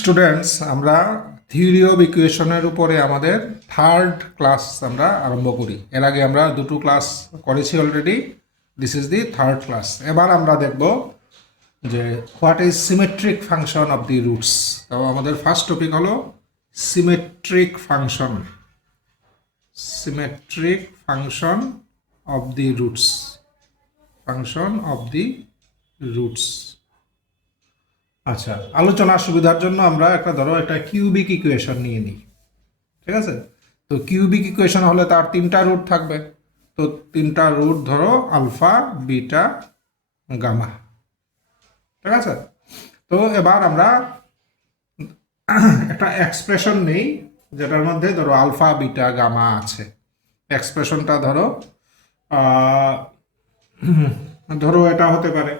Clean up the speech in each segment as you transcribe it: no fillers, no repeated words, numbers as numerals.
Students, আমরা theory of ইকুয়েশনের উপরে আমাদের থার্ড ক্লাস আমরা আরম্ভ করি। এর আগে আমরা দুটো ক্লাস করেছি already. This is the third class. এবার আমরা দেখব যে what is symmetric function of the roots. তো আমাদের ফার্স্ট টপিক হলো symmetric function. Symmetric function of the roots. Function of the roots. আচ্ছা, আলোচনার সুবিধার জন্য আমরা একটা কিউবিক ইকুয়েশন নিয়ে নিই। ঠিক আছে? তো কিউবিক ইকুয়েশন হলে তার তিনটা রুট থাকবে। তো তিনটা রুট ধরো আলফা, বিটা, গামা। ঠিক আছে? তো এবার আমরা একটা এক্সপ্রেশন নেই যেটার মধ্যে ধরো আলফা, বিটা, গামা আছে। এক্সপ্রেশনটা ধরো এটা হতে পারে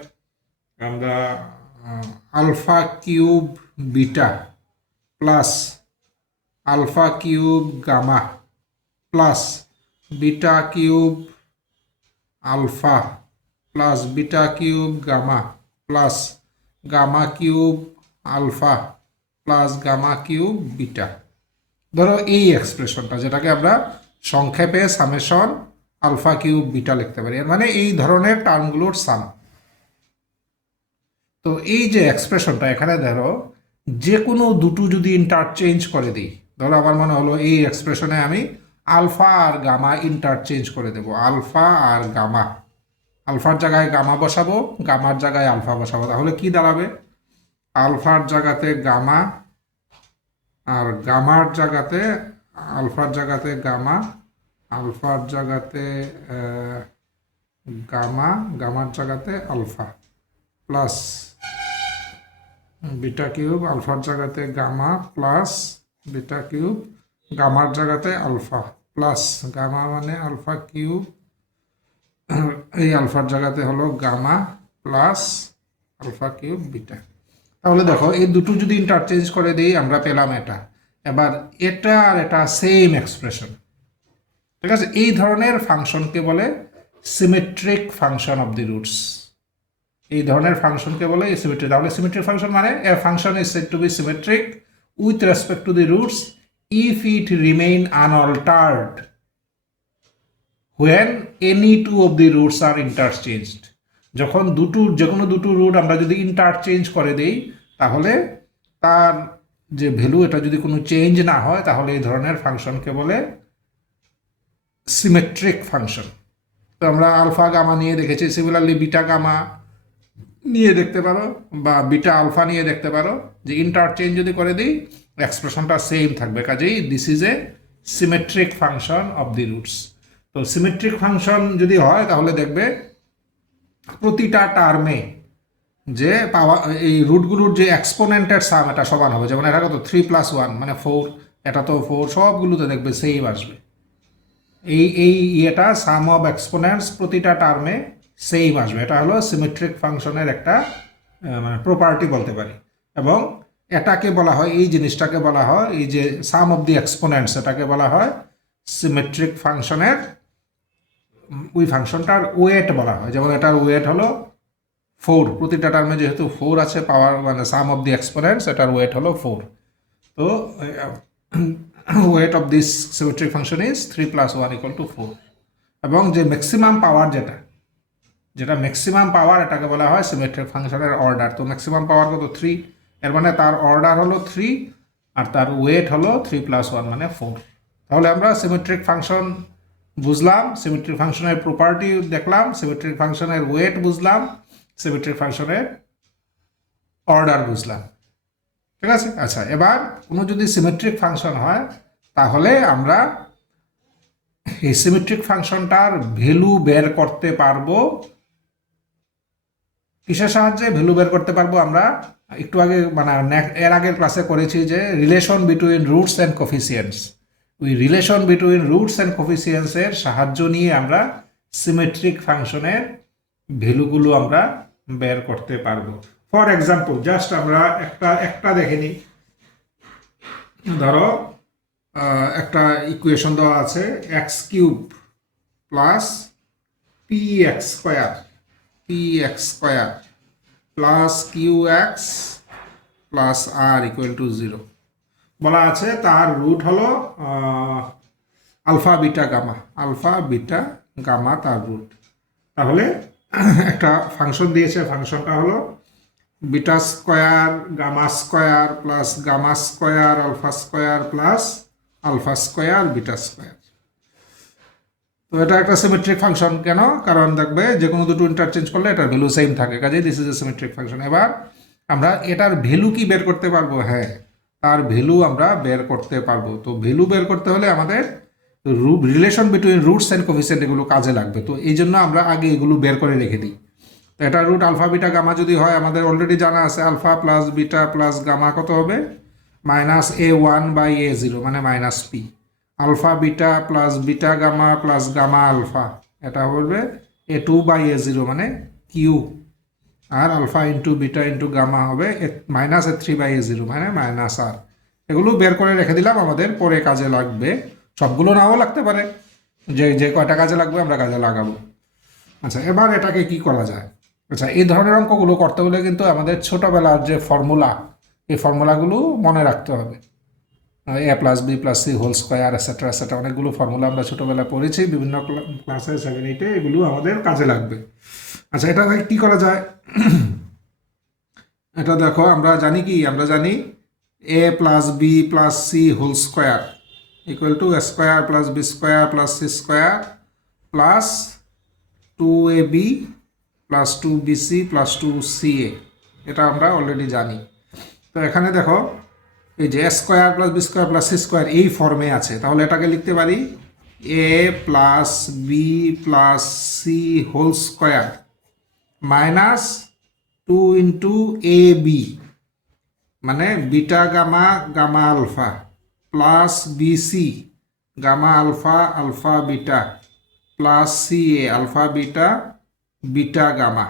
আমরা alpha cube beta plus alpha cube gamma plus beta cube alpha plus beta cube gamma plus gamma cube alpha plus gamma cube beta. ধরো এই এক্সপ্রেশনটা যেটাকে আমরা সংক্ষেপে সামেশন আলফা কিউব বিটা লিখতে পারি, এর মানে এই ধরনের টার্মগুলোর সাম। তো এই যে এক্সপ্রেশনটা এখানে ধরো যে কোনো দুটো যদি ইন্টারচেঞ্জ করে দিই, ধরো আমার মনে হলো এই এক্সপ্রেশনে আমি আলফা আর গামা ইন্টারচেঞ্জ করে দেব। আলফা আর গামা, আলফার জায়গায় গামা বসাবো, গামার জায়গায় আলফা বসাবো, তাহলে কি দাঁড়াবে? আলফার জায়গাতে গামা আর গামার জায়গাতে আলফার জায়গাতে গামা, আলফার জায়গাতে গামা, গামার জায়গাতে আলফা প্লাস বিটা কিউব আলফার জায়গাতে গামা প্লাস বিটা কিউব গামার জায়গাতে আলফা প্লাস গামা মানে আলফা কিউব, এই আলফার জায়গাতে হলো gamma plus alpha cube beta. তাহলে দেখো এই দুটো যদি ইন্টারচেঞ্জ করে দিই আমরা পেলাম এটা। এবার এটা আর এটা সেম এক্সপ্রেশন। ঠিক আছে? এই ধরনের ফাংশনকে বলে symmetric function of the roots. এই ধরনের ফাংশনকে বলে সিমেট্রিক। তাহলে সিমেট্রিক ফাংশন মানে a function is said to be symmetric with respect to the roots if it remain unaltered when any two of the roots are interchanged। যখন যে কোনো দুটো রুট আমরা যদি ইন্টারচেঞ্জ করে দেই তাহলে তার যে ভ্যালু এটা যদি কোনো চেঞ্জ না হয় তাহলে এই ধরনের ফাংশনকে বলে সিমেট্রিক ফাংশন। তো আমরা আলফা গামা নিয়ে দেখেছি, সিমিলারলি বিটা গামা নিয়ে দেখতে পারো বা বিটা আলফা নিয়ে দেখতে পারো, যে ইন্টারচেঞ্জ যদি করে দিই এক্সপ্রেশনটা সেম থাকবে। কাজেই this is a symmetric function of the roots. তো সিমেট্রিক ফাংশন যদি হয় তাহলে দেখবে প্রতিটা টার্মে যে পাওয়া এই রুটগুলোর যে এক্সপোনেন্টের সাম এটা সমান হবে। যেমন এটা কত 3 + 1 মানে 4, এটা তো 4, সবগুলোতে দেখবে সেম আসবে। এই ইয়েটা সাম অফ এক্সপোনেন্টস প্রতিটা টার্মে সেম আসবে। এটা হলো সিমেট্রিক ফাংশনের একটা মানে প্রপার্টি বলতে পারি। এবং এটাকে বলা হয়, এই জিনিসটাকে বলা হয়, এই যে সাম অফ দি এক্সপোনেন্টস, এটাকে বলা হয় সিমেট্রিক ফাংশনের, ওই ফাংশনটার ওয়েট বলা হয়। যেমন এটার ওয়েট হলো 4, প্রতিটা টার্মে যেহেতু 4 আছে পাওয়ার মানে সাম অফ দি এক্সপোনেন্টস, এটার ওয়েট হলো 4। তো weight of this symmetric function is 3 + 1 = 4। এবং যে ম্যাক্সিমাম পাওয়ার যেটা ম্যাক্সিমাম পাওয়ার এটাকে বলা হয় সিমেট্রিক ফাংশনের অর্ডার। তো ম্যাক্সিমাম পাওয়ার কত 3, এর মানে তার অর্ডার হলো 3 আর তার ওয়েট হলো 3 + 1 মানে 4। তাহলে আমরা সিমেট্রিক ফাংশন বুঝলাম, সিমেট্রিক ফাংশনের প্রপার্টি দেখলাম, সিমেট্রিক ফাংশনের ওয়েট বুঝলাম, সিমেট্রিক ফাংশনের অর্ডার বুঝলাম। ঠিক আছে? আচ্ছা, এবার কোনো যদি সিমেট্রিক ফাংশন হয় তাহলে আমরা এই সিমেট্রিক ফাংশনটার ভ্যালু বের করতে পারবো কিসের সাহায্যে? ভ্যালু বের করতে পারবো আমরা একটু আগে মানে এর আগের ক্লাসে করেছি যে relation between roots and coefficients. ওই রিলেশন বিটুইন রুটস অ্যান্ড কোফিসিয়েন্টসের সাহায্য নিয়ে আমরা সিমেট্রিক ফাংশনের ভ্যালুগুলো আমরা বের করতে পারবো। ফর এক্সাম্পল জাস্ট আমরা একটা দেখে নিই। ধরো একটা ইকুয়েশন দেওয়া আছে x³ plus px² plus qx plus r equal to 0 বলা আছে। তার রুট হলো alpha beta gamma, alpha beta gamma তার রুট। তাহলে একটা ফাংশন দিয়েছে, ফাংশনটা হলো beta square gamma square plus gamma square alpha square plus alpha square beta square. তো এটা একটা সিমেট্রিক ফাংশন। কেন? কারণ দেখবে যে কোনো দুটো ইন্টারচেঞ্জ করলে এটার ভ্যালু সেম থাকে, কাজেই this is a symmetric function. এবার আমরা এটার ভ্যালু কি বের করতে পারবো? হ্যাঁ, তার ভ্যালু আমরা বের করতে পারবো। তো ভ্যালু বের করতে হলে আমাদের relation between roots and coefficient এগুলো কাজে লাগবে। তো এই জন্য আমরা আগে এগুলো বের করে রেখে দিই। তো এটা রুট আলফা বিটা গামা যদি হয়, আমাদের অলরেডি জানা আছে alpha plus beta plus gamma কত হবে? -a1/a0 মানে -p। Alpha beta plus beta gamma plus gamma alpha, এটা হবে a2/a0 মানে কিউ। আর alpha into beta into gamma হবে -a3/a0 মানে -r। এগুলো বের করে রেখে দিলাম, আমাদের পরে কাজে লাগবে। সবগুলো নাও লাগতে পারে, যে যে কয়টা কাজে লাগবে আমরা কাজে লাগাবো। আচ্ছা, এবার এটাকে কি করা যায়? আচ্ছা, এই ধরনের অঙ্কগুলো করতে হলে কিন্তু আমাদের ছোটোবেলার যে ফর্মুলা, এই ফর্মুলাগুলো মনে রাখতে হবে। a+b+c² এটসেট্রা এটসেট্রা অনেকগুলো ফর্মুলা আমরা ছোটোবেলায় পড়েছি বিভিন্ন ক্লাসে, 7-8-এ। এগুলো আমাদের কাজে লাগবে। আচ্ছা, এটা কি করা যায়? এটা দেখো, আমরা জানি কি? আমরা জানি a+b+c² equal to a² + b² + c² plus 2ab + 2bc + 2ca। এটা আমরা অলরেডি জানি। তো এখানে দেখো, এই যে a² + b² + c² এই ফর্মে আছে। তাহলে এটাকে লিখতে পারি a + b + c² minus 2 into ab মানে beta gamma gamma alpha plus bc gamma alpha alpha beta plus ca alpha beta beta gamma.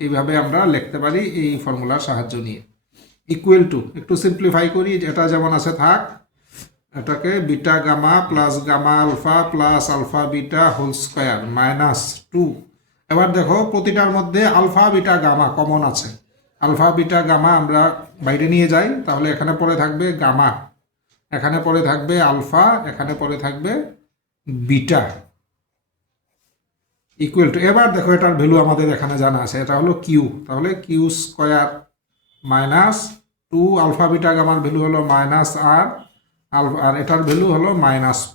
এইভাবে আমরা লিখতে পারি এই ফর্মুলার সাহায্য নিয়ে। ইকুয়াল টু, একটু সিম্পলিফাই করি, এটা যেমন আছে থাক। এটাকে beta gamma plus gamma alpha plus alpha beta হোল² -2। এবার দেখো, প্রতিটার মধ্যে আলফা বিটা গামা কমন আছে। আলফা বিটা গামা আমরা বাইরে নিয়ে যাই, তাহলে এখানে পড়ে থাকবে গামা, এখানে পড়ে থাকবে আলফা, এখানে পড়ে থাকবে বিটা। ইকুয়াল টু, এবার দেখো এটার ভ্যালু আমাদের এখানে জানা আছে, এটা হলো কিউ। তাহলে কিউ² -2 আলফা বিটা গামার ভ্যালু হলো -r আলফা, আর এটার ভ্যালু হলো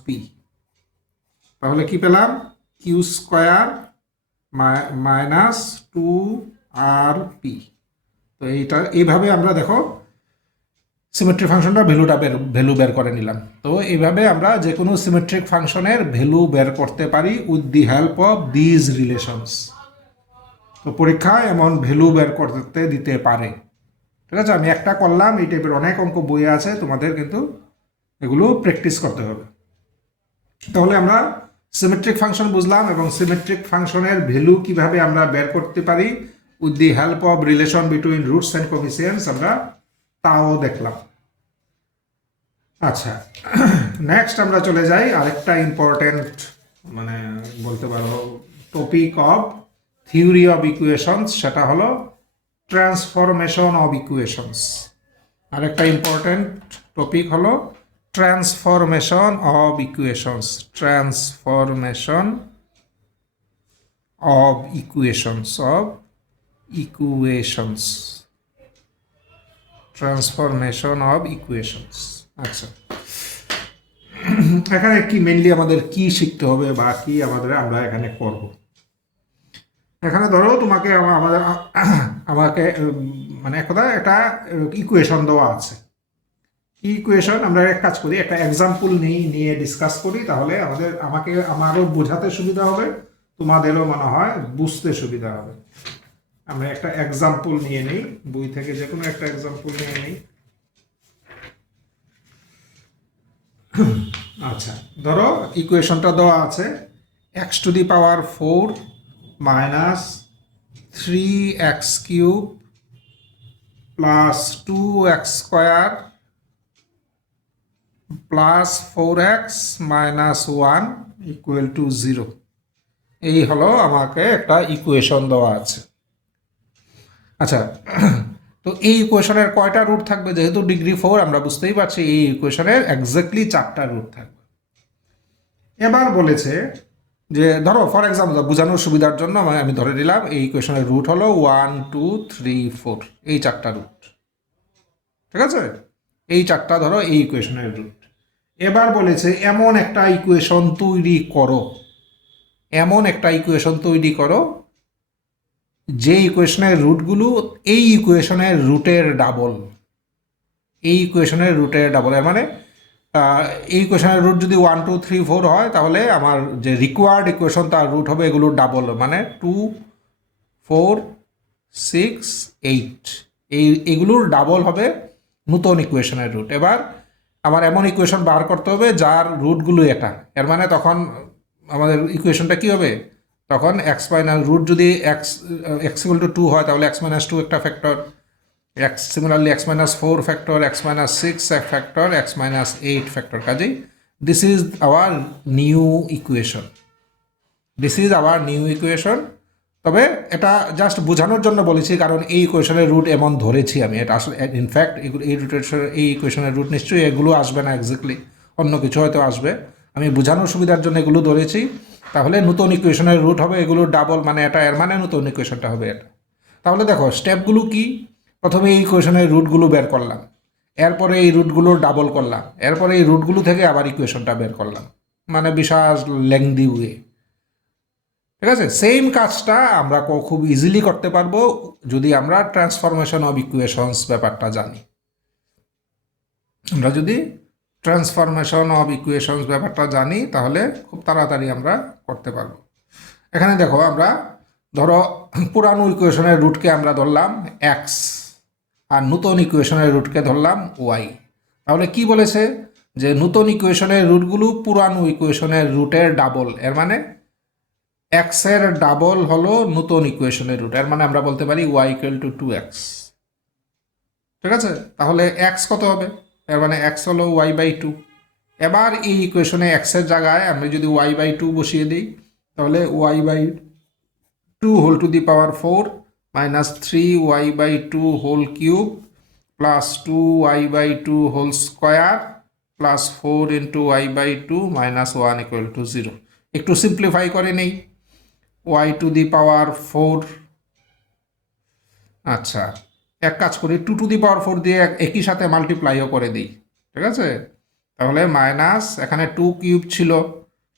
-p। তাহলে কি পেলাম? কিউ² -2rp। তো এইভাবে আমরা দেখো সিমেট্রিক ফাংশনটা ভ্যালু বের করে নিলাম। তো এইভাবে আমরা যে কোনো সিমেট্রিক ফাংশনের ভ্যালু বের করতে পারি with the help of these relations. তো পরীক্ষায় এমন ভ্যালু বের করতে দিতে পারে। ঠিক আছে, আমি একটা করলাম, এই টাইপের অনেক অঙ্ক বইয়ে আছে, তোমাদের কিন্তু এগুলো প্র্যাকটিস করতে হবে। তাহলে আমরা সিমেট্রিক ফাংশন বুঝলাম, এবং সিমেট্রিক ফাংশনের ভ্যালু কিভাবে আমরা বের করতে পারি with the help of relation between roots and coefficients আমরা তাও দেখলাম। আচ্ছা, নেক্সট আমরা চলে যাই আরেকটা ইম্পর্টেন্ট, মানে বলতে পারো topic of theory of equations, সেটা হলো ট্রান্সফরমেশন অফ ইকুয়েশনস। আরেকটা ইম্পর্টেন্ট টপিক হলো transformation of equations. Transformation of equations, transformation of equations. আচ্ছা, এখানে কি মেনলি আমাদের কি শিখতে হবে বা কি আমরা এখানে করব? এখানে ধরো তোমাকে আমাকে মানে এক কথা একটা ইকুয়েশন দেওয়া আছে। ইকুয়েশন, আমরা এক কাজ করি, একটা এক্সাম্পল নিয়ে ডিসকাস করি, তাহলে আমারও বোঝাতে সুবিধা হবে, তোমাদেরও মনে হয় বুঝতে সুবিধা হবে। আমরা একটা এক্সাম্পল নিয়ে নিই, বই থেকে যে কোনো একটা এক্সাম্পল নিয়ে নিই। আচ্ছা, ধরো ইকুয়েশনটা দেওয়া আছে x⁴ -3x³ + 2x² + 4x - 1 = 0। এই হলো আমাকে একটা ইকুয়েশন দেওয়া আছে। আচ্ছা, তো এই ইকুয়েশনের কয়টা রুট থাকবে? যেহেতু ডিগ্রি 4 আমরা বুঝতেই পারছি এই ইকুয়েশনের এক্স্যাক্টলি 4টা রুট থাকবে। এবার বলেছে যে ধরো ফর এক্সাম্পল বোঝানোর সুবিধার জন্য আমি ধরে নিলাম এই ইকুয়েশনের রুট হলো 1 2 3 4, এই 4টা রুট। ঠিক আছে, এই 4টা ধরো এই ইকুয়েশনের রুট। এবার বলেছে এমন একটা ইকুয়েশন তৈরি করো, এমন একটা ইকুয়েশন তৈরি করো যে ইকুয়েশনের রুটগুলো এই ইকুয়েশনের রুটের ডাবল, এই ইকুয়েশনের রুটের ডাবল। এর মানে এই ইকুয়েশনের রুট যদি 1 2 3 4 হয়, তাহলে আমার যে রিকোয়ার্ড ইকুয়েশন তার রুট হবে এগুলোর ডাবল, মানে 2 4 6 8, এইগুলোর ডাবল হবে নতুন ইকুয়েশনের রুট। এবার আমার এমন ইকুয়েশন বার করতে হবে যার রুটগুলো এটা। এর মানে তখন আমাদের ইকুয়েশনটা কী হবে? তখন এক্স মাইনাস রুট যদি এক্স ইকুয়াল টু 2 হয়, তাহলে এক্স মাইনাস 2 একটা factor, similarly x minus 4 factor, x minus 6 factor, x minus 8 factor. কাজেই this is our new equation, this is our new equation. তবে এটা জাস্ট বোঝানোর জন্য বলেছি, কারণ এই ইকুয়েশনের রুট এমন ধরেছি আমি। এটা আসলে ইনফ্যাক্ট এই রুটের এই ইকুয়েশনের রুট নিশ্চয়ই এগুলো আসবে না এক্স্যাক্টলি, অন্য কিছু হয়তো আসবে। আমি বোঝানোর সুবিধার জন্য এগুলো ধরেছি। তাহলে নতুন ইকুয়েশনের রুট হবে এগুলোর ডাবল, মানে এটা, এর মানে নতুন ইকুয়েশনটা হবে এটা। তাহলে দেখো স্টেপগুলো কি? প্রথমে এই ইকুয়েশনের রুটগুলো বের করলাম, এরপরে এই রুটগুলোর ডাবল করলাম, এরপরে এই রুটগুলো থেকে আবার ইকুয়েশনটা বের করলাম, মানে বিশাল লেংদি ওয়ে। ঠিক আছে, সেম কাজটা আমরা খুব ইজিলি করতে পারবো যদি আমরা ট্রান্সফরমেশন অফ ইকুয়েশনস ব্যাপারটা জানি। আমরা যদি ট্রান্সফরমেশন অফ ইকুয়েশনস ব্যাপারটা জানি তাহলে খুব তাড়াতাড়ি আমরা করতে পারবো। এখানে দেখো আমরা ধরো পুরানো ইকুয়েশনের রুটকে আমরা ধরলাম এক্স, আর নতুন ইকুয়েশনের রুটকে ধরলাম ওয়াই। তাহলে কি বলেছে? যে নতুন ইকুয়েশনের রুটগুলো পুরানো ইকুয়েশনের রুটের ডাবল। এর মানে এক্সের ডাবল হলো নতুন ইকুয়েশনের রুট। এর মানে আমরা বলতে পারি ওয়াই ইকুয়াল টু 2x। ঠিক আছে, তাহলে এক্স কত হবে? এর মানে এক্স হলো ওয়াই বাই 2। এবার এই ইকুয়েশনে এক্সের জায়গায় আমি যদি ওয়াই বাই 2 বসিয়ে দিই, তাহলে y by 2 whole to the power 4 minus 3y by 2 whole cube plus 2y by 2 whole square plus 4 into y by 2 minus 1 equal to 0। একটু সিম্পলিফাই করে নেই, y টু দি পাওয়ার 4, আচ্ছা এক কাজ করি 2 টু দি পাওয়ার 4 দিয়ে একই সাথে মাল্টিপ্লাইও করে দিই। ঠিক আছে, তাহলে মাইনাস এখানে 2 কিউব ছিল,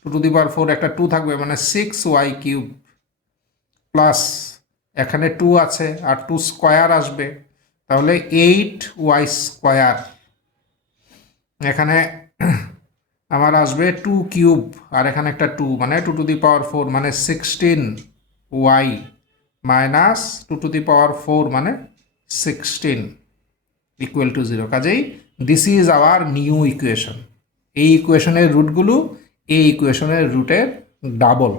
2 টু দি পাওয়ার 4 একটা 2 থাকবে, মানে 6y কিউব প্লাস এখানে 2 আছে আর 2 স্কোয়ার আসবে, তাহলে 8y স্কোয়ার। এখানে আমার আসবে 2 কিউব আর এখানে একটা 2, মানে 2 টু দি পাওয়ার 4 মানে 16y minus 2 two the power 4 মানে 16 ইকুয়াল টু 0। কাজেই this is our new equation. এই ইকুয়েশনের রুটগুলো এই ইকুয়েশনের রুটের ডাবল।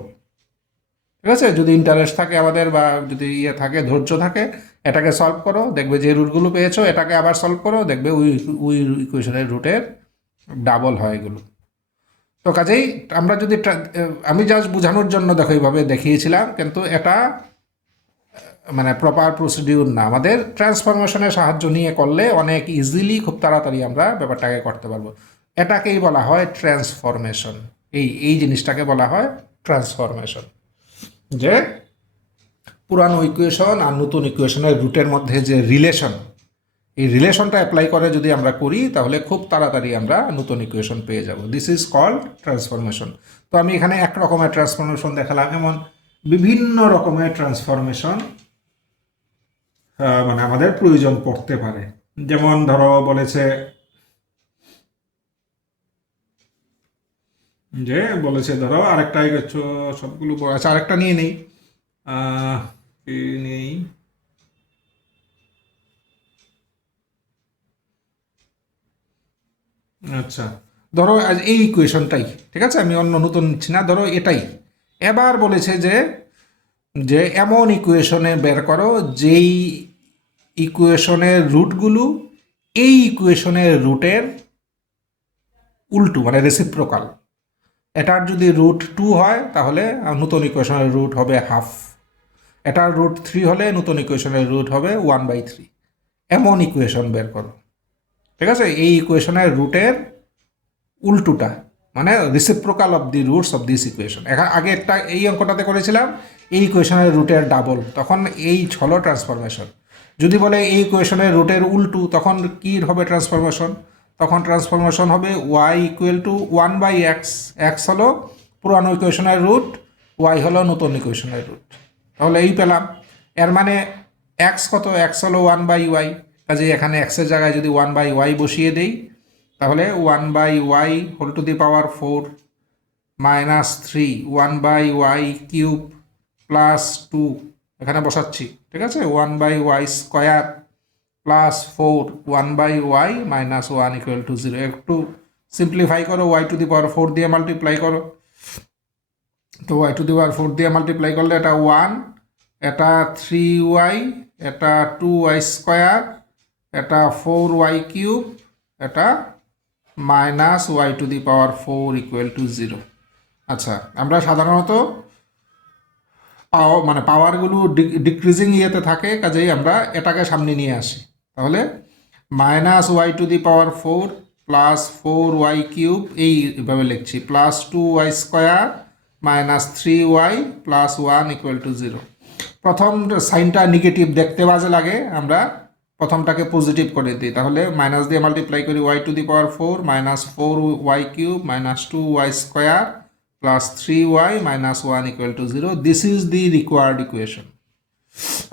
ঠিক আছে, যদি ইন্টারেস্ট থাকে আমাদের বা যদি ইয়ে থাকে, ধৈর্য থাকে, এটাকে সলভ করো, দেখবে যে রুটগুলো পেয়েছো এটাকে আবার সলভ করো, দেখবে ওই ইকুয়েশনের রুটের ডাবল হয় এগুলো। তো কাজেই আমরা যদি আমি জাস্ট বোঝানোর জন্য দেখো এইভাবে দেখিয়েছিলাম, কিন্তু এটা মানে প্রপার প্রসিডিউর না। আমাদের ট্রান্সফরমেশনের সাহায্য নিয়ে করলে অনেক ইজিলি খুব তাড়াতাড়ি আমরা ব্যাপারটাকে করতে পারবো। এটাকেই বলা হয় ট্রান্সফরমেশন। এই জিনিসটাকে বলা হয় ট্রান্সফরমেশন, যে পুরানো ইকুয়েশন আর নতুন ইকুয়েশনের রুটের মধ্যে যে রিলেশন, এই রিলেশনটা অ্যাপ্লাই করে যদি আমরা করি তাহলে খুব তাড়াতাড়ি আমরা নতুন ইকুয়েশন পেয়ে যাব। This is called transformation. তো আমি এখানে এক রকমের ট্রান্সফরমেশন দেখালাম, এমন বিভিন্ন রকমের ট্রান্সফরমেশন মানে আমাদের প্রয়োজন পড়তে পারে। যেমন ধরো বলেছে ধরো আরেকটা সবগুলো আচ্ছা আরেকটা নিয়ে নেই, নেই আচ্ছা ধরো এই ইকুয়েশনটাই, ঠিক আছে, আমি অন্য নতুন নিচ্ছি না, ধরো এটাই। এবার বলেছে যে যে এমন ইকুয়েশনে বের করো যেই ইকুয়েশনের রুটগুলো এই ইকুয়েশনের রুটের উল্টো, মানে রেসিপ্রোকাল। এটার যদি রুট 2 হয় তাহলে নতুন ইকুয়েশনের রুট হবে হাফ, এটার রুট 3 হলে নতুন ইকুয়েশনের রুট হবে 1/3। এমন ইকুয়েশন বের করো। ঠিক আছে, এই ইকুয়েশনের রুটের উল্টোটা, মানে reciprocal of the roots of this equation. এখন আগে একটা এই অঙ্কটাতে করেছিলাম এই ইকুয়েশনের রুটের ডাবল, তখন এই হলো ট্রান্সফরমেশন। যদি বলে এই ইকুয়েশনের রুটের উল্টো, তখন কী হবে ট্রান্সফরমেশন? তখন ট্রান্সফরমেশন হবে y equal two 1/x। X হলো পুরানো ইকুয়েশনের রুট, ওয়াই হলো নতুন ইকুয়েশনের রুট। তাহলে এই পেলাম। এর মানে এক্স কত? এক্স হলো 1/y। কাজে এখানে এক্সের জায়গায় যদি 1/y বসিয়ে দেই, তাহলে 1/y whole to the power 4 minus 3 1/y cube plus 2 এখানে বসাচ্ছি। ঠিক আছে, 1/y square plus 4 1/y minus 1 equal to 0। একটু সিম্পলিফাই করো, y টু দি পাওয়ার 4 দিয়ে মাল্টিপ্লাই করো। তো y টু দি পাওয়ার 4 দিয়ে মাল্টিপ্লাই করলে এটা 1, এটা 3y, এটা 2y স্কোয়ার, এটা 4y কিউব, এটা minus y to the power 4 equal to 0। আচ্ছা, আমরা সাধারণত মানে পাওয়ারগুলো ডিক্রিজিং ইয়েতে থাকে, কাজেই আমরা এটাকে সামনে নিয়ে আসি। তাহলে minus y to the power 4 plus 4y cube এইভাবে লিখছি, plus 2y square minus 3y plus 1 equal to 0। প্রথম সাইনটা নেগেটিভ দেখতে বাজে লাগে, আমরা প্রথমটাকে পজিটিভ করে দিই। তাহলে মাইনাস দিয়ে মাল্টিপ্লাই করি, y to the power 4 minus 4y cube minus 2y square plus 3y minus 1 equal to 0। This is the required equation.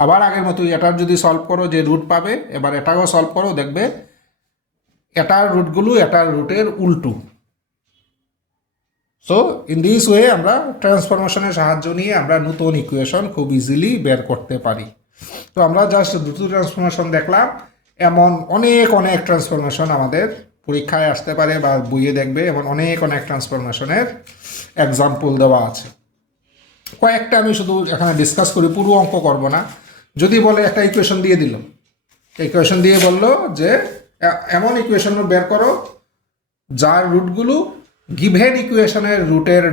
আবার আগের মতো এটার যদি সলভ করো যে রুট পাবে, এবার এটাকেও সলভ করো, দেখবে এটার রুটগুলো এটার রুটের উল্টো। সো ইন দিস ওয়ে আমরা ট্রান্সফরমেশনের সাহায্য নিয়ে আমরা নতুন ইকুয়েশন খুব ইজিলি বের করতে পারি। তো আমরা জাস্ট দুটো ট্রান্সফরমেশন দেখলাম, এমন অনেক অনেক ট্রান্সফরমেশন আমাদের পরীক্ষায় আসতে পারে বা বইয়ে দেখবে, এমন অনেক অনেক ট্রান্সফরমেশনের এক্সাম্পল দেওয়া আছে। কয়েকটা আমি শুধু এখানে ডিসকাস করি, পুরো অঙ্ক করব না। যদি বলে একটা ইকুয়েশন দিয়ে দিল, ইকুয়েশন দিয়ে বললো যে এমন ইকুয়েশন বের করো যার রুটগুলো গিভেন ইকুয়েশনের রুটের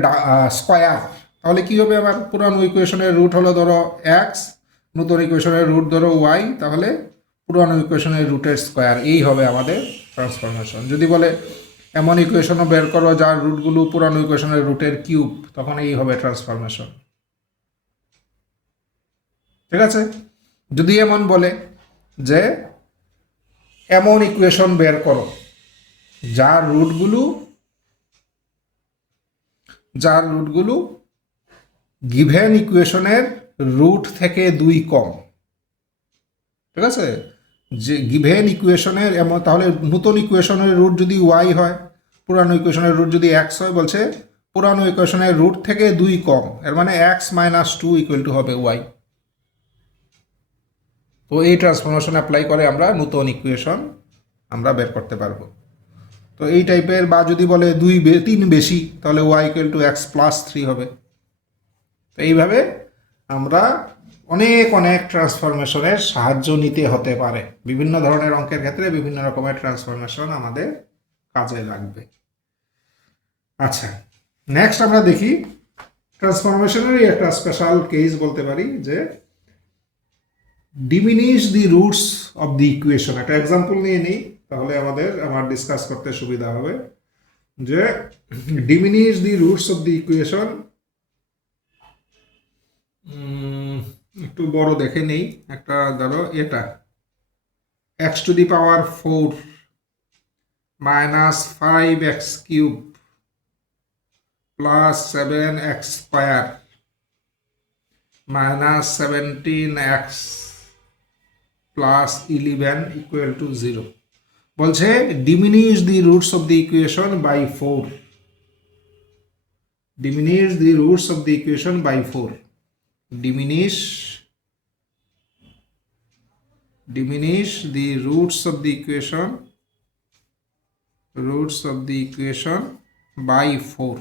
স্কোয়ার। তাহলে কি হবে? আমার পুরানো ইকুয়েশনের রুট হলো ধরো এক্স, নতুন ইকুয়েশনের রুট ধরো ওয়াই, তাহলে পুরানো ইকুয়েশনের রুটের স্কোয়ার, এই হবে আমাদের ট্রান্সফরমেশন। যদি বলে এমন ইকুয়েশনও বের করো যার রুটগুলো পুরানো ইকুয়েশনের রুটের কিউব, তখন এই হবে ট্রান্সফরমেশন। ঠিক আছে, যদি এমন বলে যে এমন ইকুয়েশন বের করো যার রুটগুলো গিভেন ইকুয়েশনের রুট থেকে 2 কম। ঠিক আছে, যে গিভেন ইকুয়েশনের এমন, তাহলে নতুন ইকুয়েশনের রুট যদি ওয়াই হয়, পুরানো ইকুয়েশনের রুট যদি এক্স হয়, বলছে পুরানো ইকুয়েশনের রুট থেকে 2 কম, এর মানে এক্স মাইনাস 2 ইকুয়াল টু হবে ওয়াই। তো এই ট্রান্সফরমেশন অ্যাপ্লাই করে আমরা নতুন ইকুয়েশন আমরা বের করতে পারবো। তো এই টাইপের, বা যদি বলে 3 বেশি, তাহলে y equal to x plus 3 হবে। তো এইভাবে আমরা অনেক অনেক ট্রান্সফরমেশনের সাহায্য নিতে হতে পারে। বিভিন্ন ধরনের অঙ্কের ক্ষেত্রে বিভিন্ন রকমের ট্রান্সফরমেশন আমাদের কাজে লাগবে। আচ্ছা, নেক্সট আমরা দেখি ট্রান্সফরমেশনেরই একটা স্পেশাল কেস বলতে পারি, যে diminish the roots of the equation. একটা এক্সাম্পল নিয়ে নিই, তাহলে আমার ডিসকাস করতে সুবিধা হবে। যে diminish the roots of the equation, একটু বড় দেখে নেই, একটা ধরো এটা x to the power 4 minus 5x cube plus 7x square minus 17x plus 11 equal to 0। বলছে diminish the roots of the equation by 4। Diminish the roots of the equation by 4। diminish the roots of the equation by 4।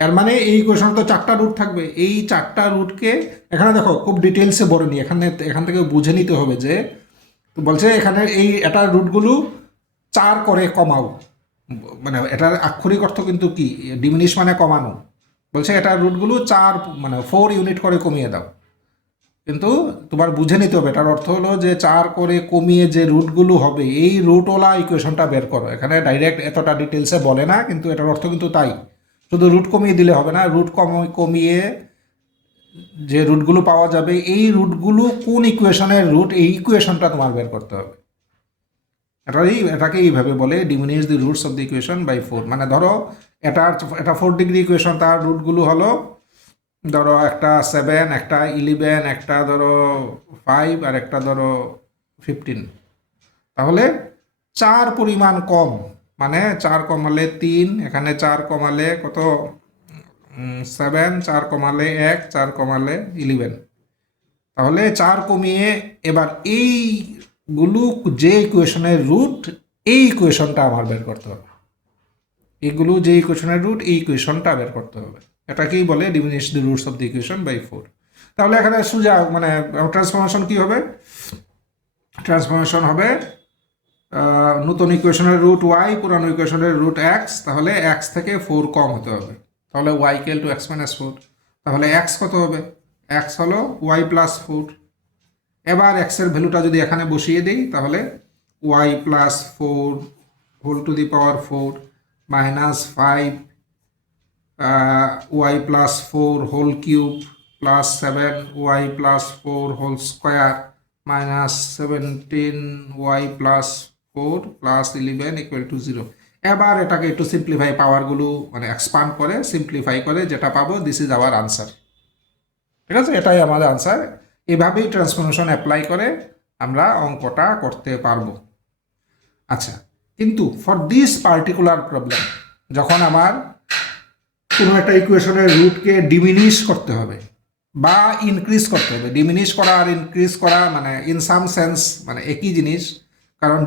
এর মানে এই equation তো 4টা root থাকবে, এই 4টা রুটকে এখানে দেখো খুব ডিটেলসে বলেনি, এখান থেকে বুঝে নিতে হবে যে বলছে এখানে এটার রুটগুলো 4 করে কমাও, মানে এটার আক্ষরিক অর্থ কিন্তু কি, ডিমিনিশ মানে কমানো। বলছে এটার রুটগুলো 4 মানে 4 ইউনিট করে কমিয়ে দাও। কিন্তু তোমার বুঝে নিতে হবে, এটার অর্থ হলো যে 4 করে কমিয়ে যে রুটগুলো হবে এই রুটওয়ালা ইকুয়েশনটা বের করো। এখানে ডাইরেক্ট এতটা ডিটেলসে বলে না, কিন্তু এটার অর্থ কিন্তু তাই। শুধু রুট কমিয়ে দিলে হবে না, রুট কমিয়ে যে রুটগুলো পাওয়া যাবে এই রুটগুলো কোন ইকুয়েশনের রুট, এই ইকুয়েশনটা তোমার বের করতে হবে। এটাকে এইভাবে বলে diminish the roots of the equation by 4। মানে ধরো এটা 4 ডিগ্রি ইকুয়েশন, তার রুটগুলো হলো ধরো একটা 7, একটা 11, একটা ধরো 5 আর একটা ধরো 15। তাহলে 4 পরিমাণ কম, মানে 4 কমালে 3, এখানে 4 কমালে কত 7, 4 কমালে 1, 4 কমালে 11। তাহলে 4 কমিয়ে এবার এইগুলো যে ইকুয়েশনের রুট এই ইকুয়েশনটা আমার বের করতে হবে। এগুলো যে ইকুয়েশনের রুট এই ইকুয়েশনটা বের করতে হবে। এটাকেই বলে diminish the roots of the equation by 4। তাহলে এখানে সোজা মানে ট্রান্সফরমেশন কি হবে? ট্রান্সফরমেশন হবে নতুন ইকুয়েশনের রুট ওয়াই, পুরানো ইকুয়েশনের রুট এক্স। তাহলে এক্স থেকে 4 কম হতে হবে। তাহলে y equal to x minus 4। তাহলে এক্স কত হবে? এক্স হলো ওয়াই প্লাস 4। এবার এক্সের ভ্যালুটা যদি এখানে বসিয়ে দিই তাহলে y plus 4 whole to the power 4 minus 5 y plus 4 whole cube plus 7 y plus 4 whole square minus 17 y plus 4 plus 11 equal to 0। এবার এটাকে একটু সিম্পলিফাই, পাওয়ারগুলো মানে এক্সপান্ড করে সিম্পলিফাই করে যেটা পাবো দিস ইজ আওয়ার আনসার। ঠিক আছে, এটাই আমাদের আনসার। এভাবেই ট্রান্সফরমেশন অ্যাপ্লাই করে আমরা অঙ্কটা করতে পারবো। আচ্ছা, কিন্তু ফর দিস পার্টিকুলার প্রবলেম যখন আমার কোনো একটা ইকুয়েশনের রুটকে ডিমিনিশ করতে হবে বা ইনক্রিজ করতে হবে, ডিমিনিশ করা আর ইনক্রিজ করা মানে ইন সাম সেন্স মানে একই জিনিস। কারণ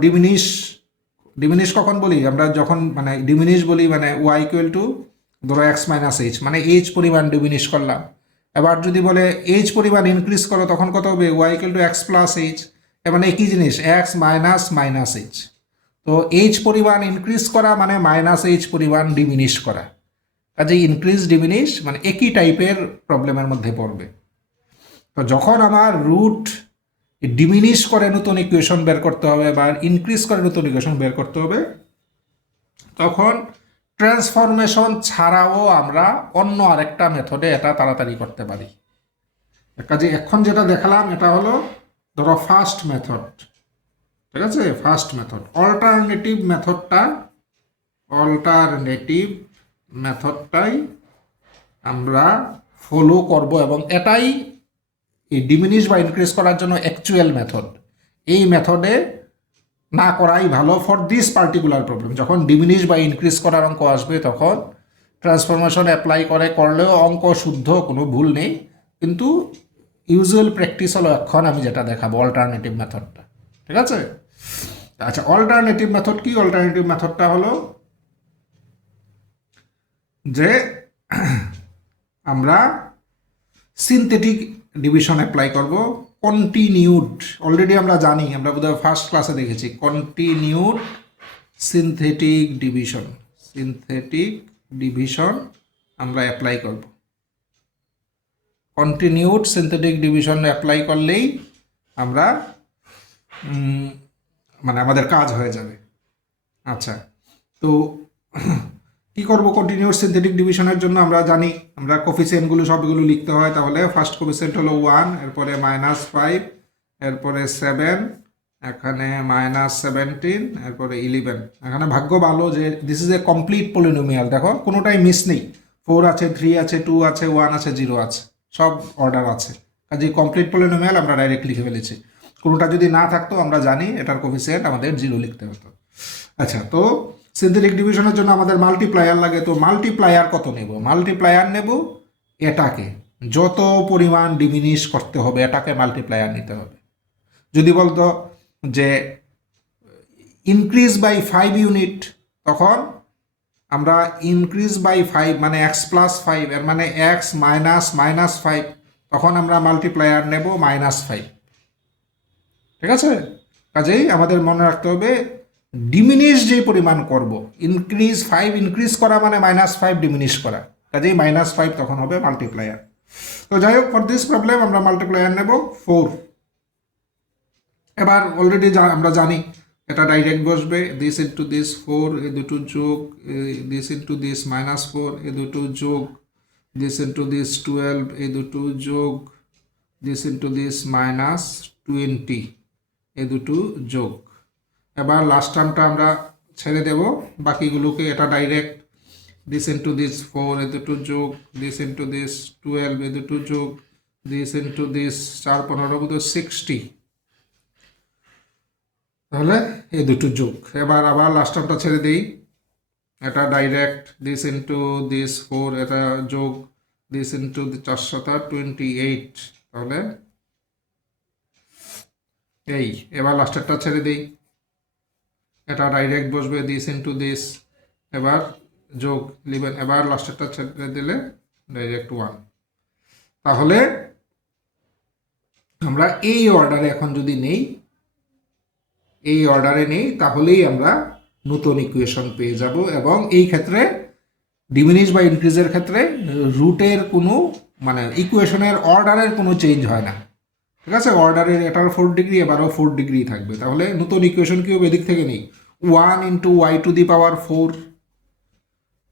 ডিমিনিশ কখন বলি আমরা? যখন মানে ডিমিনিশ বলি মানে ওয়াই ইকুয়াল টু ধরো এক্স মাইনাস এইচ, মানে এইচ পরিমাণ ডিমিনিশ করলাম। এবার যদি বলে এইচ পরিমাণ ইনক্রিজ করো তখন কত হবে? Y equal to x plus h, মানে একই জিনিস এক্স মাইনাস মাইনাস এইচ। তো এইচ পরিমাণ ইনক্রিজ করা মানে মাইনাস এইচ পরিমাণ ডিমিনিশ করা, কাজে ইনক্রিজ ডিমিনিশ মানে একই টাইপের প্রবলেমের মধ্যে পড়বে। তো যখন আমার রুট ডিমিনিশ করে নতুন ইকুয়েশন বের করতে হবে বা ইনক্রিজ করে নতুন ইকুয়েশন বের করতে হবে, তখন ট্রান্সফরমেশন ছাড়াও আমরা অন্য আরেকটা মেথডে এটা তাড়াতাড়ি করতে পারি। কাজে এখন যেটা দেখালাম এটা হলো ধরো ফার্স্ট মেথড। ঠিক আছে, ফার্স্ট মেথড। অল্টারনেটিভ মেথডটাই আমরা ফলো করব এবং এটাই এই ডিমিনিশ বা ইনক্রিজ করার জন্য অ্যাকচুয়াল মেথড। এই মেথডে না করাই ভালো ফর দিস পার্টিকুলার প্রবলেম। যখন ডিমিনিশ বা ইনক্রিজ করার অঙ্ক আসবে তখন ট্রান্সফরমেশন অ্যাপ্লাই করলেও অঙ্ক শুদ্ধ, কোনো ভুল নেই। কিন্তু ইউজুয়াল প্র্যাকটিস হলো এখন আমি যেটা দেখাবো অল্টারনেটিভ মেথডটা। ঠিক আছে, আচ্ছা অল্টারনেটিভ মেথড কি? অল্টারনেটিভ মেথডটা হলো যে আমরা সিনথেটিক ডিভিশন অ্যাপ্লাই করব। কন্টিনিউড অলরেডি আমরা জানি, আমরা বোধহয় ফার্স্ট ক্লাসে দেখেছি কন্টিনিউড সিনথেটিক ডিভিশন আমরা অ্যাপ্লাই করব। কন্টিনিউড সিনথেটিক ডিভিশন অ্যাপ্লাই করলেই আমরা মানে আমাদের কাজ হয়ে যাবে। আচ্ছা, তো কি করব? কন্টিনিউয়াস সিনথেটিক ডিভিশনের জন্য আমরা জানি আমরা কোফিসিয়েন্টগুলো সবগুলো লিখতে হয়। তাহলে ফার্স্ট কোফিসিয়েন্ট হলো 1, এরপরে -5, এরপরে 7, এখানে -17, এরপরে 11। এখানে ভাগ্য ভালো যে this is a complete polynomial. দেখো কোনোটাই মিস নেই, 4 আছে, 3 আছে, 2 আছে, 1 আছে, 0 আছে, সব অর্ডার আছে। কাজে কমপ্লিট পলিনোমিয়াল আমরা ডাইরেক্ট লিখে ফেলেছি। কোনোটা যদি না থাকতো আমরা জানি এটার কোফিসিয়েন্ট আমাদের 0 লিখতে হতো। আচ্ছা, তো সিনথেটিক ডিভিশনের জন্য আমাদের মাল্টিপ্লায়ার লাগে। তো মাল্টিপ্লায়ার কত নেব? মাল্টিপ্লায়ার নেব এটাকে যত পরিমাণ ডিমিনিশ করতে হবে এটাকে মাল্টিপ্লায়ার নিতে হবে। যদি বলতো যে ইনক্রিজ বাই 5 ইউনিট, তখন আমরা ইনক্রিজ বাই 5 মানে x প্লাস 5, এর মানে x মাইনাস -5, তখন আমরা মাল্টিপ্লায়ার নেব -5। ঠিক আছে, কাজেই আমাদের মনে রাখতে হবে ডিমিনিশ যে পরিমাণ করব, ইনক্রিজ 5 ইনক্রিজ করা মানে -5 ডিমিনিশ করা, কাজেই -5 তখন হবে মাল্টিপ্লায়ার। তো তো যাই হোক, ফর দিস প্রবলেম আমরা মাল্টিপ্লায়ার নেব 4। এবার অলরেডি আমরা জানি এটা ডাইরেক্ট বসবে, দিস ইন্টু দিস 4, এ দুটো যোগ, দিস ইন্টু দিস -4, এ দুটো যোগ, দিস ইন্টু দিস 12, এ দুটো যোগ, দিস ইন্টু দিস -20, এ দুটো যোগ। এবার লাস্ট টার্মটা আমরা ছেড়ে দেব, বাকিগুলোকে এটা ডাইরেক্ট দিস ইন্টু দিস 4, এ দুটো যোগ, দিস ইন্টু দিস 12, এ দুটো যোগ, দিস ইন্টু দিস 4 15 60, তাহলে এই দুটো যোগ। এবার আবার লাস্ট টার্মটা ছেড়ে দিই, এটা ডাইরেক্ট দিস ইন্টু দিস 4, এটা যোগ, দিস ইন্টু 428, তাহলে এই। এবার লাস্টেরটা ছেড়ে দিই, এটা ডাইরেক্ট বসবে দিস ইন্টু দিস, এবার যোগ 11, এবার লাস্টেরটা ছেড়ে দিলে ডাইরেক্ট 1। তাহলে আমরা এই অর্ডারে এখন যদি নেই, এই অর্ডারে নেই, তাহলেই আমরা নতুন ইকুয়েশন পেয়ে যাব। এবং এই ক্ষেত্রে ডিমিনিশ বা ইনক্রিজের ক্ষেত্রে রুটের কোনো মানে ইকুয়েশনের অর্ডারের কোনো চেঞ্জ হয় না, ঠিক আছে। অর্ডারের এটার 4 ডিগ্রি, এবারও 4 ডিগ্রি থাকবে। তাহলে নতুন ইকুয়েশন কি হবে, এদিক থেকে নেই 1 into y to the power 4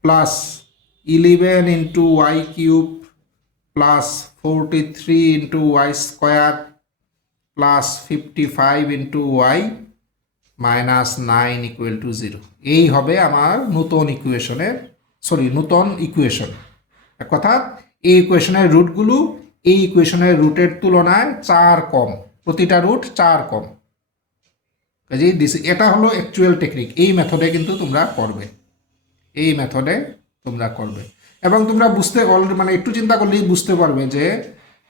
plus 11 into y cube plus 43 into y square plus 55 into y -9 equal to 0। এই হবে আমার নতুন ইকুয়েশনের, নতুন ইকুয়েশন। এক কথা, এই ইকুয়েশনের রুটগুলো এই ইকুয়েশনের রুটের তুলনায় 4 কম, প্রতিটা রুট 4 কম। কাজেই এটা হলো অ্যাকচুয়াল টেকনিক। এই মেথডে কিন্তু তোমরা করবে, এই মেথডে তোমরা করবে। এবং তোমরা বুঝতে মানে একটু চিন্তা করলেই বুঝতে পারবে যে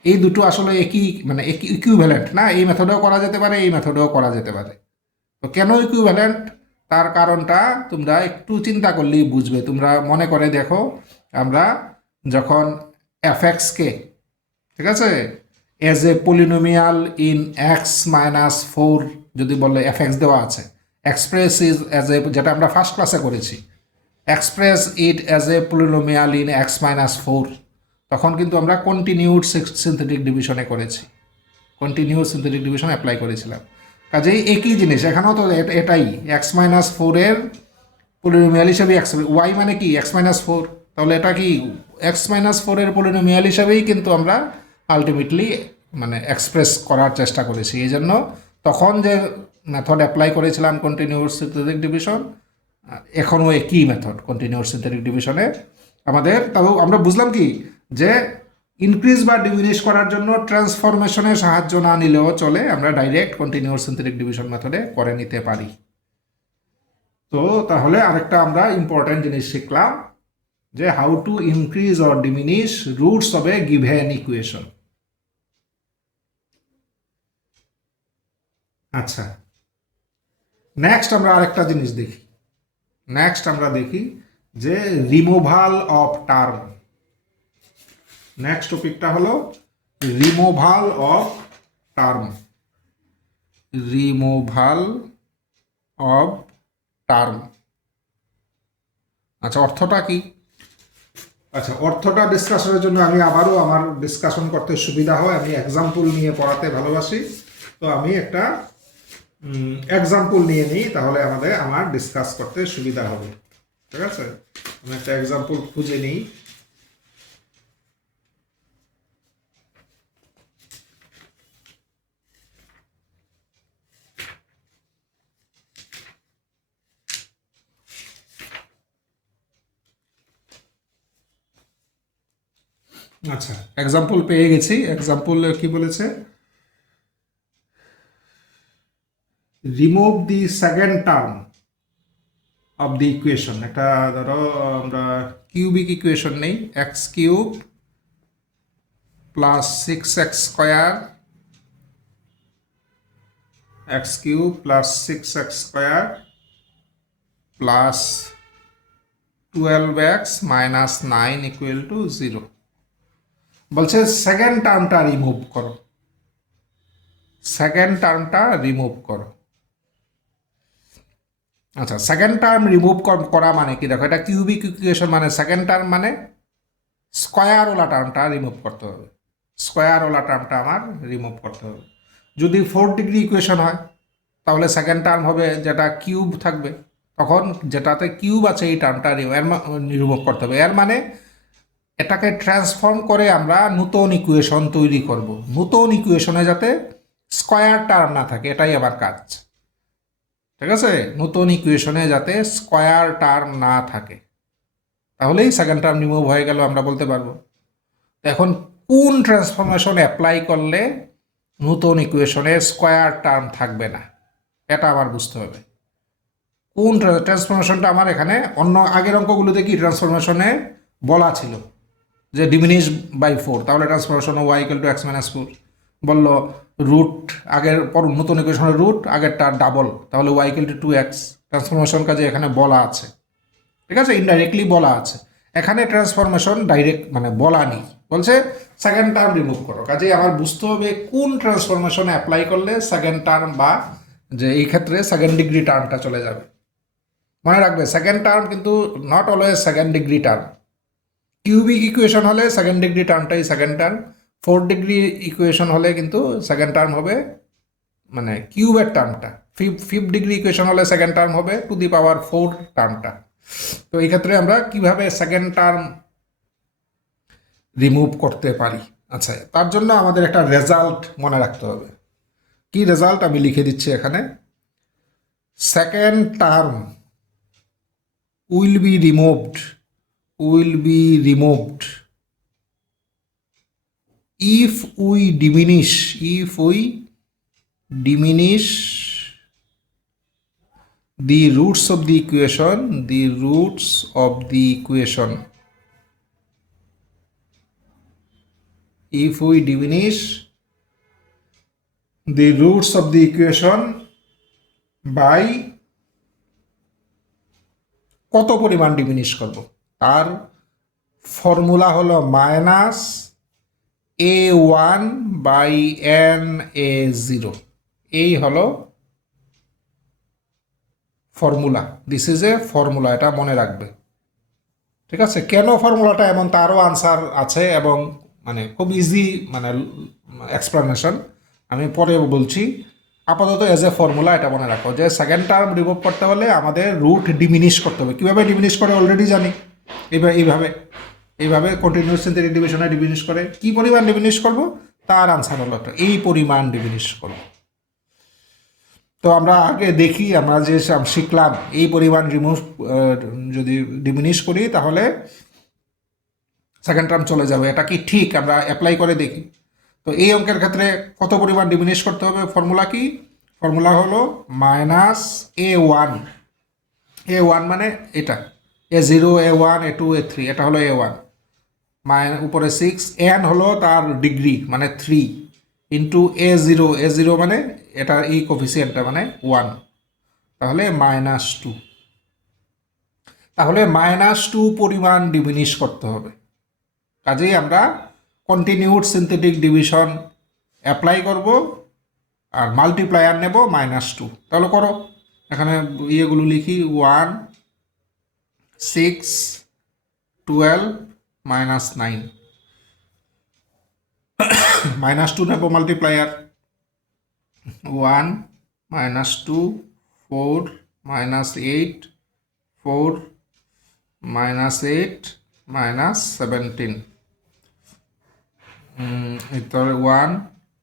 এই দুটো আসলে একই, মানে ইকুইভ্যালেন্ট না। এই মেথডেও করা যেতে পারে, এই মেথডেও করা যেতে পারে। তো কেন ইকুইভ্যালেন্ট, তার কারণটা তোমরা একটু চিন্তা করলেই বুঝবে। তোমরা মনে করে দেখো, আমরা যখন এফএক্সকে, ঠিক আছে, as a polynomial in x-4 যদি বলে এফএক্স দেওয়া আছে, এক্সপ্রেস ইজ এজ এ, যেটা আমরা ফার্স্ট ক্লাসে করেছি, express it as a polynomial in x-4, তখন কিন্তু আমরা কন্টিনিউড সিনথেটিক ডিভিশনে করেছি, কন্টিনিউড সিনথেটিক ডিভিশন অ্যাপ্লাই করেছিলাম। কাজেই একই জিনিস এখানেও তো এটাই, x-4 এর পলিনোমিয়াল হিসাবে ওয়াই মানে কি x-4, তাহলে এটা কি x-4 এর পলিনোমিয়াল হিসাবেই কিন্তু আমরা আলটিমেটলি মানে এক্সপ্রেস করার চেষ্টা করেছি। এই জন্য তখন যে মেথড অ্যাপ্লাই করেছিলাম কন্টিনিউড সিনথেটিক ডিভিশন, এখনও একই মেথড কন্টিনিউড সিনথেটিক ডিভিশনে আমাদের। তবেও আমরা বুঝলাম কি, যে ইনক্রিজ বা ডিমিনিশ করার জন্য ট্রান্সফরমেশনের সাহায্য না নিলেও চলে, আমরা ডাইরেক্ট কন্টিনিউড সিনথেটিক ডিভিশন মেথডে করে নিতে পারি। তো তাহলে আরেকটা আমরা ইম্পর্টেন্ট জিনিস শিখলাম, যে how to increase or diminish roots of a given equation. আচ্ছা, নেক্সট আমরা আরেকটা জিনিস দেখি। নেক্সট আমরা দেখি যে রিমুভাল অফ টার্ম। নেক্সট টপিকটা হলো removal of term. Removal of term. আচ্ছা, অর্থটা কি? আচ্ছা, অর্থটা ডিসকাশনের জন্য আমি আবারও, আমার ডিসকাশন করতে সুবিধা হয়, আমি এক্সাম্পল নিয়ে পড়াতে ভালোবাসি। তো আমি একটা এক্সাম্পল নিয়ে নিই, তাহলে আমার ডিসকাস করতে সুবিধা হবে। ঠিক আছে, আমি একটা এক্সাম্পল খুঁজে নিই। আচ্ছা, এক্সাম্পল পেয়ে গেছি। এক্সাম্পল কি বলেছে, remove the second term of the equation. একটা ধরো আমরা কিউবিক ইকুয়েশন নেই, x cube plus 6x square, x cube plus 6x square plus 12x minus 9 equal to 0। বলছে সেকেন্ড টার্মটা রিমুভ করো, সেকেন্ড টার্মটা রিমুভ করো। আচ্ছা, সেকেন্ড টার্ম রিমুভ করা মানে কি, দেখো এটা কিউবিক ইকুয়েশন, মানে সেকেন্ড টার্ম মানে স্কোয়ারওয়ালা টার্মটা রিমুভ করতে হবে। স্কোয়ারওয়ালা টার্মটা আমার রিমুভ করতে হবে। যদি 4 ডিগ্রি ইকুয়েশন হয় তাহলে সেকেন্ড টার্ম হবে যেটা কিউব থাকবে, তখন যেটাতে কিউব আছে এই টার্মটা রিমুভ করতে হবে। এর মানে এটাকে ট্রান্সফর্ম করে আমরা নতুন ইকুয়েশন তৈরি করব, নতুন ইকুয়েশনে যাতে স্কোয়ার টার্ম না থাকে, এটাই আমার কাজ। ঠিক আছে, নতুন ইকুয়েশনে যাতে স্কোয়ার টার্ম না থাকে, তাহলেই সেকেন্ড টার্ম রিমুভ হয়ে গেল আমরা বলতে পারবো। এখন কোন ট্রান্সফরমেশন অ্যাপ্লাই করলে নতুন ইকুয়েশনে স্কোয়ার টার্ম থাকবে না, এটা আবার বুঝতে হবে। কোন ট্রান্সফরমেশনটা আমার এখানে অন্য আগের অঙ্কগুলোতে কি ট্রান্সফরমেশনে বলা ছিল যে ডিমিনিশ বাই 4, তাহলে transformation y equal to x minus 4 বললো, রুট আগের পর নতুন ইকুয়েশনের রুট আগেরটা ডাবল, তাহলে y equal two 2x। Transformation কাজে এখানে বলা আছে, ঠিক আছে, ইনডাইরেক্টলি বলা আছে। এখানে ট্রান্সফরমেশন ডাইরেক্ট মানে বলা নেই, বলছে সেকেন্ড টার্ম রিমুভ করো। কাজেই আমার বুঝতে হবে কোন ট্রান্সফরমেশন অ্যাপ্লাই করলে সেকেন্ড টার্ম বা যে এই ক্ষেত্রে সেকেন্ড ডিগ্রি টার্মটা চলে যাবে। মনে রাখবে সেকেন্ড টার্ম কিন্তু not always second degree term. Cubic equation হলে সেকেন্ড ডিগ্রি টার্মটাই সেকেন্ড টার্ম, 4 ডিগ্রি ইকুয়েশন হলে কিন্তু সেকেন্ড টার্ম হবে মানে কিউবের টার্মটা। 5 ডিগ্রি ইকুয়েশন হলে সেকেন্ড টার্ম হবে টু দি পাওয়ার 4 টার্মটা। তো এই ক্ষেত্রে আমরা কিভাবে সেকেন্ড টার্ম রিমুভ করতে পারি, আচ্ছা তার জন্য আমাদের একটা রেজাল্ট মনে রাখতে হবে। কি রেজাল্ট আমি লিখে দিচ্ছি এখানে। Second term will be removed if we diminish the roots of the equation if we diminish the roots of the equation by কত পরিমাণ ডিমিনিশ করব, তার ফর্মুলা হলো মাইনাস a1/na0। এই হলো formula, this is a formula, এটা মনে রাখবে। ঠিক আছে, কেন ফর্মুলাটা এমন তারও আনসার আছে এবং মানে খুব ইজি মানে এক্সপ্লেনেশন আমি পরে বলছি। আপাতত এজ এ ফর্মুলা এটা মনে রাখো যে সেকেন্ড টার্ম রিমুভ করতে হলে আমাদের রুট ডিমিনিশ করতে হবে। কীভাবে ডিমিনিশ করে অলরেডি জানি, এইভাবে কন্টিনিউয়াস সিনথেটিক ডিভিশনে ডিমিনিশ করে। কি পরিমাণ ডিমিনিশ করব, তার আনসার হলো এই পরিমাণ ডিমিনিশ করব। তো আমরা আগে দেখি, আমরা যে শিখলাম এই পরিমাণ যদি ডিমিনিশ করি তাহলে সেকেন্ড টার্ম চলে যাবে, এটা কি ঠিক, আমরা অ্যাপ্লাই করে দেখি। তো এই অঙ্কের ক্ষেত্রে কত পরিমাণ ডিমিনিশ করতে হবে, ফর্মুলা কি, ফর্মুলা হলো মাইনাস a1 মানে এটা a0 a1 a2 a3, এটা হলো a1 উপরে 6, n হলো তার ডিগ্রি মানে 3 ইন্টু a0 মানে এটার এই কোফিসিয়েন্টটা মানে 1, তাহলে -2। তাহলে -2 পরিমাণ ডিমিনিশ করতে হবে। কাজেই আমরা কন্টিনিউড সিনথেটিক ডিভিশন অ্যাপ্লাই করব আর মাল্টিপ্লায়ার নেব -2। তাহলে করো, এখানে ইয়েগুলো লিখি 1 6 12 -9 -2 নেব মাল্টিপ্লায়ার 1 -2 4 -8 4 -8 -17 এরপরে 1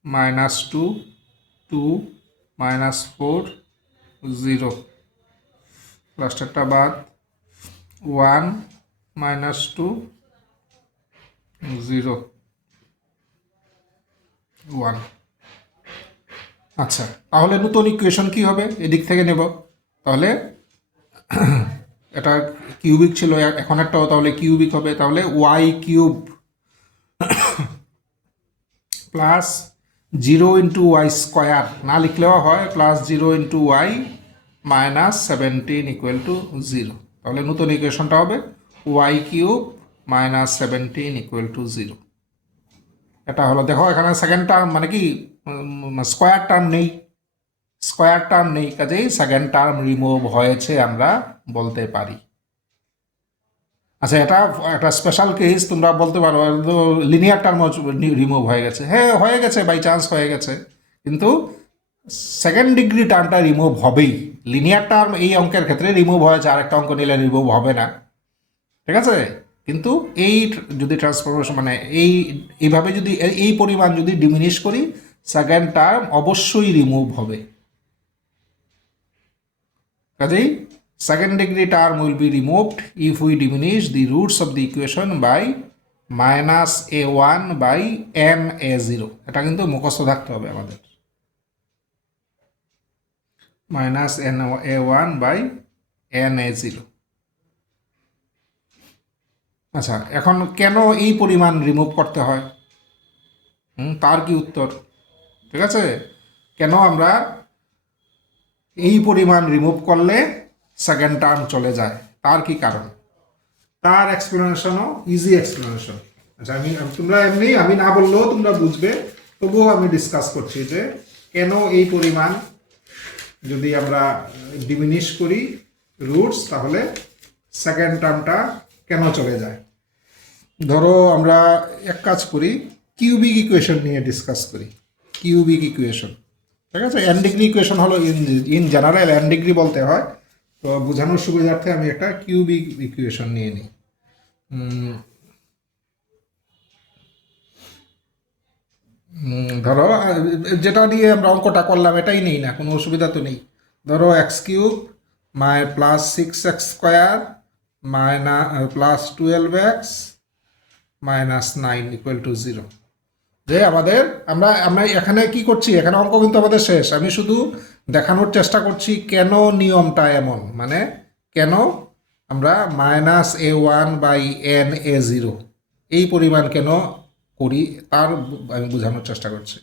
-2 2 -4 0 লাস্টেরটা বাদ 1 -2 0 1। আচ্ছা, তাহলে নতুন ইকুয়েশন কি হবে, এদিক থেকে নেব। তাহলে এটা কিউবিক ছিল, এখন একটাও তাহলে কিউবিক হবে। তাহলে y³ প্লাস 0 × y² না লিখলেও হয়, প্লাস 0 × y -17 = 0। তাহলে নতুন ইকুয়েশনটা হবে y³ -17 = 0। এটা হলো, দেখো এখানে সেকেন্ড টার্ম মানে কি স্কোয়ার টার্ম নেই, কাজেই সেকেন্ড টার্ম রিমুভ হয়েছে আমরা বলতে পারি। আচ্ছা, এটা একটা স্পেশাল কেস, তোমরা বলতে পারো লিনিয়ার টার্ম রিমুভ হয়ে গেছে। হ্যাঁ, হয়ে গেছে, বাই চান্স হয়ে গেছে, কিন্তু সেকেন্ড ডিগ্রি টার্মটা রিমুভ হবেই। লিনিয়ার টার্ম এই অঙ্কের ক্ষেত্রে রিমুভ হয়েছে, আরেকটা অঙ্ক নিলে রিমুভ হবে না, ঠিক আছে। কিন্তু এই যদি ট্রান্সফরমেশন মানে এইভাবে যদি এই পরিমাণ যদি ডিমিনিশ করি, সেকেন্ড টার্ম অবশ্যই রিমুভ হবে। কাজেই second degree term will be removed if we diminish the roots of the equation by minus a1 by n a0। এটা কিন্তু মুখস্থ থাকতে হবে আমাদের, minus n a1 by n a0। আচ্ছা, এখন কেন এই পরিমাণ রিমুভ করতে হয়, তার কি উত্তর? ঠিক আছে, কেন আমরা এই পরিমাণ রিমুভ করলে সেকেন্ড টার্ম চলে যায়, তার কি কারণ? তার এক্সপ্লেনেশনও ইজি এক্সপ্লেনেশন। আচ্ছা, তোমরা এমনি আমি না বললেও তোমরা বুঝবে, তবুও আমি ডিসকাস করছি যে কেন এই পরিমাণ যদি আমরা ডিমিনিশ করি রুটস, তাহলে সেকেন্ড টার্মটা কেন চলে যায়। ধরো আমরা এক কাজ করি, কিউবিক ইকুয়েশন নিয়ে ডিসকাস করি। কিউবিক ইকুয়েশন, ঠিক আছে। এন ডিগ্রি ইকুয়েশন হলো ইন জেনারেল এন ডিগ্রি বলতে হয়, তো বোঝানোর সুবিধার্থে আমি একটা কিউবিক ইকুয়েশন নিয়ে নিই। ধরো যেটা দিয়ে আমরা অঙ্কটা করলাম এটাই নেই না, কোনো অসুবিধা তো নেই। ধরো x cube plus 6x square plus 12x minus 9 equal to 0। যে আমাদের আমরা এখানে কি করছি, এখানে অঙ্ক কিন্তু আমাদের শেষ। আমি শুধু দেখানোর চেষ্টা করছি কেন নিয়মটা এমন, মানে কেন আমরা minus a1 by n a0 এই পরিমাণ কেন করি, তার আমি বোঝানোর চেষ্টা করছি।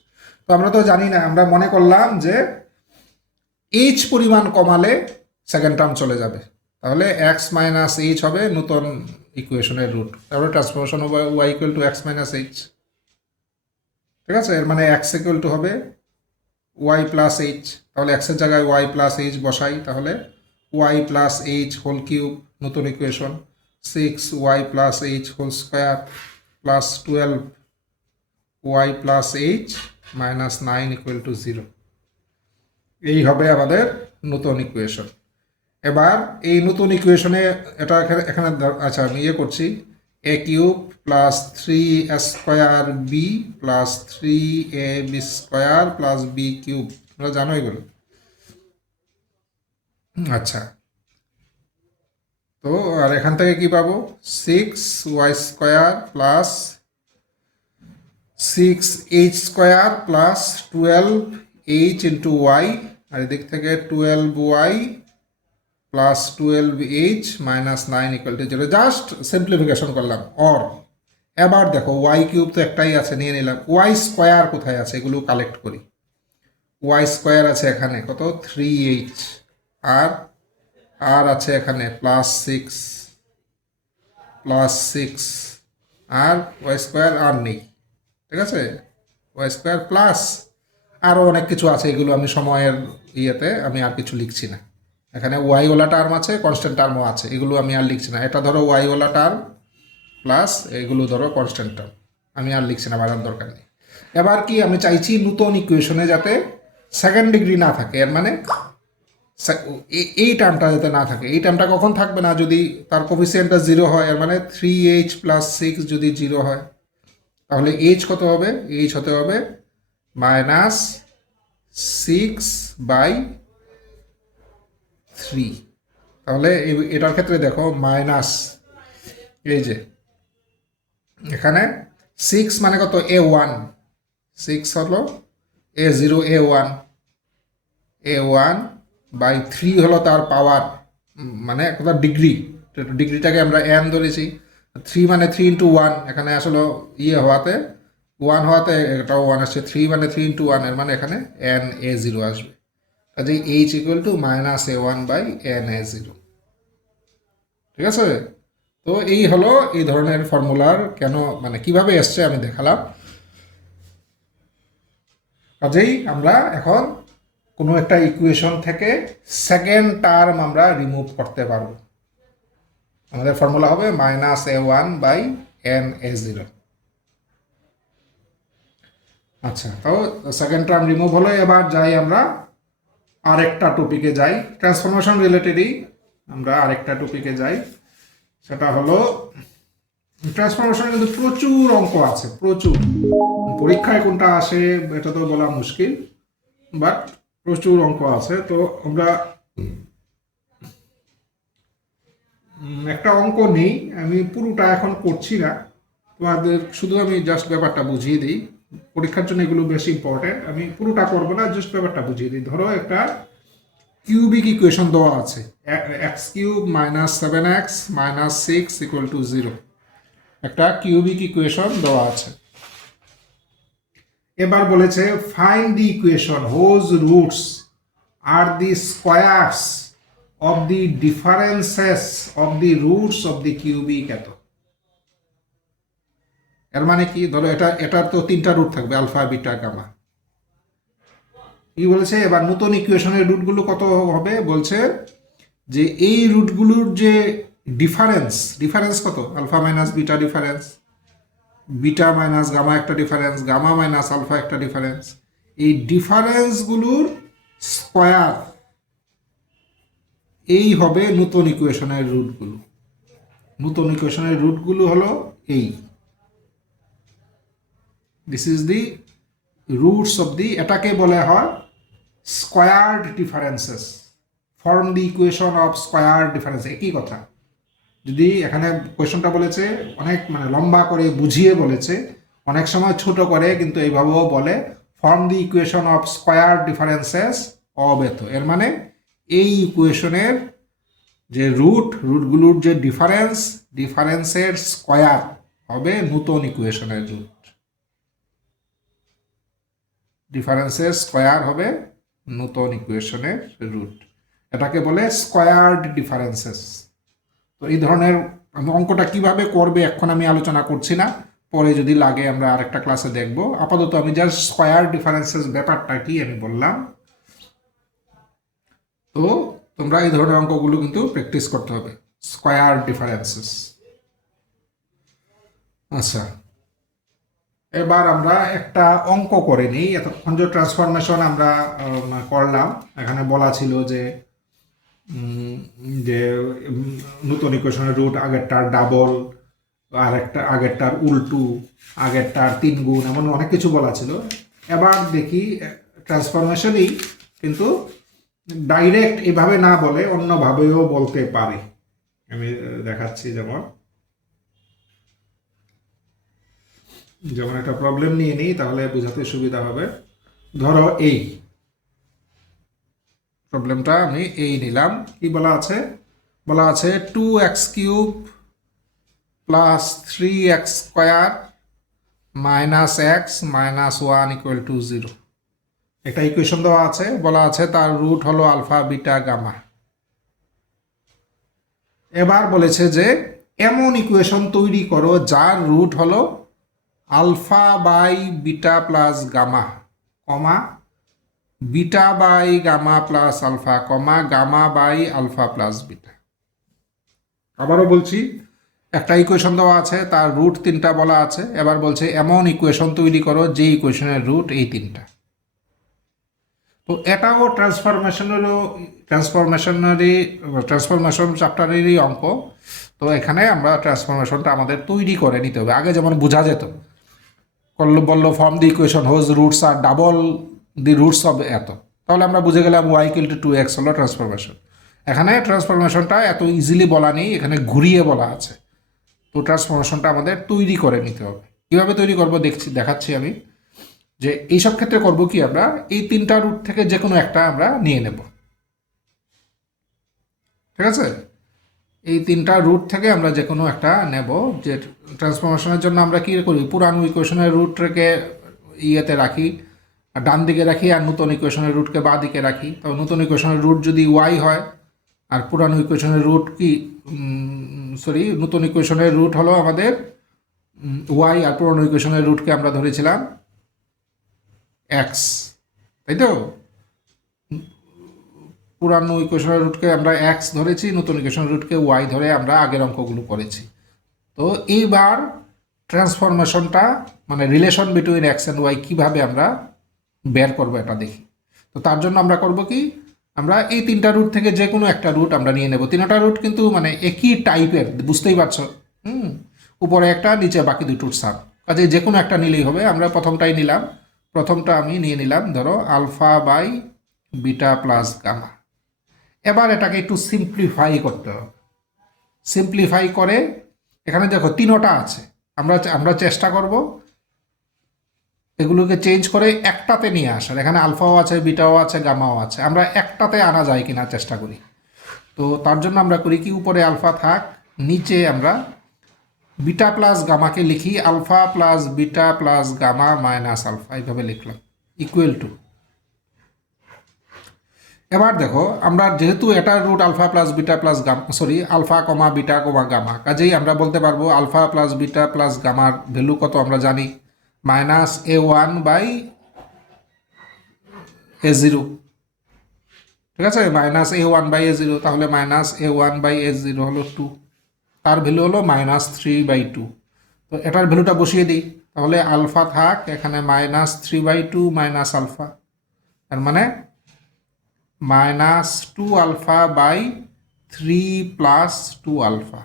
তো আমরা তো জানি না, আমরা মনে করলাম যে h পরিমাণ কমালে সেকেন্ড টার্ম চলে যাবে, তাহলে x মাইনাস h হবে নতুন ইকুয়েশনের রুট, তারপরে ট্রান্সফরমেশন হবে y equal two x minus h। ঠিক আছে, এর মানে x ইকুয়াল টু হবে y প্লাস h, তাহলে x এর জায়গায় y প্লাস h বসাই, তাহলে y plus h whole cube নতুন equation, 6y plus h whole square plus 12y plus h minus 9 equal to 0। এই হবে আমাদের নতুন ইকুয়েশন। এবার এই নতুন ইকুয়েশনে এটা এখানে আচ্ছা আমি করছি, a cube plus 3 square b plus 3ab square plus b cube, তোমরা জানো এগুলো। আচ্ছা, তো আর এখান থেকে কি পাবো, 6y square plus 6h square plus 12h into y, আর এদিক থেকে 12y plus 12h minus 9 equal to 0। Just simplification করলাম। অর এবার দেখো ওয়াই কিউব তো একটাই আছে, নিয়ে নিলাম। ওয়াই স্কোয়ার কোথায় আছে, এগুলো কালেক্ট করি। ওয়াই স্কোয়ার আছে এখানে কত, 3h, আর আর আছে এখানে প্লাস 6 আর ওয়াই স্কোয়ার আর নেই, ঠিক আছে। ওয়াই স্কোয়ার প্লাস আরও অনেক কিছু আছে, এগুলো আমি সময়ের ইয়েতে আমি আর কিছু লিখছি না। এখানে ওয়াইওয়ালা টার্ম আছে, কনস্ট্যান্ট টার্মও আছে, এগুলো আমি আর লিখছি না। এটা ধরো ওয়াইওয়ালা টার্ম প্লাস এগুলো ধরো কনস্ট্যান্ট টার্ম, আমি আর লিখছি না, বাড়ার দরকার নেই। এবার কি আমি চাইছি নতুন ইকুয়েশনে যাতে সেকেন্ড ডিগ্রি না থাকে, এর মানে এই টার্মটা যাতে না থাকে। এই টার্মটা কখন থাকবে না, যদি তার কোফিসিয়েন্টটা 0 হয়, এর মানে 3h প্লাস 6 যদি 0 হয়, তাহলে h কত হবে, h হতে হবে মাইনাস 6/3। তাহলে এটার ক্ষেত্রে দেখো মাইনাস, এই যে এখানে 6 মানে কত, a1, 6 হলো a0 a1 বাই 3 হলো তার পাওয়ার, মানে কথা ডিগ্রি, ডিগ্রিটাকে আমরা n ধরেছি। 3 মানে 3 ইন্টু 1, এখানে আসলে হওয়াতে 1 হওয়াতে এটাও 1 আসছে, 3 মানে 3 ইন্টু 1, এর মানে এখানে n a0 আসবে। কাজে h equal to minus a1 by n a0। ঠিক আছে, তো এই হলো এই ধরনের ফর্মুলার কেন মানে কিভাবে এসছে আমি দেখালাম। কাজেই আমরা এখন কোনো একটা ইকুয়েশন থেকে সেকেন্ড টার্ম আমরা রিমুভ করতে পারবো। আমাদের ফর্মুলা হবে -a1/n/a0। আচ্ছা, তো সেকেন্ড টার্ম রিমুভ হলো। এবার যাই আমরা আরেকটা টপিকে যাই, ট্রান্সফরমেশন রিলেটেডই আমরা আরেকটা টপিকে যাই। সেটা হলো ট্রান্সফরমেশনে কিন্তু প্রচুর অঙ্ক আছে, প্রচুর। পরীক্ষায় কোনটা আসে এটা তো বলা মুশকিল, বাট প্রচুর অঙ্ক আছে। তো আমরা একটা অঙ্ক নেই, আমি পুরোটা এখন করছি না, তোমাদের শুধু আমি জাস্ট ব্যাপারটা বুঝিয়ে দিই। পরীক্ষার জন্য এগুলো বেশি ইম্পর্টেন্ট, আমি পুরোটা করবো না, জাস্ট ব্যাপারটা বুঝিয়ে দিই। ধরো একটা কিউবিক ইকুয়েশন দেওয়া আছে, x³ - 7x - 6 = 0। একটা কিউবিক ইকুয়েশন দেওয়া আছে। এবার বলেছে find the equation whose roots are the squares of the differences of the roots of the cubic এত। এর মানে কি, ধরো এটার তো তিনটা রুট থাকবে, আলফা, বিটা, গামা। কি বলেছে এবার নতুন ইকুয়েশনের রুটগুলো কত হবে, বলছে যে এই রুটগুলোর যে ডিফারেন্স কত, alpha minus beta difference, beta minus gamma একটা ডিফারেন্স, গামা মাইনাস আলফা একটা ডিফারেন্স, এই ডিফারেন্সগুলোর স্কোয়ার, এই হবে নতুন ইকুয়েশনের রুটগুলো। নতুন ইকুয়েশনের রুটগুলো হলো এই, this is the roots of দি, এটাকে বলা হয় squared differences. Form the equation of squared difference, একই কথা। যদি এখানে কোয়েশনটা বলেছে অনেক লম্বা করে বুঝিয়ে বলেছে, অনেক সময় ছোট করে কিন্তু এইভাবেও বলে, form the equation of squared differences of এত। এর মানে এই ইকুয়েশনের যে রুটগুলোর যে ডিফারেন্সের স্কোয়ার হবে নতুন ইকুয়েশনের রুট। ডিফারেন্সের স্কোয়ার হবে নতুন ইকুয়েশনের রুট, এটাকে বলে স্কোয়ার্ড ডিফারেন্সেস। তো এই ধরনের অঙ্কটা কিভাবে করবে এখন আমি আলোচনা করছি না, পরে যদি লাগে আমরা আরেকটা ক্লাসে দেখব। আপাতত আমি জাস্ট স্কোয়ার ডিফারেন্সেস ব্যাপারটা কি আমি বললাম। তো তোমরা এই ধরনের অঙ্কগুলো কিন্তু প্র্যাকটিস করতে হবে, স্কোয়ার ডিফারেন্সেস। আচ্ছা, এবার আমরা একটা অঙ্ক করে নিই। এতক্ষণ যে ট্রান্সফরমেশন আমরা করলাম, এখানে বলা ছিল যে নতুন ইকুয়েশনের রুট আগেরটার ডাবল, আগেরটার উল্টু, আগেরটার 3 গুণ, এমন অনেক কিছু বলা ছিল। এবার দেখি ট্রান্সফরমেশনই কিন্তু ডাইরেক্ট এভাবে না বলে অন্যভাবেও বলতে পারে। আমি দেখাচ্ছি, যেমন একটা প্রবলেম নিয়ে নিই, তাহলে বোঝাতে সুবিধা হবে। ধরো এই প্রবলেমটা আমি এই নিলাম। কি বলা আছে, 2x³ + 3x² - x - 1 = 0। একটা ইকুয়েশন দেওয়া আছে, বলা আছে তার রুট হলো আলফা, বিটা, গামা। এবার বলেছে যে এমন ইকুয়েশন তৈরি করো যার রুট হলো alpha by beta plus gamma, comma beta by gamma plus alpha, comma gamma by alpha plus beta. আবারও বলছি, একটা ইকুয়েশন দেওয়া আছে, তার রুট 3টা বলা আছে। এবার বলছে এমন ইকুয়েশন তৈরি করো যে ইকুয়েশনের রুট এই 3টা। তো এটাও ট্রান্সফরমেশন চ্যাপ্টারেরই অঙ্ক। তো এখানে আমরা ট্রান্সফরমেশনটা আমাদের তৈরি করে নিতে হবে। আগে যেমন বোঝা যেত, বললো form the equation whose roots are double the roots of এত, তাহলে আমরা বুঝে গেলাম y = 2x হলো ট্রান্সফরমেশন। এখানে ট্রান্সফরমেশনটা এত ইজিলি বলা নেই, এখানে ঘুরিয়ে বলা আছে। তো ট্রান্সফরমেশনটা আমাদের তৈরি করে নিতে হবে। কীভাবে তৈরি করবো দেখাচ্ছি আমি। যে এইসব ক্ষেত্রে করব কি, আমরা এই 3টা রুট থেকে যে কোনো একটা আমরা নিয়ে নেব, ঠিক আছে? এই 3টা রুট থেকে আমরা যে কোনো একটা নেব। যে ট্রান্সফরমেশনের জন্য আমরা কী করি, পুরানো ইকুয়েশনের রুটটাকে ইয়েতে রাখি, ডান দিকে রাখি, আর নতুন ইকুয়েশনের রুটকে বাঁ দিকে রাখি। তো নতুন ইকুয়েশনের রুট যদি y হয়, আর পুরানো ইকুয়েশনের রুট কি, নতুন ইকুয়েশনের রুট হলো আমাদের y, আর পুরানো ইকুয়েশনের রুটকে আমরা ধরেছিলাম x, তাই তো? পুরানো ইকুয়েশনের রুটকে আমরা এক্স ধরেছি, নতুন ইকুয়েশনের রুটকে ওয়াই ধরে আমরা আগের অঙ্কগুলো করেছি। তো এইবার ট্রান্সফরমেশনটা মানে relation between x and y কীভাবে আমরা বের করবো এটা দেখি। তো তার জন্য আমরা করব কি, আমরা এই তিনটা রুট থেকে যে কোনো একটা রুট আমরা নিয়ে নেব। তিনটা রুট কিন্তু মানে একই টাইপের, বুঝতেই পারছো। উপরে একটা, নিচে বাকি দুটোর সাব, কাজে যে কোনো একটা নিলেই হবে। আমরা প্রথমটাই নিলাম, প্রথমটা আমি নিয়ে নিলাম ধরো alpha by beta plus gamma. এবার এটাকে একটু সিম্পলিফাই করতে হবে। সিম্পলিফাই করে এখানে দেখো তিনোটা আছে, আমরা চেষ্টা করব এগুলোকে চেঞ্জ করে একটাতে নিয়ে আসার। এখানে আলফাও আছে, বিটাও আছে, গামাও আছে, আমরা একটাতে আনা যায় কিনা চেষ্টা করি। তো তার জন্য আমরা করি কি, উপরে আলফা থাক, নিচে আমরা বিটা প্লাস গামাকে লিখি alpha plus beta plus gamma minus alpha, এইভাবে লিখলাম ইকুয়াল টু। এবার দেখো আমরা যেহেতু এটার root alpha plus beta plus gamma, sorry alpha comma beta comma gamma, কাজেই আমরা বলতে পারবো আলফা প্লাস বিটা প্লাস গামার ভ্যালু কত আমরা জানি, মাইনাস A1 বাই A0। ঠিক আছে, মাইনাস A1 বাই A0, তাহলে মাইনাস A1 বাই A0 হলো 2, তার ভ্যালু হলো -3/2। তো এটার ভ্যালুটা বসিয়ে দিই, তাহলে আলফা থাক এখানে -3/2 মাইনাস আলফা, তার মানে -2 আলফা বাই 3 প্লাস 2 আলফা।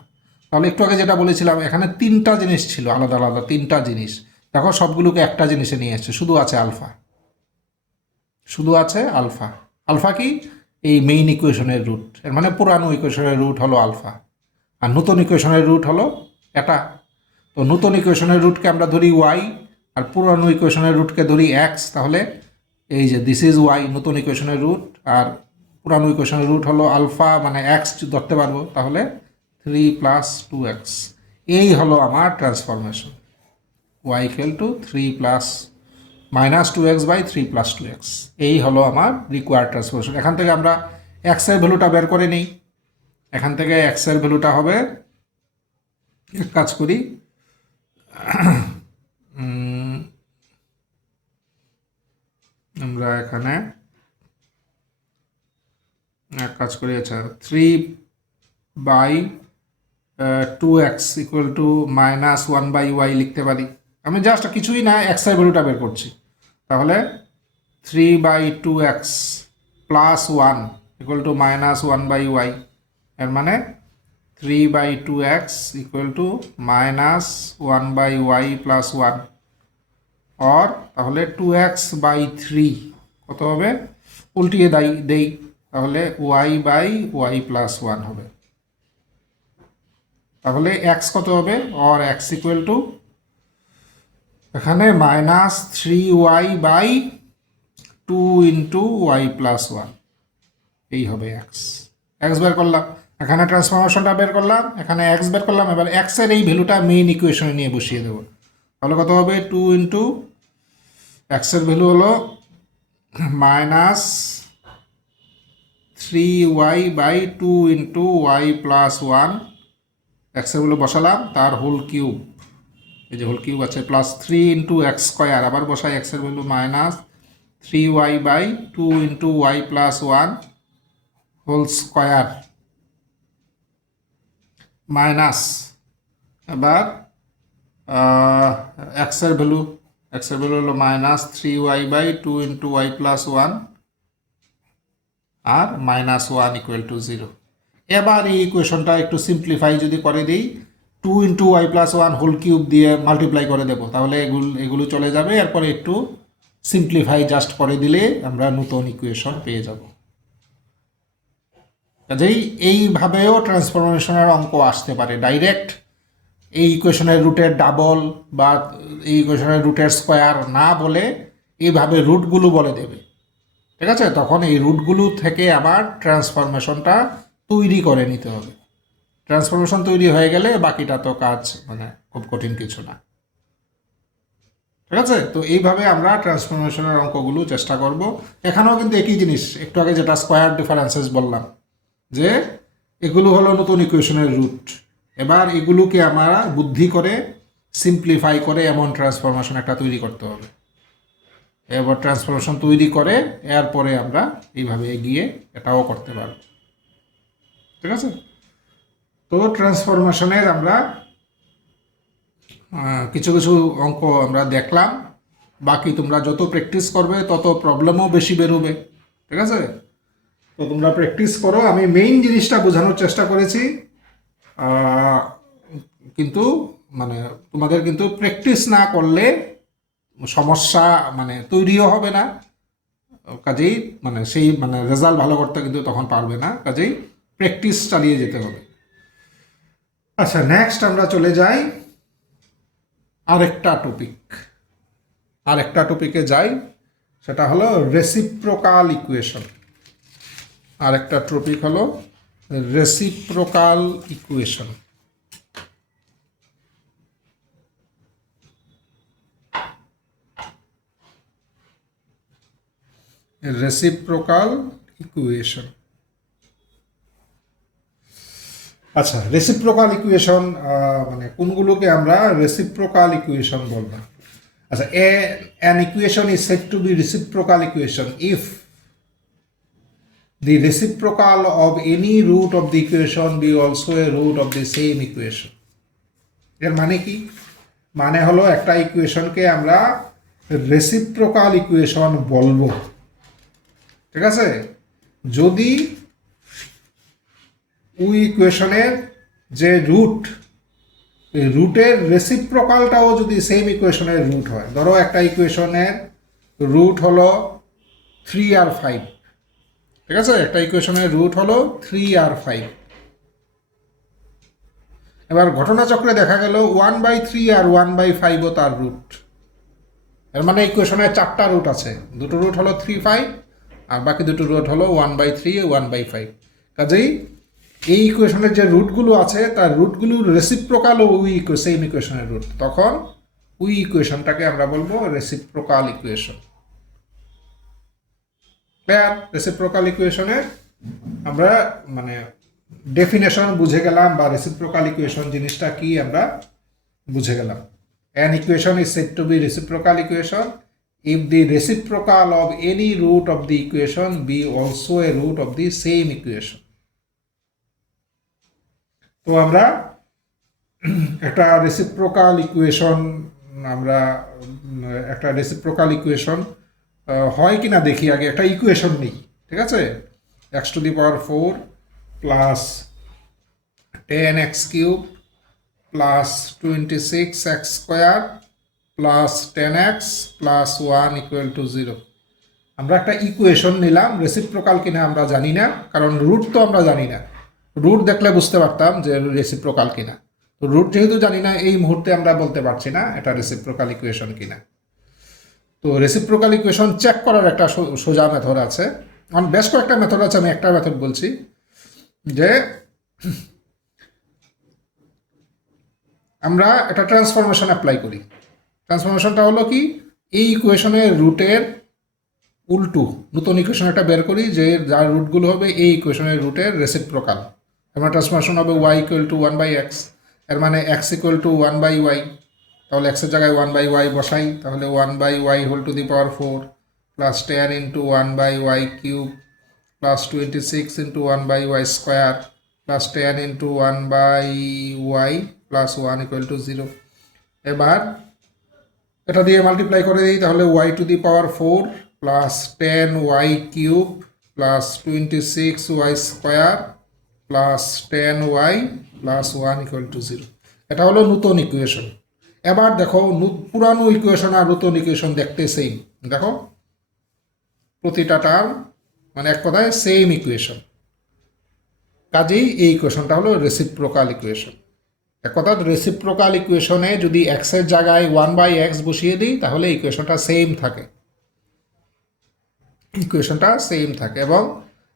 তাহলে একটু আগে যেটা বলেছিলাম, এখানে তিনটা জিনিস ছিল আলাদা আলাদা, তিনটা জিনিস, দেখো সবগুলোকে একটা জিনিসে নিয়ে এসছে, শুধু আছে আলফা, শুধু আছে আলফা। আলফা কি, এই মেইন ইকুয়েশনের রুট, এর মানে পুরানো ইকুয়েশনের রুট হলো আলফা, আর নতুন ইকুয়েশনের রুট হলো এটা। তো নতুন ইকুয়েশনের রুটকে আমরা ধরি ওয়াই, আর পুরানো ইকুয়েশনের রুটকে ধরি এক্স। তাহলে এই যে দিস ইজ ওয়াই, নতুন ইকুয়েশনের রুট, আর পুরানো ইকুয়েশনের রুট হলো আলফা মানে এক্স ধরতে পারবো, তাহলে 3 প্লাস 2x। এই হলো আমার ট্রান্সফরমেশন, y equal to 3 plus -2x by 3 plus 2x। এই হলো আমার রিকোয়ার্ড ট্রান্সফরমেশন। এখান থেকে আমরা এক্সের ভ্যালুটা বের করে নিই। এখান থেকে এক্সের ভ্যালুটা হবে, এক কাজ করি, আমরা এখানে এক কাজ করি, আচ্ছা 3/2x ইকুয়াল টু -1/y লিখতে পারি। আমি জাস্ট কিছুই না, এক্সের ভ্যালুটা বের করছি। তাহলে 3/2x plus 1 equal two -1/y, এর মানে 3/2x equal to -1/y plus 1, और তাহলে 2x/3 কত হবে, উল্টিয়ে দেই, তাহলে y/y প্লাস 1 হবে। তাহলে x কত হবে, और x ইকুয়াল টু এখানে -3y/2 ইন্টু y প্লাস 1, এই হবে x। বের করলাম, এখানে ট্রান্সফরমেশনটা বের করলাম, এখানে x বের করলাম। এবার x এর এই ভ্যালুটা মেইন ইকুয়েশনে নিয়ে বসিয়ে দেবো। তাহলে কত হবে, 2 ইন্টু x এর ভ্যালু হলো -3y/2 into y plus 1, x এর ভ্যালু বসালাম, তার হোল কিউব, এই যে হোল কিউব আছে, প্লাস 3 ইন্টু এক্স স্কোয়ার, আবার বসাই x এর value -3y/2 into y plus 1 whole square, minus এবার x এর ভ্যালু হলো -3y/2 ইন্টু y প্লাস 1 আর -1 ইকুয়াল টু 0। এবার এই ইকুয়েশনটা একটু সিম্পলিফাই যদি করে দিই, 2 into y plus 1 whole cube দিয়ে মাল্টিপ্লাই করে দেবো, তাহলে এগুলো চলে যাবে। এরপরে একটু সিম্পলিফাই জাস্ট করে দিলে আমরা নতুন ইকুয়েশন পেয়ে যাব। কাজেই এইভাবেও ট্রান্সফরমেশনের অঙ্ক আসতে পারে, ডাইরেক্ট এই ইকুয়েশনের রুটের ডাবল বা এই ইকুয়েশনের রুটের স্কোয়ার না বলে এইভাবে রুটগুলো বলে দেবে। ঠিক আছে, তখন এই রুটগুলো থেকে আবার ট্রান্সফরমেশনটা তৈরি করে নিতে হবে। ট্রান্সফরমেশন তৈরি হয়ে গেলে বাকিটা তো কাজ মানে খুব কঠিন কিছু না। ঠিক আছে, তো এইভাবে আমরা ট্রান্সফরমেশনের অঙ্কগুলো চেষ্টা করব। এখানেও কিন্তু একই জিনিস, একটু আগে যেটা স্কোয়ার ডিফারেন্সেস বললাম, যে এগুলো হলো নতুন ইকুয়েশনের রুট। এবার এগুলোকে আমরা বুদ্ধি করে সিম্পলিফাই করে এমন ট্রান্সফরমেশন একটা তৈরি করতে হবে। এবার ট্রান্সফরমেশন তৈরি করে এরপরে আমরা এইভাবে এগিয়ে এটাও করতে পারব। ঠিক আছে? তো ট্রান্সফরমেশনের আমরা কিছু কিছু অঙ্ক আমরা দেখলাম, বাকি তোমরা যত প্র্যাকটিস করবে তত প্রবলেমও বেশি বেরোবে। ঠিক আছে? তো তোমরা প্র্যাকটিস করো। আমি মেইন জিনিসটা বোঝানোর চেষ্টা করেছি, কিন্তু মানে তোমাদের কিন্তু প্র্যাকটিস না করলে সমস্যা মানে তৈরিও হবে না, কাজেই মানে সেই মানে রেজাল্ট ভালো করতে কিন্তু তখন পারবে না, কাজেই প্র্যাকটিস চালিয়ে যেতে হবে। আচ্ছা, নেক্সট আমরা চলে যাই আরেকটা টপিকে যাই, সেটা হলো রেসিপ্রোকাল ইকুয়েশন। আরেকটা টপিক হলো রেসিপ্রোকাল ইকুয়েশন। Reciprocal equation. আচ্ছা, রেসিপ্রোকাল ইকুয়েশন মানে কোনগুলোকে আমরা রেসিপ্রোকাল ইকুয়েশন বলবো? আচ্ছা, an equation is said to be reciprocal equation if the reciprocal of any root of the equation be also a root of the same equation. এর মানে কি? মানে হলো একটা ইকুয়েশনকে আমরা রেসিপ্রোকাল ইকুয়েশন বলবো। ঠিক আছে? যদি ওই ইকুয়েশনের যে রুটের রেসিপ্রোকালটাও যদি সেম ইকুয়েশনের রুট হয়। ধরো একটা ইকুয়েশনের রুট হলো 3 আর 5। ঠিক আছে? একটা ইকুয়েশনের রুট হলো 3 আর 5। এবার ঘটনাচক্রে দেখা গেল 1/3 আর 1/5ও তার রুট। এর মানে ইকুয়েশনের 4টা রুট আছে, দুটো রুট হলো 3, 5 আর বাকি দুটো রুট হলো 1/3, 1/5। কাজেই এই ইকুয়েশনের যে রুটগুলো আছে তার রুটগুলোর রেসিপ্রোকালও ওই সেম ইকুয়েশনের রুট, তখন ওই ইকুয়েশনটাকে আমরা বলবো রেসিপ্রোকাল ইকুয়েশন। ক্লিয়ার? রেসিপ্রোকাল ইকুয়েশনের আমরা মানে ডেফিনেশন বুঝে গেলাম, বা রেসিপ্রোকাল ইকুয়েশন জিনিসটা কি আমরা বুঝে গেলাম। An equation is said to be reciprocal equation if the reciprocal of any root of the equation be also a root of the same equation. তো আমরা একটা রেসিপ্রোকাল ইকুয়েশন হয় কিনা দেখি। আগে একটা ইকুয়েশন নেই। ঠিক আছে? x⁴ plus 10x³ plus 26x² plus 10x plus 1 = 0। আমরা একটা ইকুয়েশন নিলাম, রেসিপ্রোকাল কিনা আমরা জানি না, কারণ রুট তো আমরা জানি না। রুট দেখলে বুঝতে পারতাম যে রেসিপ্রোকাল কিনা। তো রুট যেহেতু জানি না, এই মুহূর্তে আমরা বলতে পারছি না এটা রেসিপ্রোকাল ইকুয়েশন কিনা। তো রেসিপ্রোকাল ইকুয়েশন চেক করার একটা সোজা মেথড আছে। বেশ কয়েকটা মেথড আছে, আমি একটা মেথড বলছি, যে আমরা একটা ট্রান্সফরমেশন অ্যাপ্লাই করি। ট্রান্সফরমেশনটা হলো কি, এই ইকুয়েশনের রুটের উল্টো নতুন ইকুয়েশন একটা বের করি, যে যার রুটগুলো হবে এই ইকুয়েশনের রুটের রেসিপ্রোকাল। আমার ট্রান্সফরমেশন হবে y = 1/x, এর মানে x = 1/y। তাহলে x এর জায়গায় 1/y বসাই, তাহলে 1/y⁴ plus 10 × 1/y³ plus 26 × 1/y² plus 10 × 1/y plus 1 = 0। এবার এটা দিয়ে মাল্টিপ্লাই করে দিই, তাহলে y⁴ plus 10y³ plus 26y² plus 10y plus 1 = 0। এটা হলো নতুন ইকুয়েশন। এবার দেখো পুরানো ইকুয়েশন আর নতুন ইকুয়েশন দেখতে সেম। দেখো প্রতিটা টার্ম মানে এক কথায় সেম ইকুয়েশন, কাজেই এই ইকুয়েশনটা হলো রেসিপ্রোকাল ইকুয়েশন। এক কথা, রেসিপ্রোকাল ইকুয়েশনে যদি x এর জায়গায় 1/x বসিয়ে দিই তাহলে ইকুয়েশনটা সেম থাকে, এবং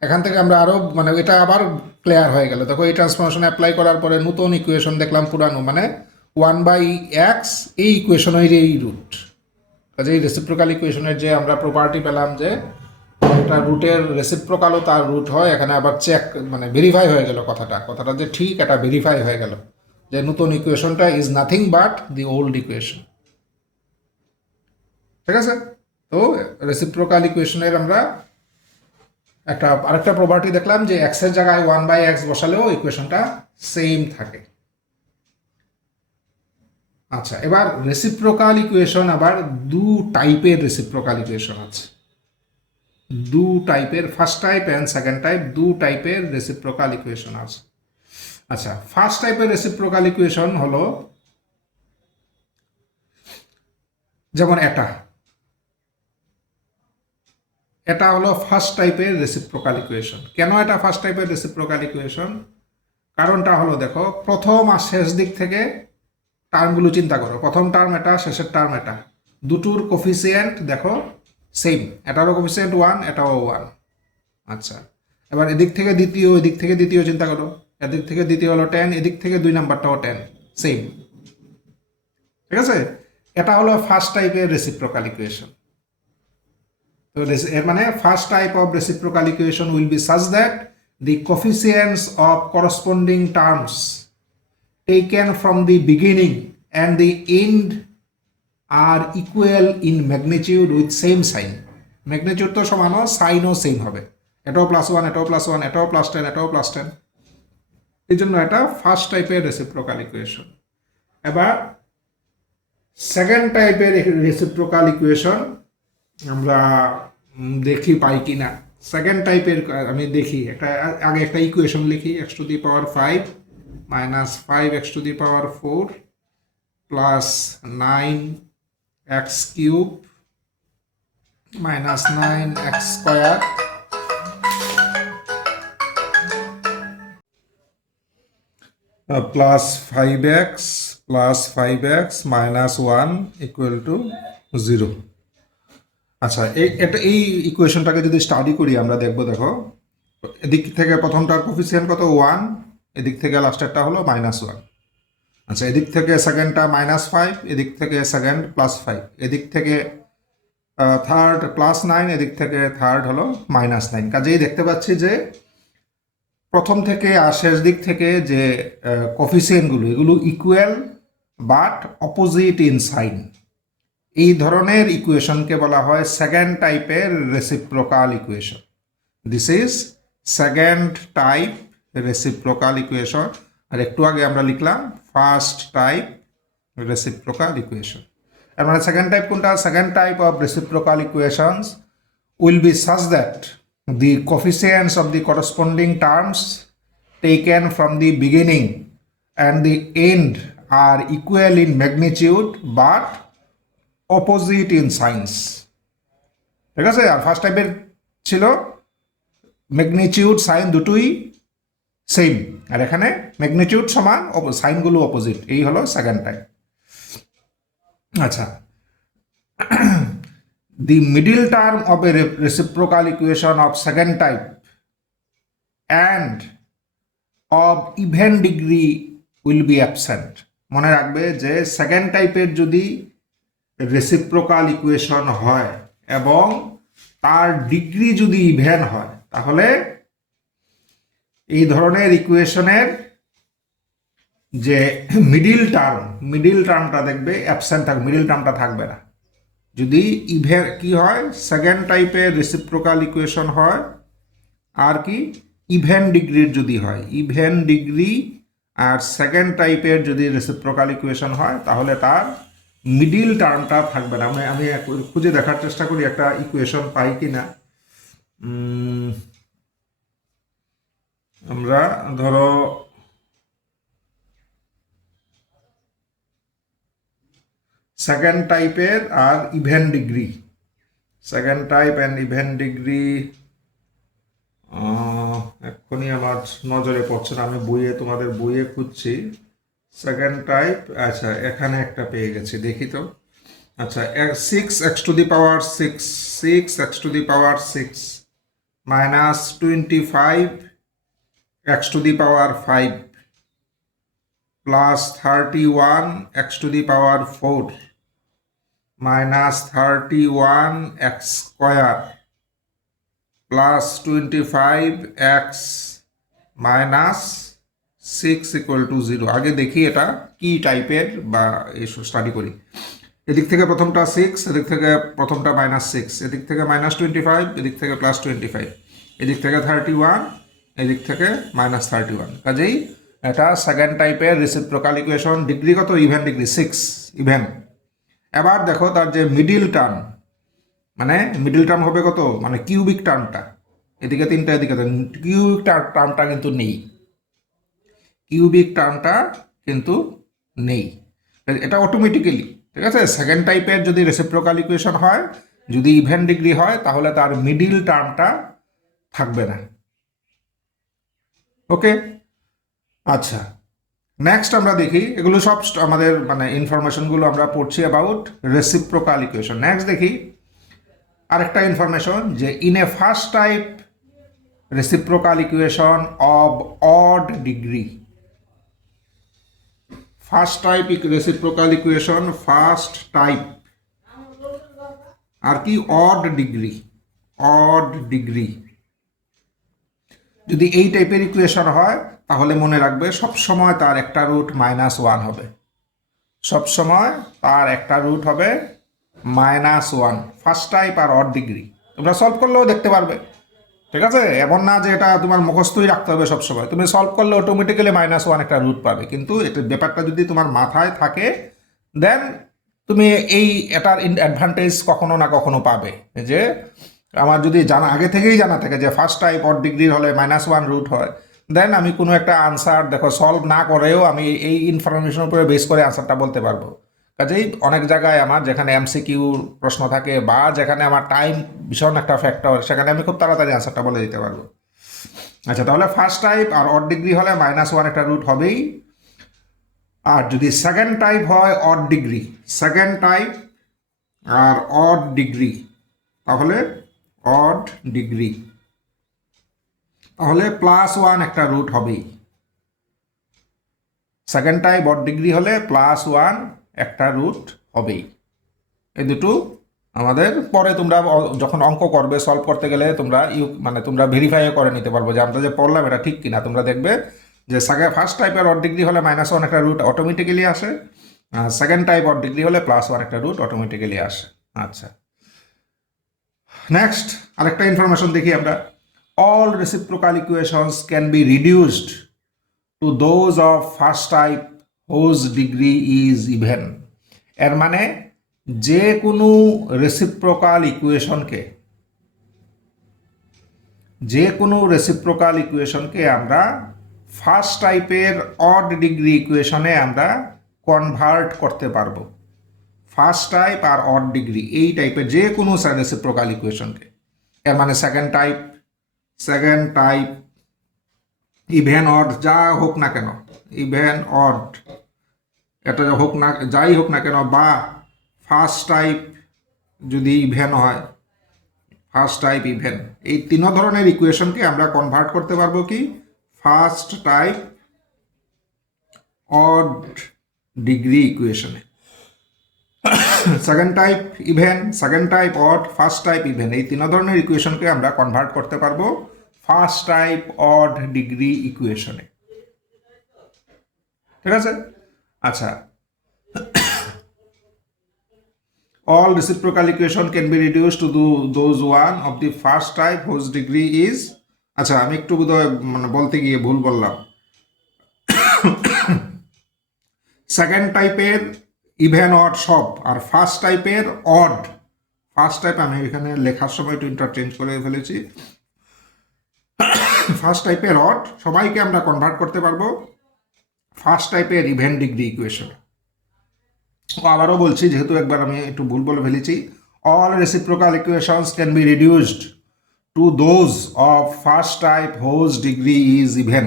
এখান থেকে আমরা আরও মানে এটা আবার ক্লিয়ার হয়ে গেল। দেখো এই ট্রান্সফরমেশন অ্যাপ্লাই করার পরে নতুন ইকুয়েশন দেখলাম পুরানো, মানে 1/x এই ইকুয়েশনের এই রুট। কাজে এই রেসিপ্রোকাল ইকুয়েশনের যে আমরা প্রপার্টি পেলাম যে একটা রুটের রেসিপ্রোকালও তার রুট হয়, এখানে আবার চেক মানে ভেরিফাই হয়ে গেল কথাটা যে ঠিক, এটা ভেরিফাই হয়ে গেল যে নতুন ইকুয়েশনটা is nothing but the old equation. ঠিক আছে? তো রেসিপ্রোকাল ইকুয়েশনের আমরা আরেকটা প্রপার্টি দেখলাম যে এক্স এর জায়গায় 1/x বসালেও ইকুয়েশনটা সেম থাকে। আচ্ছা, এবার রেসিপ্রোকাল ইকুয়েশন আবার দু টাইপের রেসিপ্রোকাল ইকুয়েশন আছে। দু টাইপের, first type and second type, দু টাইপের রেসিপ্রোকাল ইকুয়েশন আছে। আচ্ছা, ফার্স্ট টাইপের রেসিপ্রোকাল ইকুয়েশন হলো যেমন এটা হলো ফার্স্ট টাইপের রেসিপ্রোকাল ইকুয়েশন। কেন এটা ফার্স্ট টাইপের রেসিপ্রোকাল ইকুয়েশন? কারণটা হলো, দেখো, প্রথম আর শেষ দিক থেকে টার্মগুলো চিন্তা করো। প্রথম টার্ম এটা, শেষের টার্ম এটা, দুটোর কোফিসিয়েন্ট দেখো সেম। এটারও কোফিসিয়েন্ট 1, এটাও 1। আচ্ছা, এবার এদিক থেকে দ্বিতীয়, এদিক থেকে দ্বিতীয় চিন্তা করো। এদিক থেকে দ্বিতীয় হলো 10, এদিক থেকে 2 নাম্বারটাও 10, সেম। ঠিক আছে, এটা হলো ফার্স্ট টাইপের রেসিপ্রোকাল ইকুয়েশন। তো এর মানে first type of reciprocal equation will be such that the coefficients of corresponding terms taken from the beginning and the end are equal in magnitude with same sign. Magnitude তো সমান, সাইনও same হবে। এটাও +1, এটাও +1, এটাও +10, এটাও +10। এই জন্য এটা ফার্স্ট টাইপের রেসিপ্রোকাল ইকুয়েশন। এবার সেকেন্ড টাইপের রেসিপ্রোকাল ইকুয়েশন আমরা দেখি পাই কিনা। সেকেন্ড টাইপের আমি দেখি, আগে একটা ইকুয়েশন লিখি। x⁵ minus 5x⁴ plus 9x³ minus 9x² plus 5x minus 1 = 0। আচ্ছা, এই ইকুয়েশনটাকে যদি স্টাডি করি আমরা দেখবো, দেখো, এদিক থেকে প্রথমটার কোফিসিয়েন্ট কত 1, এদিক থেকে লাস্টেরটা হলো -1। আচ্ছা, এদিক থেকে সেকেন্ডটা -5, এদিক থেকে সেকেন্ড +5, এদিক থেকে থার্ড +9, এদিক থেকে থার্ড হলো -9। কাজেই দেখতে পাচ্ছি যে প্রথম থেকে আর শেষ দিক থেকে যে কোফিসিয়েন্টগুলো, এগুলো equal but opposite in sign. এই ধরনের ইকুয়েশনকে বলা হয় সেকেন্ড টাইপের reciprocal equation. This is second type reciprocal equation. আর একটু আগে আমরা লিখলাম ফার্স্ট টাইপ রেসিপ্রোকাল ইকুয়েশন। এর মানে সেকেন্ড টাইপ কোনটা? Second type of reciprocal equations will be such that the coefficients of the corresponding terms taken from the beginning and the end are equal in magnitude but opposite in signs. ঠিক আছে, আর first টাইপের ছিল magnitude sign দুটোই same, আর এখানে magnitude সমান, সাইনগুলো opposite. এই হলো second type. আচ্ছা, the middle term of a reciprocal equation of second type and of even degree will be absent. মনে রাখবে যে সেকেন্ড টাইপের যদি রেসিপ্রোকাল ইকুয়েশন হয় এবং তার ডিগ্রি যদি ইভেন হয়, তাহলে এই ধরনের ইকুয়েশনের যে মিডিল টার্মটা দেখবে অ্যাবসেন্ট থাকবে, মিডিল টার্মটা থাকবে না। যদি ইভেন কি হয়, সেকেন্ড টাইপের রেসিপ্রোকাল ইকুয়েশন হয় আর কি ইভেন ডিগ্রির যদি হয়, ইভেন ডিগ্রি আর সেকেন্ড টাইপের যদি রেসিপ্রোকাল ইকুয়েশন হয়, তাহলে তার মিডিল টার্মটা থাকবে না। আমি খুঁজে দেখার চেষ্টা করি একটা ইকুয়েশন পাই কিনা। আমরা ধরো সেকেন্ড টাইপের আর even degree, second type and even degree এক্ষুনি আমার নজরে পড়ছে না, আমি তোমাদের বইয়ে খুঁজছি সেকেন্ড টাইপ। আচ্ছা, এখানে একটা পেয়ে গেছি, দেখি তো। আচ্ছা, 6x⁴ minus 25x⁵ plus 31x⁴ minus 31x² plus 25x minus 6 = 0। আগে দেখি এটা কি টাইপের, বা স্টাডি করি। এদিক থেকে প্রথমটা 6, এদিক থেকে প্রথমটা -6, এদিক থেকে -25, এদিক থেকে +25, এদিক থেকে 31, এদিক থেকে -31। কাজেই এটা সেকেন্ড টাইপের রেসিপ্রোকাল ইকুয়েশন। ডিগ্রি কত? Even degree 6, even. এবার দেখো তার যে মিডিল টার্ম, মানে মিডিল টার্ম হবে কত, মানে কিউবিক টার্মটা, এদিকে 3টা এদিকে 3, কিউবিক টার্মটা কিন্তু নেই, কিউবিক টার্মটা কিন্তু নেই। এটা অটোমেটিক্যালি, ঠিক আছে। সেকেন্ড টাইপের যদি রেসিপ্রোকাল ইকুয়েশন হয়, যদি ইভেন ডিগ্রি হয়, তাহলে তার মিডিল টার্মটা থাকবে না। ওকে, আচ্ছা, নেক্সট আমরা দেখি, এগুলো সব আমাদের মানে ইনফরমেশনগুলো আমরা পড়ছি অ্যাবাউট রেসিপ্রোকাল ইকুয়েশন। নেক্সট দেখি আরেকটা ইনফরমেশন, যে in a first type reciprocal equation of odd degree, first type reciprocal equation, first type, আর কি অড ডিগ্রি, অড ডিগ্রি যদি এই টাইপের ইকুয়েশন হয়, তাহলে মনে রাখবে সবসময় তার একটা রুট -1 হবে, সবসময় তার একটা রুট হবে -1। ফার্স্ট টাইপ আর অড ডিগ্রি তোমরা সলভ করলেও দেখতে পারবে, ঠিক আছে। এমন না যে এটা তোমার মুখস্থই রাখতে হবে সবসময়, তুমি সলভ করলে অটোমেটিক্যালি -1 একটা রুট পাবে, কিন্তু এটা ব্যাপারটা যদি তোমার মাথায় থাকে, দেন তুমি এটার অ্যাডভান্টেজ কখনো না কখনো পাবে। যে আমার যদি জানা আগে থেকেই জানা থাকে যে ফার্স্ট টাইপ অড ডিগ্রির হলে -1 রুট হয়, দেন আমি কোনো একটা আনসার দেখো সলভ না করেও আমি এই ইনফরমেশনের উপরে বেস করে আনসারটা বলতে পারবো। কাজেই অনেক জায়গায় আমার যেখানে এমসিকিউ প্রশ্ন থাকে, বা যেখানে আমার টাইম ভীষণ একটা ফ্যাক্টর, সেখানে আমি খুব তাড়াতাড়ি আনসারটা বলে দিতে পারবো। আচ্ছা, তাহলে ফার্স্ট টাইপ আর অড ডিগ্রি হলে -1 একটা রুট হবেই। আর যদি সেকেন্ড টাইপ হয় অড ডিগ্রি, সেকেন্ড টাইপ আর অড ডিগ্রি, তাহলে অড ডিগ্রি, তাহলে +1 একটা রুট হবেই। সেকেন্ড টাইপ অড ডিগ্রি হলে +1 একটা রুট হবেই। এই দুটো আমাদের পরে তোমরা যখন অঙ্ক করবে, সলভ করতে গেলে তোমরা মানে তোমরা ভেরিফাইও করে নিতে পারবো যে আমরা যে পড়লাম এটা ঠিক কিনা। তোমরা দেখবে যে ফার্স্ট টাইপের অড ডিগ্রি হলে -1 একটা রুট অটোমেটিক্যালি আসে, সেকেন্ড টাইপ অড ডিগ্রি হলে +1 একটা রুট অটোমেটিক্যালি আসে। আচ্ছা, নেক্সট আরেকটা ইনফরমেশন দেখি আমরা। All reciprocal equations can be reduced to those of first type whose degree is even. এর মানে যে কোনো রেসিপ্রোকাল ইকুয়েশনকে, যে কোনো রেসিপ্রোকাল ইকুয়েশনকে আমরা ফার্স্ট টাইপের অড ডিগ্রি ইকুয়েশনে আমরা কনভার্ট করতে পারবো। ফার্স্ট টাইপ আর অড ডিগ্রি এই টাইপের যে কোনো রেসিপ্রোকাল ইকুয়েশনকে, এর মানে সেকেন্ড টাইপ ইভেন অড যা হোক না কেন, ইভেন অড এটা হোক না, যাই হোক না কেন, বা ফার্স্ট টাইপ যদি ইভেন হয়, ফার্স্ট টাইপ ইভেন, এই তিন ধরনের ইকুয়েশনকে আমরা কনভার্ট করতে পারবো কি ফার্স্ট টাইপ অড ডিগ্রি ইকুয়েশনে। Second type even, second type odd, first type even, এই তিন ধরনের ইকুয়েশনকে আমরা কনভার্ট করতে পারবো ফার্স্ট টাইপ অড ডিগ্রি ইকুয়েশনে, ঠিক আছে। আচ্ছা, all reciprocal equation can be reduced to those one of the first type whose degree is, আচ্ছা আমি একটু বোধহয় মানে বলতে গিয়ে ভুল বললাম। সেকেন্ড টাইপের ইভেন অড সব, আর ফার্স্ট টাইপের অড, ফার্স্ট টাইপ আমি এখানে লেখার সময় একটু ইন্টারচেঞ্জ করে ফেলেছি। ফার্স্ট টাইপের অড সবাইকে আমরা কনভার্ট করতে পারবো ফার্স্ট টাইপের ইভেন ডিগ্রি ইকুয়েশন। আবারও বলছি, যেহেতু একবার আমি একটু ভুল বলে ফেলেছি, all reciprocal equations can be reduced to those of first type whose degree is even.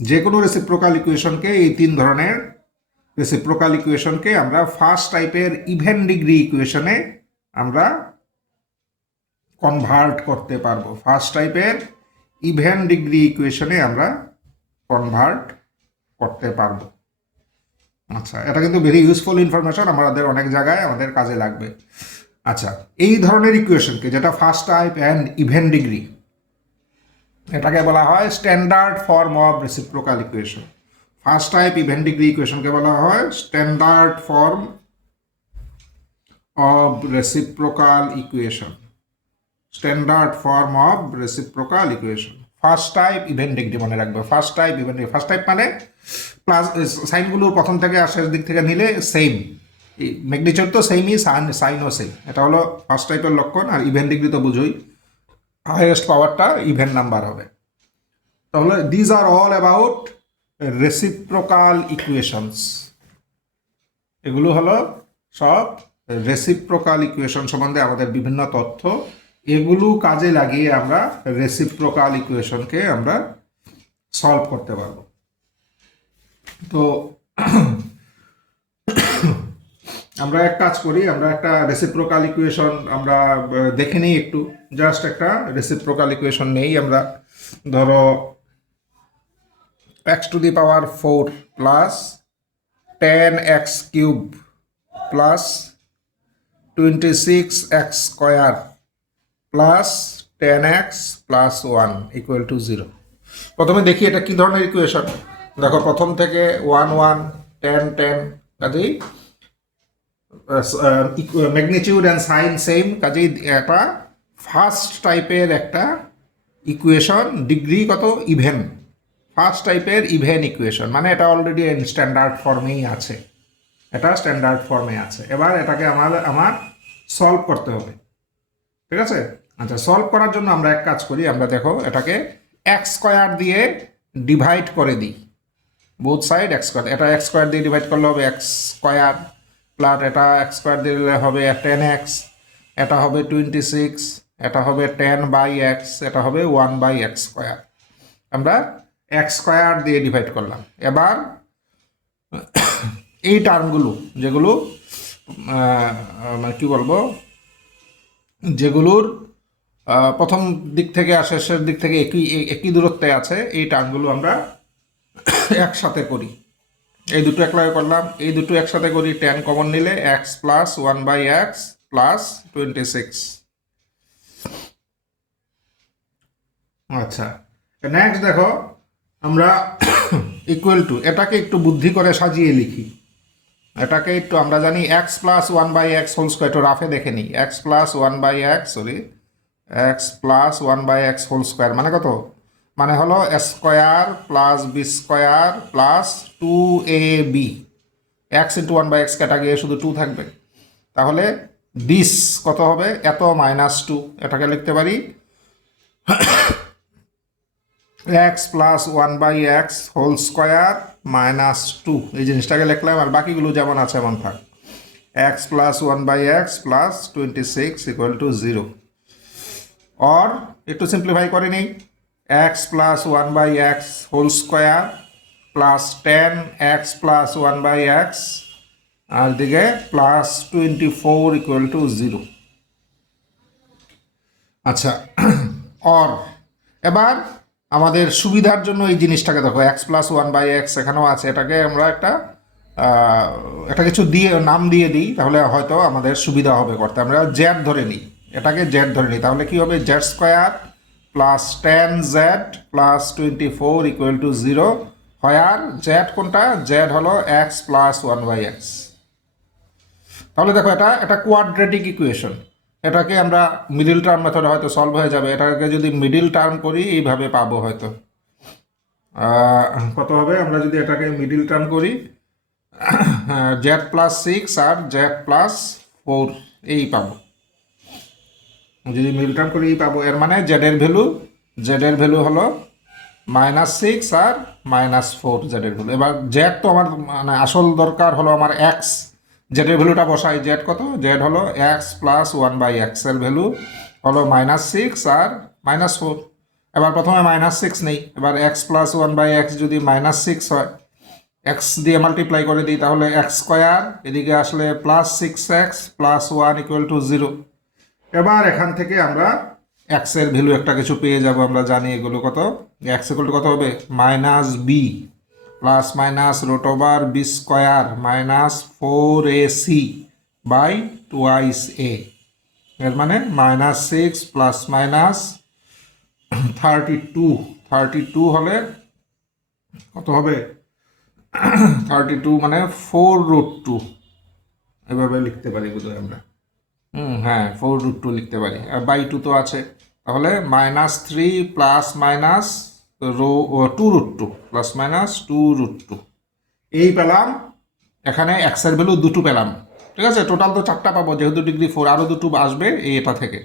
যে কোনো রেসিপ্রোকাল ইকুয়েশনকে, এই তিন ধরনের রেসিপ্রোকাল ইকুয়েশনকে আমরা ফার্স্ট টাইপের ইভেন ডিগ্রি ইকুয়েশনে আমরা কনভার্ট করতে পারবো, ফার্স্ট টাইপের ইভেন ডিগ্রি ইকুয়েশনে আমরা কনভার্ট করতে পারবো। আচ্ছা, এটা কিন্তু ভেরি ইউজফুল ইনফরমেশন, আমাদের অনেক জায়গায় আমাদের কাজে লাগবে। আচ্ছা, এই ধরনের ইকুয়েশনকে, যেটা first type and even degree, এটাকে বলা হয় standard form of reciprocal equation. First type even degree ইকুয়েশনকে বলা হয় standard form of reciprocal equation, standard form of reciprocal equation. First type event degree মনে রাখবে, first type event, first type মানে plus সাইনগুলো প্রথম থেকে আর শেষ দিক থেকে নিলে সেম, ম্যাগনিটিউড তো সেমই, সাইনও সেম, এটা হলো ফার্স্ট টাইপের লক্ষণ। আর ইভেন্ট ডিগ্রি তো বুঝোই, হাইয়েস্ট পাওয়ারটা ইভেন্ট নাম্বার হবে। তাহলে these are all about reciprocal equations, এগুলো হলো সব রেসিপ্রোকাল ইকুয়েশন সম্বন্ধে আমাদের বিভিন্ন তথ্য, এগুলো কাজে লাগিয়ে আমরা রেসিপ্রোকাল ইকুয়েশনকে আমরা সলভ করতে পারবো। তো আমরা এক কাজ করি, আমরা একটা রেসিপ্রোকাল ইকুয়েশন আমরা দেখে নিই একটু, জাস্ট একটা রেসিপ্রোকাল ইকুয়েশন নেই আমরা। ধরো x two the power 4 plus 10x cube plus 26x square plus 10x plus 1 equal to 0। প্রথমে দেখি এটা কি ধরনের ইকুয়েশন। দেখো প্রথম থেকে 1 1 10 10, কাজেই ম্যাগনিটিউড অ্যান্ড সাইন সেম, কাজেই এটা ফার্স্ট টাইপের একটা ইকুয়েশন, ডিগ্রি কত, ইভেন, ফার্স্ট টাইপের ইভেন ইকুয়েশন, মানে এটা অলরেডি স্ট্যান্ডার্ড ফর্মেই আছে, এটা স্ট্যান্ডার্ড ফর্মে আছে। এবার এটাকে আমার সলভ করতে হবে, ঠিক আছে। আচ্ছা, সলভ করার জন্য আমরা এক কাজ করি, আমরা দেখো এটাকে এক্স স্কোয়ার দিয়ে ডিভাইড করে দিই, বোথ সাইড এক্স স্কোয়ার, এটা এক্স স্কোয়ার দিয়ে ডিভাইড করলে হবে এক্স স্কোয়ার, প্লাস এটা এক্স স্কোয়ার দিলে হবে 10x, এটা হবে 26, এটা হবে 10/x, এটা হবে 1/x স্কোয়ার। আমরা এক্স স্কোয়ার দিয়ে ডিভাইড করলাম। এবার এই টার্মগুলো যেগুলো মানে কী বলবো, যেগুলোর প্রথম দিক থেকে আর শেষের দিক থেকে একই দূরত্বে আছে, এই টার্মগুলো আমরা একসাথে করি। এই দুটো একলাগে করলাম, এই দুটো একসাথে করি, 10 কমন নিলে x প্লাস 1/x প্লাস 26। আচ্ছা, নেক্সট দেখো আমরা ইকুয়াল টু, এটাকে একটু বুদ্ধি করে সাজিয়ে লিখি, এটাকে একটু আমরা জানি x plus 1/x whole square, একটু রাফে দেখে নিই, x plus 1/x, sorry x plus 1/x whole square মানে কত, মানে হলো square plus b square plus 2ab, x into 1/x কাটা গিয়ে শুধু 2 থাকবে, তাহলে দিস কত হবে, এত মাইনাস 2, এটাকে লিখতে পারি x plus 1/x whole square minus 2, এই জিনিসটাকে লিখলাম, আর বাকিগুলো যেমন আছে এমন থাক, x plus 1/x plus 26 equal to 0। और একটু সিম্পলিফাই করে নিই, x plus 1/x whole square plus 10x plus 1/x আর দিকে প্লাস 24 ইকুয়াল টু 0। আচ্ছা, और এবার আমাদের সুবিধার জন্য এই জিনিসটাকে দেখো, x প্লাস 1/x এখানেও আছে, এটাকে আমরা একটা কিছু দিয়ে নাম দিয়ে দিই, তাহলে হয়তো আমাদের সুবিধা হবে করতে। আমরা জেড ধরে নিই, এটাকে জেড ধরে নিই, তাহলে কি হবে, Z square plus 10z plus 24 equal to 0, হয় আর জেড কোনটা, জেড হলো x প্লাস 1/x। তাহলে দেখো এটা একটা কোয়াড্রেটিক ইকুয়েশন, এটাকে আমরা মিডিল টার্ম মেথডে হয়তো সলভ হয়ে যাবে, এটাকে যদি মিডিল টার্ম করি এইভাবে পাবো হয়তো, কত হবে, আমরা যদি এটাকে মিডিল টার্ম করি জেড প্লাস 6 আর জেড প্লাস 4 এই পাবো, যদি মিডিল টার্ম করি এই পাবো। এর মানে জেডের ভ্যালু হলো -6 আর -4 জেডের ভ্যালু। এবার জেড তো আমার মানে আসল দরকার হলো আমার এক্স, জেডের ভ্যালুটা বসাই, জেড কত, জেড হলো x প্লাস 1/x, এর ভ্যালু হলো -6 আর -4। এবার প্রথমে -6 নেই, এবার x প্লাস 1/x যদি -6 হয়, x দিয়ে মাল্টিপ্লাই করে দিই, তাহলে x স্কোয়ার, এদিকে আসলে plus 6x plus 1 equal to 0। এবার এখান থেকে আমরা x এর ভ্যালু একটা কিছু পেয়ে যাব, আমরা জানি এগুলো কত, x ইকুয়াল টু কত হবে, -b plus minus root over b square minus 4ac by 2a, এর মানে -6 প্লাস মাইনাস 32 হলে কত হবে, 32 মানে 4√2, এভাবে লিখতে পারি বোধহয় আমরা। হ্যাঁ 4√2 লিখতে পারি, আর বাই 2 তো আছে, তাহলে -3 প্লাস মাইনাস 2√2 প্লাস মাইনাস 2√2 এই পেলাম। এখানে এক্স এর ভ্যালু 2 পেলাম, ঠিক আছে। টোটাল তো 4টা পাবো, যেহেতু ডিগ্রি 4 আরও 2 আসবে এটা থেকে।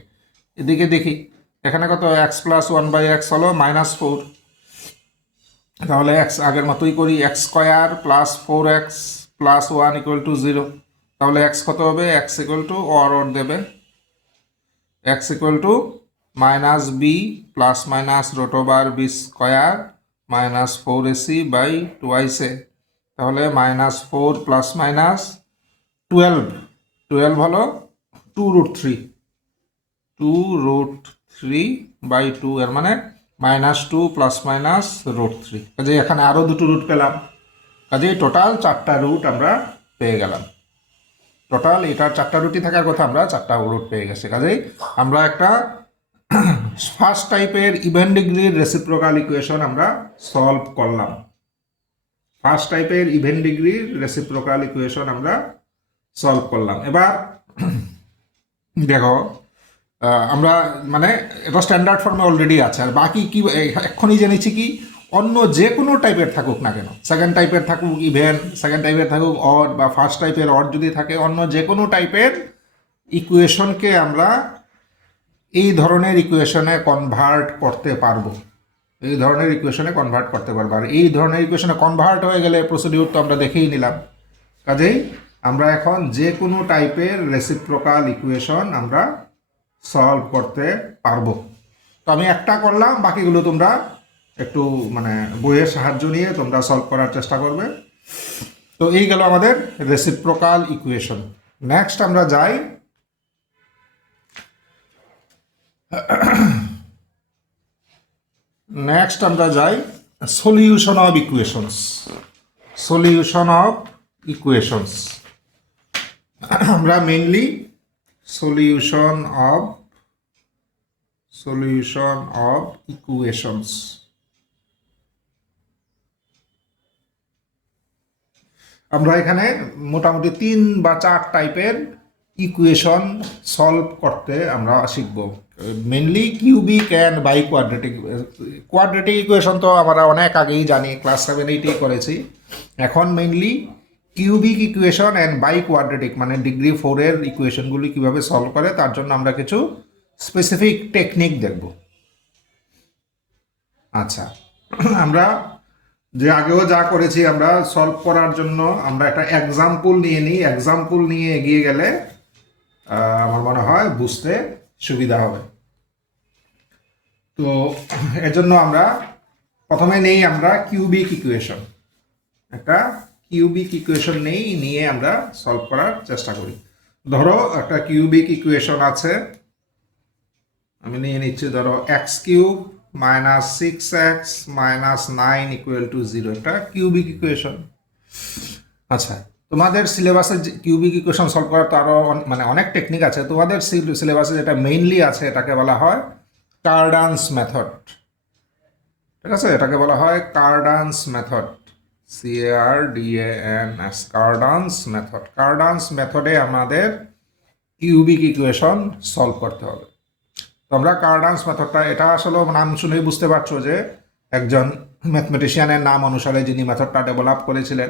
এদিকে দেখি এখানে কত, এক্স প্লাস 1/x হলো -4, তাহলে এক্স আগের মতোই করি, x square plus 4x plus 1 = 0। তাহলে এক্স কত হবে, এক্স = অর দেবে, x = -b plus minus √b square -4ac/2a। তাহলে -4 প্লাস মাইনাস 12 হলো 2√3, 2√3/2, এর মানে -2 প্লাস মাইনাস √3। কাজে এখানে আরও 2টো রুট পেলাম, কাজে টোটাল 4টা রুট আমরা পেয়ে গেলাম। টোটাল এটার 4টা রুটই থাকার কথা, আমরা 4টা রুট পেয়ে গেছি। কাজেই আমরা একটা ফার্স্ট টাইপের ইভেন ডিগ্রির রেসিপ্রোকাল ইকুয়েশন আমরা সলভ করলাম। ফার্স্ট টাইপের ইভেন ডিগ্রির রেসিপ্রোকাল ইকুয়েশন আমরা সলভ করলাম। এবার দেখো আমরা মানে এটা স্ট্যান্ডার্ড ফর্মে অলরেডি আছে, আর বাকি কি এক্ষুনি জেনেছি কি, অন্য যে কোনো টাইপের থাকুক না কেন, সেকেন্ড টাইপের থাকুক ইভেন, সেকেন্ড টাইপের থাকুক অড, বা ফার্স্ট টাইপের অড যদি থাকে, অন্য যে কোনো টাইপের ইকুয়েশনকে আমরা এই ধরনের ইকুয়েশনে কনভার্ট করতে পারবো, এই ধরনের ইকুয়েশনে কনভার্ট করতে পারবো। আর এই ধরনের ইকুয়েশনে কনভার্ট হয়ে গেলে প্রসিডিউর তো আমরা দেখেই নিলাম। কাজেই আমরা এখন যে কোনো টাইপের রেসিপ্রোকাল ইকুয়েশন আমরা সলভ করতে পারবো। তো আমি একটা করলাম, বাকিগুলো তোমরা একটু মানে বইয়ের সাহায্য নিয়ে তোমরা সলভ করার চেষ্টা করবে। তো এই গেল আমাদের রেসিপ্রোকাল ইকুয়েশন। নেক্সট আমরা যাই solution of equations. Solution of equations আমরা মেইনলি সলিউশন অফ ইকুয়েশনস আমরা এখানে মোটামুটি 3 বা 4 টাইপের ইকুয়েশন সলভ করতে আমরা শিখব। Mainly cubic and by quadratic equation তো আমরা অনেক আগেই জানি, ক্লাস 7-8 করেছি। এখন mainly cubic equation and by quadratic, মানে ডিগ্রি 4-এর ইকুয়েশনগুলি কীভাবে সলভ করে তার জন্য আমরা কিছু স্পেসিফিক টেকনিক দেখব। আচ্ছা, আমরা যে আগেও যা করেছি, আমরা সলভ করার জন্য আমরা একটা এক্সাম্পল নিয়ে নিই। এক্সাম্পল নিয়ে এগিয়ে গেলে আমার মনে হয় বুঝতে সুবিধা হবে। তো এজন্য আমরা প্রথমে নেই আমরা কিউবিক ইকুয়েশন, একটা কিউবিক ইকুয়েশন নিয়ে আমরা সলভ করার চেষ্টা করি। ধরো একটা কিউবিক ইকুয়েশন আছে, আমি নিয়ে নিচ্ছি, ধরো x³ - 6x - 9 = 0, একটা কিউবিক ইকুয়েশন। আচ্ছা, তোমাদের সিলেবাসে কিউবিক ইকুয়েশন সলভ করার তো আরও মানে অনেক টেকনিক আছে। তোমাদের সিলেবাসে যেটা মেইনলি আছে এটাকে বলা হয় কার্ডানস মেথড, ঠিক আছে। এটাকে বলা হয় কার্ডানস মেথড, CARDANS, কার্ডানস মেথড। কার্ডানস মেথডে আমাদের কিউবিক ইকুয়েশন সলভ করতে হবে। তো আমরা কার্ডানস মেথডটা, এটা আসলে নাম শুনেই বুঝতে পারছো যে একজন ম্যাথমেটিশিয়ানের নাম অনুসারে যিনি মেথডটা ডেভেলপ করেছিলেন,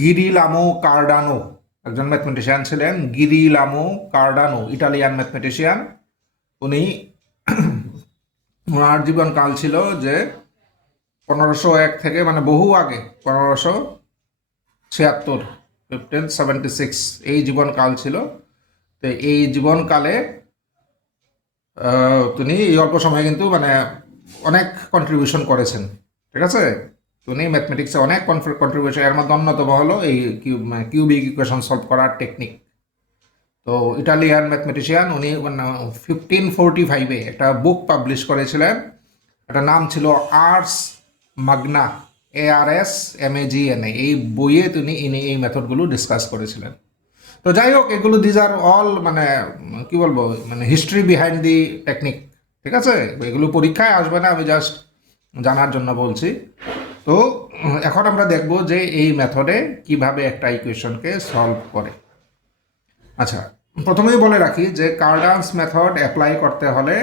গিরিলামো কার্ডানো, একজন ম্যাথমেটিশিয়ান ছিলেন গিরিলামো কার্ডানো, ইটালিয়ান ম্যাথমেটিশিয়ান। উনি ওনার জীবনকাল ছিল যে 1501 থেকে, মানে বহু আগে, 1576, 1576 এই জীবনকাল ছিল। তো এই জীবনকালে তিনি এই অল্প সময়ে কিন্তু মানে অনেক কন্ট্রিবিউশন করেছেন, ঠিক আছে। উনি ম্যাথমেটিক্সে অনেক কন্ট্রিবিউশন, এর মধ্যে অন্যতম হলো এই কিউবিক ইকুয়েশন সলভ করার টেকনিক। তো ইটালিয়ান ম্যাথমেটিশিয়ান, উনি 1545-এ একটা বুক পাবলিশ করেছিলেন, একটা নাম ছিল আর্স মাগনা, ARSMAGNA। এই বইয়ে ইনি এই মেথডগুলো ডিসকাস করেছিলেন। তো যাই হোক, এগুলো দিজ আর অল মানে কি বলবো, মানে হিস্ট্রি বিহাইন্ড দি টেকনিক, ঠিক আছে। এগুলো পরীক্ষায় আসবে না, আমি জাস্ট জানার জন্য বলছি। তো এখন আমরা দেখব যে এই মেথডে কিভাবে একটা ইকুয়েশনকে সলভ করে। আচ্ছা, প্রথমেই বলে রাখি যে কার্ডান্স মেথড অ্যাপ্লাই করতে হলে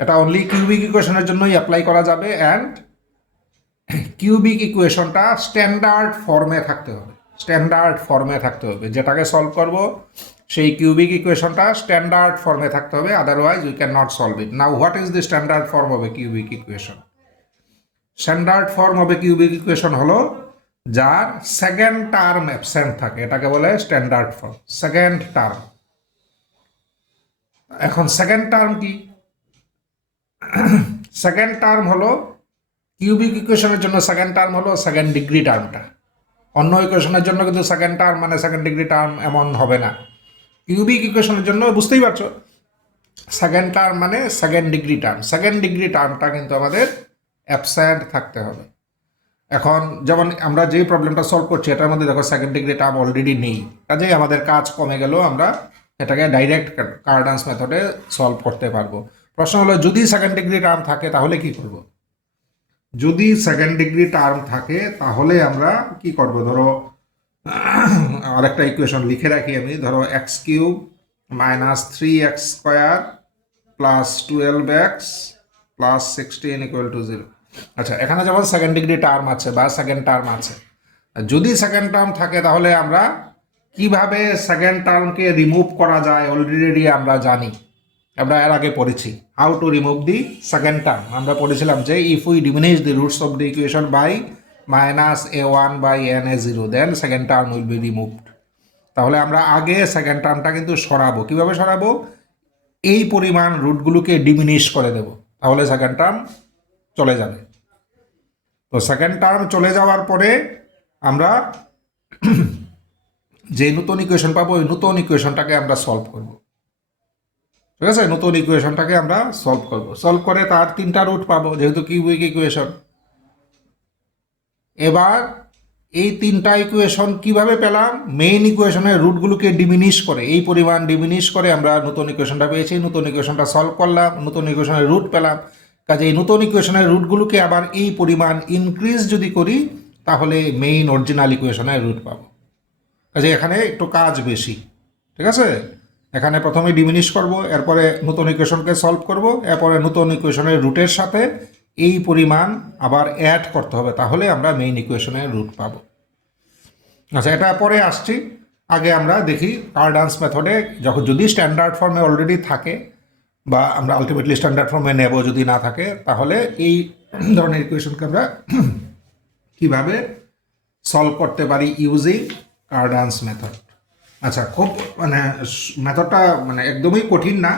এটা অনলি কিউবিক ইকুয়েশনের জন্যই অ্যাপ্লাই করা যাবে, অ্যান্ড কিউবিক ইকুয়েশনটা স্ট্যান্ডার্ড ফর্মে থাকতে হবে। স্ট্যান্ডার্ড ফর্মে থাকতে হবে, যেটাকে সলভ করব সেই কিউবিক ইকুয়েশনটা স্ট্যান্ডার্ড ফর্মে থাকতে হবে, otherwise we can not solve it. Now what is the standard form of A cubic equation? Standard form of A cubic equation হলো যার সেকেন্ড টার্ম অ্যাবসেন্ট থাকে, এটাকে বলে স্ট্যান্ডার্ড ফর্ম, সেকেন্ড টার্ম। এখন second term কি? Second term হলো cubic ইকুয়েশনের জন্য সেকেন্ড টার্ম হলো সেকেন্ড ডিগ্রি টার্মটা। অন্য ইকুয়েশনের জন্য কিন্তু সেকেন্ড টার্ম মানে সেকেন্ড ডিগ্রি টার্ম এমন হবে না। কিউবিক ইকুয়েশনের জন্য বুঝতেই পারছো, সেকেন্ড টার্ম মানে second degree term. Second degree টার্মটা কিন্তু আমাদের অ্যাবসেন্ট থাকতে হবে। এখন যেমন আমরা যে প্রবলেমটা সলভ করছি এটার মধ্যে দেখো সেকেন্ড ডিগ্রি টার্ম অলরেডি নেই, কাজেই আমাদের কাজ কমে গেল, আমরা এটাকে ডাইরেক্ট কার্ডান্স মেথডে সলভ করতে পারবো। প্রশ্ন হলো যদি সেকেন্ড ডিগ্রি টার্ম থাকে তাহলে কি করব? যদি সেকেন্ড ডিগ্রি টার্ম থাকে তাহলে আমরা কি করব? ধরো আরেকটা ইকুয়েশন লিখে রাখি আমি, ধরো x cube minus 3x square plus 12x plus 16 equal to 0। আচ্ছা, এখানে যেমন সেকেন্ড ডিগ্রি টার্ম আছে বা সেকেন্ড টার্ম আছে, যদি সেকেন্ড টার্ম থাকে তাহলে আমরা কিভাবে সেকেন্ড টার্মকে রিমুভ করা যায় অলরেডি আমরা জানি, আমরা এর আগে পড়েছি how to remove the second term. আমরা পড়েছিলাম যে if we diminish the roots of the equation by minus a1 by na0 then second term will be removed. তাহলে আমরা আগে সেকেন্ড টার্মটা কিন্তু সরাবো। কিভাবে সরাবো? এই পরিমাণ রুটগুলোকে ডিমিনিশ করে দেব, তাহলে সেকেন্ড টার্ম চলে যাবে। তো সেকেন্ড টার্ম চলে যাওয়ার পরে আমরা যে নতুন ইকুয়েশন পাবো ওই নতুন ইকুয়েশনটাকে আমরা সলভ করব। ঠিক আছে, নতুন ইকুয়েশনটাকে আমরা সলভ করব, সলভ করে তার তিনটা রুট পাবো যেহেতু কিউবিক ইকুয়েশন। এবার এই তিনটা ইকুয়েশন কিভাবে পেলাম? মেইন ইকুয়েশনের রুটগুলোকে ডিমিনিশ করে, এই পরিমাণ ডিমিনিশ করে আমরা নতুন ইকুয়েশনটা পেয়েছি। নতুন ইকুয়েশনটা সলভ করলাম, নতুন ইকুয়েশনের রুট পেলাম। কাজে এই নতুন ইকুয়েশনের রুটগুলোকে আবার এই পরিমাণ ইনক্রিজ যদি করি তাহলে মেইন অরিজিনাল ইকুয়েশনের রুট পাবো। কাজে এখানে একটু কাজ বেশি। ঠিক আছে, এখানে প্রথমে ডিমিনিশ করব, এরপরে নতুন ইকুয়েশনকে সলভ করব, এরপরে নতুন ইকুয়েশনের রুটের সাথে এই পরিমাণ আবার অ্যাড করতে হবে, তাহলে আমরা মেইন ইকুয়েশনের রুট পাবো। আচ্ছা, এটা পরে আসছি। আগে আমরা দেখি কার্ডান্স মেথডে যখন যদি স্ট্যান্ডার্ড ফর্মে অলরেডি থাকে বা আমরা আলটিমেটলি স্ট্যান্ডার্ড ফর্মে নেব, যদি না থাকে তাহলে এই ধরনের ইকুয়েশনকে আমরা কীভাবে সলভ করতে পারি ইউজিং কার্ডান্স মেথড। আচ্ছা, খুব মেথডটা একদমই কঠিন না,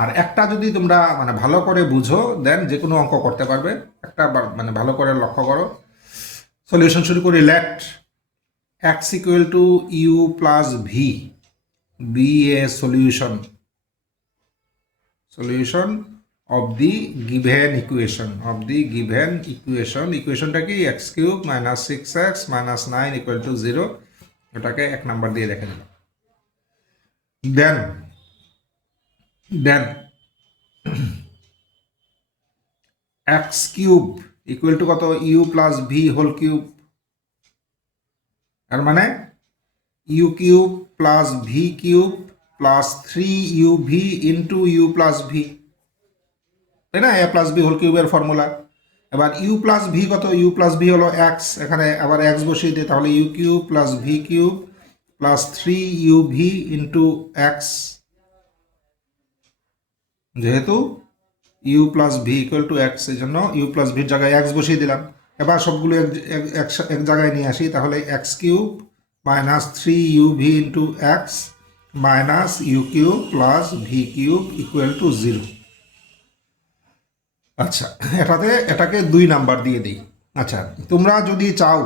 আর একটা যদি তোমরা ভালো করে বুঝো দেন যে কোনো অঙ্ক করতে পারবে। একটা ভালো করে লক্ষ্য করো। সলিউশন শুরু করি। Let x equal to u plus v be a solution of the given equation ইকুয়েশনটা কি? X cube minus 6x minus 9 equal to 0, ওটাকে 1 নাম্বার দিয়ে রেখে দিলাম। Then x cube equal to কত? U plus v whole cube. আর মানে u cube plus v cube plus 3uv into u plus v, তাই না? এ প্লাস বি হোল কিউবের ফর্মুলা। এবার ইউ প্লাস ভি কত? ইউ প্লাস ভি হলো x, এখানে আবার এক্স বসিয়ে দিই, তাহলে u cube plus v cube plus 3uv into x, যেহেতু u plus v equal to x, এই জন্য ইউ প্লাস ভির জায়গায় এক্স বসিয়ে দিলাম। এবার সবগুলো এক জায়গায় নিয়ে আসি, তাহলে x cube minus 3uv into x minus u cube plus v cube equal to 0। আচ্ছা, এটাকে 2 নাম্বার দিয়ে দিই। আচ্ছা, তোমরা যদি চাও,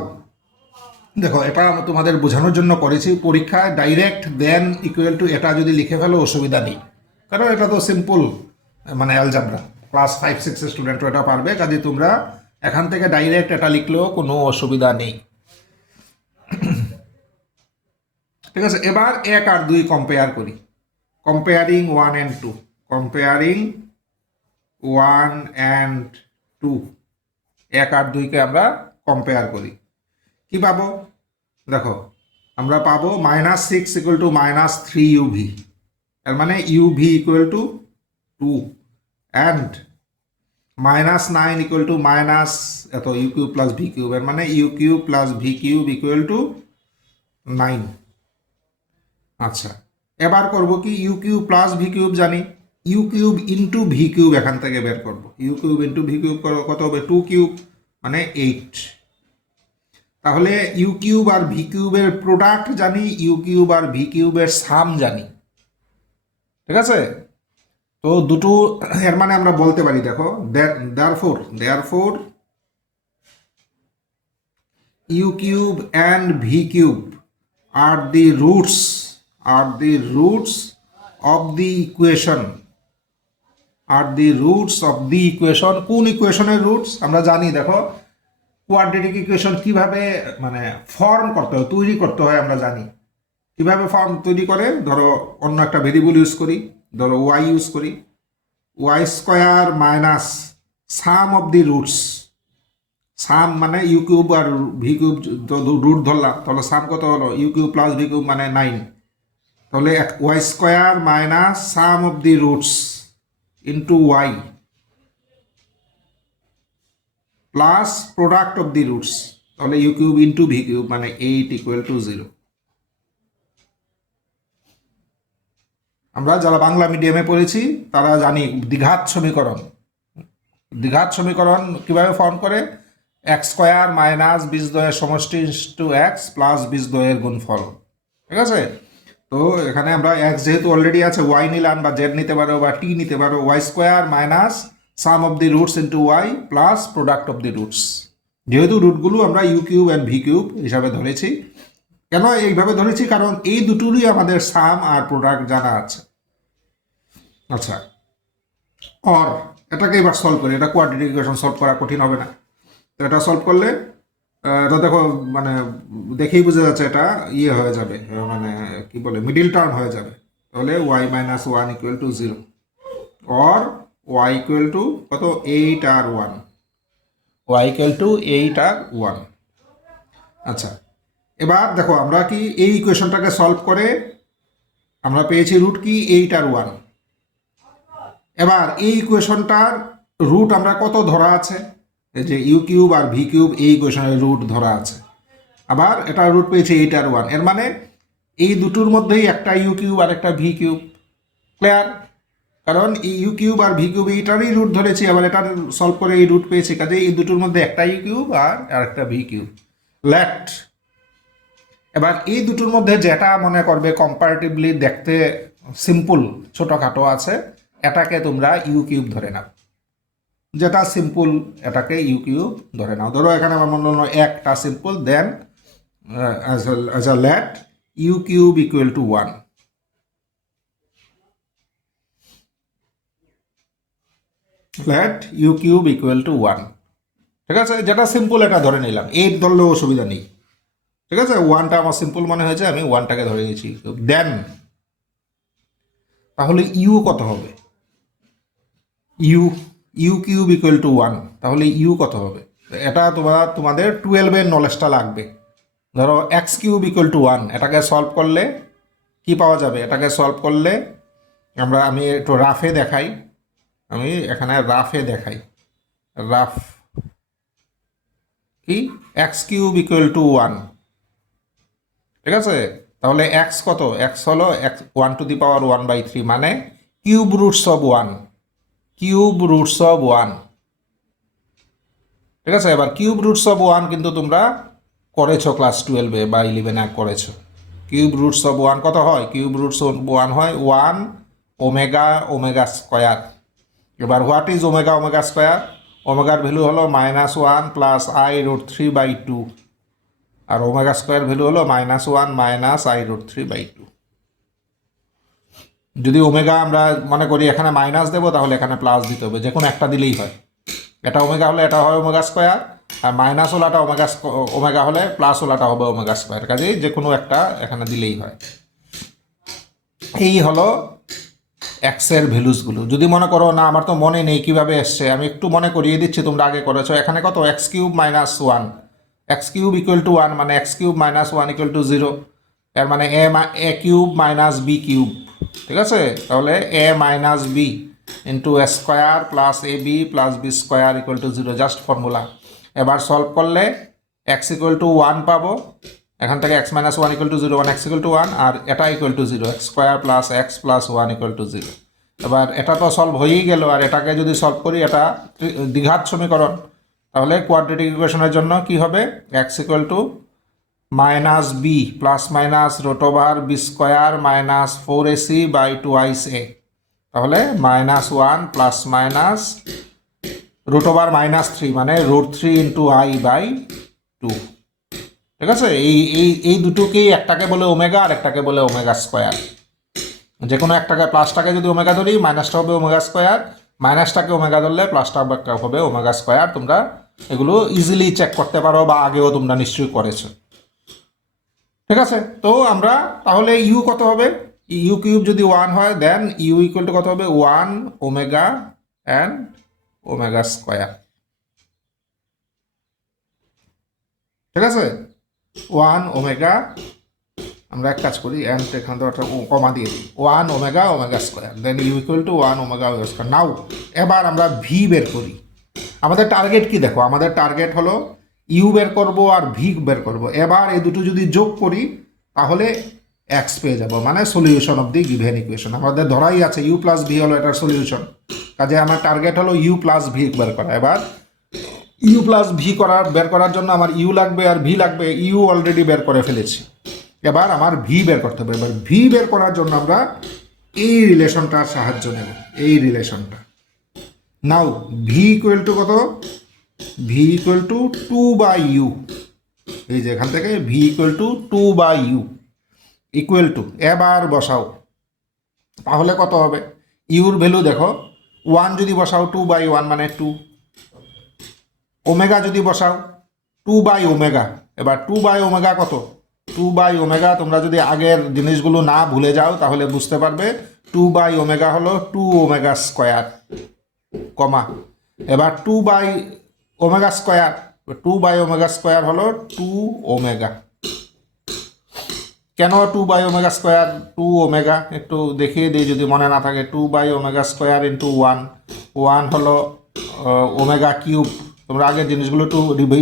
দেখো এটা তোমাদের বোঝানোর জন্য করেছি, পরীক্ষায় ডাইরেক্ট দেন ইকুয়াল টু এটা যদি লিখে ফেলো অসুবিধা নেই, কারণ এটা তো সিম্পল অ্যালজাবরা, ক্লাস 5-6 স্টুডেন্টও এটা পারবে। কাজে তোমরা এখান থেকে ডাইরেক্ট এটা লিখলেও কোনো অসুবিধা নেই। ঠিক আছে, এবার 1 আর 2 কম্পেয়ার করি। কম্পেয়ারিং 1 and 2, কম্পেয়ারিং 1 and 2, 1 আর 2কে আমরা কম্পেয়ার করি। কি পাবো? দেখো, আমরা পাবো -6 ইকুয়াল টু -3 UV, এর মানে UV equal to 2 and -9 equal to minus এত u cube plus v cube, এর মানে u cube plus v cube equal to 9। আচ্ছা, এবার করব কি, u cube plus v cube জানি, u cube into v cube এখান থেকে বের করব। U cube into v cube কত হবে, 2 কিউব মানে 8। তাহলে ইউ কিউব আর ভি কিউবের প্রোডাক্ট জানি, ইউ কিউব আর ভি কিউবের সাম জানি, ঠিক আছে। তো দুটো, এর মানে আমরা বলতে পারি, দেখো, therefore u cube and v cube are the roots of the equation, কোন ইকুয়েশনের রুটস আমরা জানি। দেখো, কোয়াড্রেটিক ইকুয়েশন কিভাবে মানে ফর্ম করতে হয়, তৈরি করতে হয় আমরা জানি। কিভাবে ফর্ম তৈরি করে, ধরো অন্য একটা ভেরিয়েবল ইউজ করি, ধরো ওয়াই ইউজ করি, y square minus sum of the roots, sum মানে ইউ কিউব আর ভি কিউব রুট ধরলাম, তাহলে সাম কত হলো, u cube plus v cube মানে 9। তাহলে y square minus sum of the roots into y plus product of the roots, তাহলে u cube into v cube মানে 8 ইকুয়াল টু 0। আমরা যারা বাংলা মিডিয়ামে পড়েছি তারা জানি দ্বিঘাত সমীকরণ কিভাবে ফর্ম করে, এক্স স্কোয়ার মাইনাস বীজদ্বয়ের সমষ্টি টু এক্স প্লাস বীজদ্বয়ের গুণফল, ঠিক আছে। তো এখানে আমরা এক্স যেহেতু অলরেডি আছে, ওয়াই নিলাম বা জেড নিতে পারো বা টি নিতে পারো, y square minus sum of the roots into y plus product of the roots. যেহেতু রুটগুলো আমরা u cube and v cube হিসাবে ধরেছি, কেন এইভাবে ধরেছি, কারণ এই দুটোরই আমাদের সাম আর প্রোডাক্ট জানা আছে। আচ্ছা, অর এটাকে এবার সলভ করি, এটা কোয়াড্রেটিক ইকুয়েশন সলভ করা কঠিন হবে না। তো এটা সলভ করলে এটা দেখো মানে দেখেই বোঝা যাচ্ছে এটা ইয়ে হয়ে যাবে, মানে কি বলে মিডিল টার্ম হয়ে যাবে। তাহলে y minus 1 equal to 0 or y equal to কত, 8 আর 1, ওয়াই ইকুয়াল টু 8 আর 1। আচ্ছা, এবার দেখো আমরা কি এই ইকুয়েশনটাকে সলভ করে আমরা পেয়েছি রুট কি 8 আর 1। এবার এই ইকুয়েশনটার রুট আমরা কত ধরা আছে, এই যে ইউ কিউব আর ভি কিউব এই ইকুয়েশনের রুট ধরা আছে, আবার এটা রুট পেয়েছে 8 আর 1, এর মানে এই দুটোর মধ্যেই একটা ইউ কিউব আর একটা ভি কিউব। ক্লিয়ার? কারণ এই ইউ কিউব আর ভি কিউব এইটারই রুট ধরেছি, আবার এটার সলভ করে এই রুট পেয়েছি, কাজে এই দুটোর মধ্যে একটা ইউ কিউব আর একটা ভি কিউব। লেট এবার এই দুটোর মধ্যে যেটা মনে করবে কম্পারেটিভলি দেখতে সিম্পল ছোটোখাটো আছে, এটাকে তোমরা ইউ কিউব ধরে নাও। যেটা সিম্পল এটাকে ইউ কিউব ধরে নাও। ধরো এখানে আমার মনে হলো একটা simple, then as a let u cube equal to 1। Let u cube equal to 1, ঠিক আছে। যেটা সিম্পল এটা ধরে নিলাম, 8 ধরলেও অসুবিধা নেই, ঠিক আছে। 1টা আমার সিম্পল মনে হয়েছে, আমি 1টাকে ধরে নিয়েছি। দেন তাহলে ইউ কত হবে, ইউ কিউব ইকুয়াল টু 1, তাহলে ইউ কত হবে, এটা তোমাদের 12-এর নলেজটা লাগবে। ধরো এক্স কিউব ইকুয়াল টু 1, এটাকে সলভ করলে কি পাওয়া যাবে, এটাকে সলভ করলে আমি একটু রাফে দেখাই, রাফ কি এক্স কিউব ইকুয়াল টু 1, ঠিক আছে। তাহলে এক্স কত, এক্স হলো 1 টু দি পাওয়ার 1/3, মানে কিউব রুটস অফ 1, ঠিক আছে। এবার কিউব রুটস অফ 1 কিন্তু তোমরা করেছো ক্লাস 12-এ বা 11-এ করেছো। কিউব রুটস অফ 1 কত হয়, কিউব রুটস অফ 1 হয় 1 ওমেগা স্কোয়ার। এবার হোয়াট ইজ ওমেগা স্কোয়ার, ওমেগার ভ্যালু হলো -1 প্লাস i√3/2, আর ওমেগা স্কোয়ার ভ্যালু হলো -1 i√3/2। যদি ওমেগা আমরা মনে করি এখানে মাইনাস দেবো, তাহলে এখানে প্লাস দিতে হবে, যে কোনো একটা দিলেই হয়। এটা ওমেগা হলে এটা হয় ওমেগা স্কোয়ার, আর মাইনাস ওলাটা ওমেগা হলে প্লাস ওলাটা হবে ওমেগা স্কোয়ার, কাজেই যে কোনো একটা এখানে দিলেই হয়। এই হলো এক্সের ভ্যালুসগুলো। যদি মনে করো না আমার তো মনে নেই কীভাবে এসছে, আমি একটু মনে করিয়ে দিচ্ছি, তোমরা আগে করেছো। এখানে কত, x cube -1, x cube equal to 1, মানে এক্স কিউব -1 ইকুয়াল টু 0। এর মানে a cube minus b cube, ঠিক আছে? তাহলে a minus b into a square plus a b plus b square equal to 0, just formula. এবার solve করলে x equal to 1 পাবো, এখান থেকে x minus 1 equal to 0, 1 x equal to 1, আর এটা equal to 0, x square plus x plus 1 equal to 0। এবার এটা তো সলভ হয়েই গেল, আর এটাকে যদি সলভ করি এটা দ্বিঘাত সমীকরণ, তাহলে কোয়াড্রেটিক ইকুয়েশনের জন্য কি হবে? X equal to minus b plus minus root over b square minus 4ac by 2ic a, তাহলে minus 1 plus minus root over minus 3 মানে √3 ইন্টু আই বাই 2, ঠিক আছে? এই দুটোকেই একটাকে বলে ওমেগা আর একটাকে বলে ওমেগা স্কোয়ার। যে কোনো একটাকে, প্লাসটাকে যদি ওমেগা ধরি মাইনাসটা হবে ওমেগা স্কোয়ার, মাইনাসটাকে ওমেগা ধরলে প্লাসটা হবে ওমেগা স্কোয়ার। তোমরা এগুলো ইজিলি চেক করতে পারো বা আগেও তোমরা নিশ্চয়ই করেছো, ঠিক আছে? তো আমরা তাহলে ইউ কত হবে? ইউ কিউব যদি 1 হয় দেন ইউ ইকুয়াল টু কত হবে? 1 ওমেগা অ্যান্ড ওমেগা স্কোয়ার, ঠিক আছে? 1 ওমেগা, আমরা এক কাজ করি, অ্যান্ড এখান থেকে একটা কমা দিয়ে দিই, 1 omega omega square, then u equal to 1 omega omega square. Now এবার আমরা ভি বের করি। আমাদের টার্গেট কি দেখো, আমাদের টার্গেট হলো ইউ বের করব আর ভি বের করব। এবার এই দুটো যদি যোগ করি তাহলে এক্স পেয়ে যাব, মানে solution of the given equation. আমাদের ধরাই আছে ইউ প্লাস ভি হলো এটার সলিউশন, কাজে আমার টার্গেট হলো ইউ প্লাস ভি বের করা। এবার ইউ প্লাস ভি বের করার জন্য আমার ইউ লাগবে আর ভি লাগবে, ইউ অলরেডি বের করে ফেলেছি, এবার আমার ভি বের করতে হবে। এবার ভি বের করার জন্য আমরা এই রিলেশনটার সাহায্য নেব, এই রিলেশনটা। নাও ভি ইকুয়াল টু কত? V equal to 2 by u, এই যে এখান থেকে v equal to 2 by u equal to, এবার বসাও তাহলে কত হবে? ইউর ভ্যালু দেখো, 1 যদি বসাও 2 বাই 1 মানে 2, ওমেগা যদি বসাও 2 বাই ওমেগা, এবার 2 বাই ওমেগা কত? 2 বাই ওমেগা, তোমরা যদি আগের জিনিসগুলো না ভুলে যাও তাহলে বুঝতে পারবে, 2 বাই ওমেগা হলো 2 ওমেগা স্কোয়ার, কমা, এবার 2 by omega square, 2 by omega square হলো 2 ওমেগা। কেন 2 বাই ওমেগা স্কোয়ার 2 ওমেগা একটু দেখিয়ে দিই যদি মনে না থাকে। 2 বাই ওমেগা স্কোয়ার ইন্টু 1 হলো ওমেগা কিউব, তোমরা আগের জিনিসগুলো একটু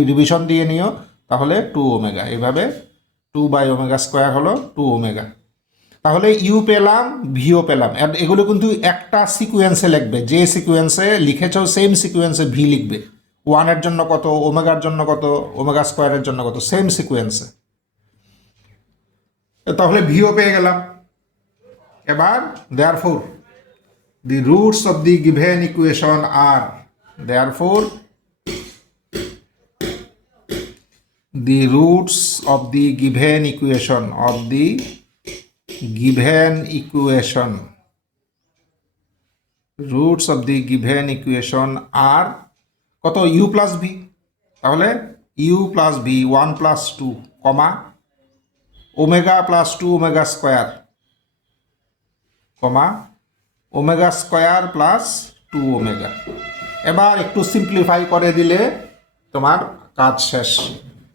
রিভিশন দিয়ে নিও, তাহলে 2 ওমেগা। এইভাবে 2 বাই ওমেগা স্কোয়ার হলো 2 ওমেগা। তাহলে ইউ পেলাম, ভিও পেলাম। এগুলো কিন্তু একটা সিকুয়েন্সে লিখবে, যে সিকুয়েন্সে লিখেছ সেম সিকুয়েন্সে ভি লিখবে। 1-এর জন্য কত, ওমেগার জন্য কত, ওমেগা স্কোয়ারের জন্য কত, সেম সিকুয়েন্সে। তাহলে ভিও পেয়ে গেলাম। এবার therefore the roots of the given equation are, therefore the roots of the given equation roots of the given equation are কত? u প্লাস v, তাহলে u plus v 1 plus 2 comma omega plus 2 omega square comma omega square plus 2 omega. এবার একটু simplify করে দিলে তোমার কাজ শেষ।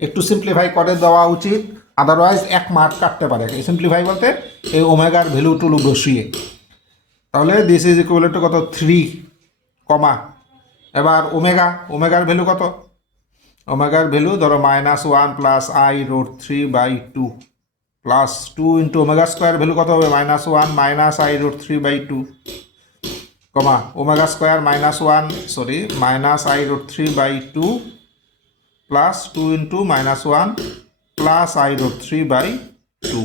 একটু সিম্পলিফাই করে দেওয়া উচিত, আদারওয়াইজ 1 মার্ক কাটতে পারে। সিম্পলিফাই বলতে এই ওমেগার ভ্যালু টুলু বসিয়ে, তাহলে দিস ইজ ইকুয়াল টু কত? 3 কমা, এবার ওমেগার ভ্যালু কত? ওমেগার ভ্যালু ধরো -1 plus i√3 by 2 plus 2 into omega square value কত হবে? -1 minus i√3 by 2 comma omega square minus i√3 by 2 plus 2 into -1 plus i√3 by 2।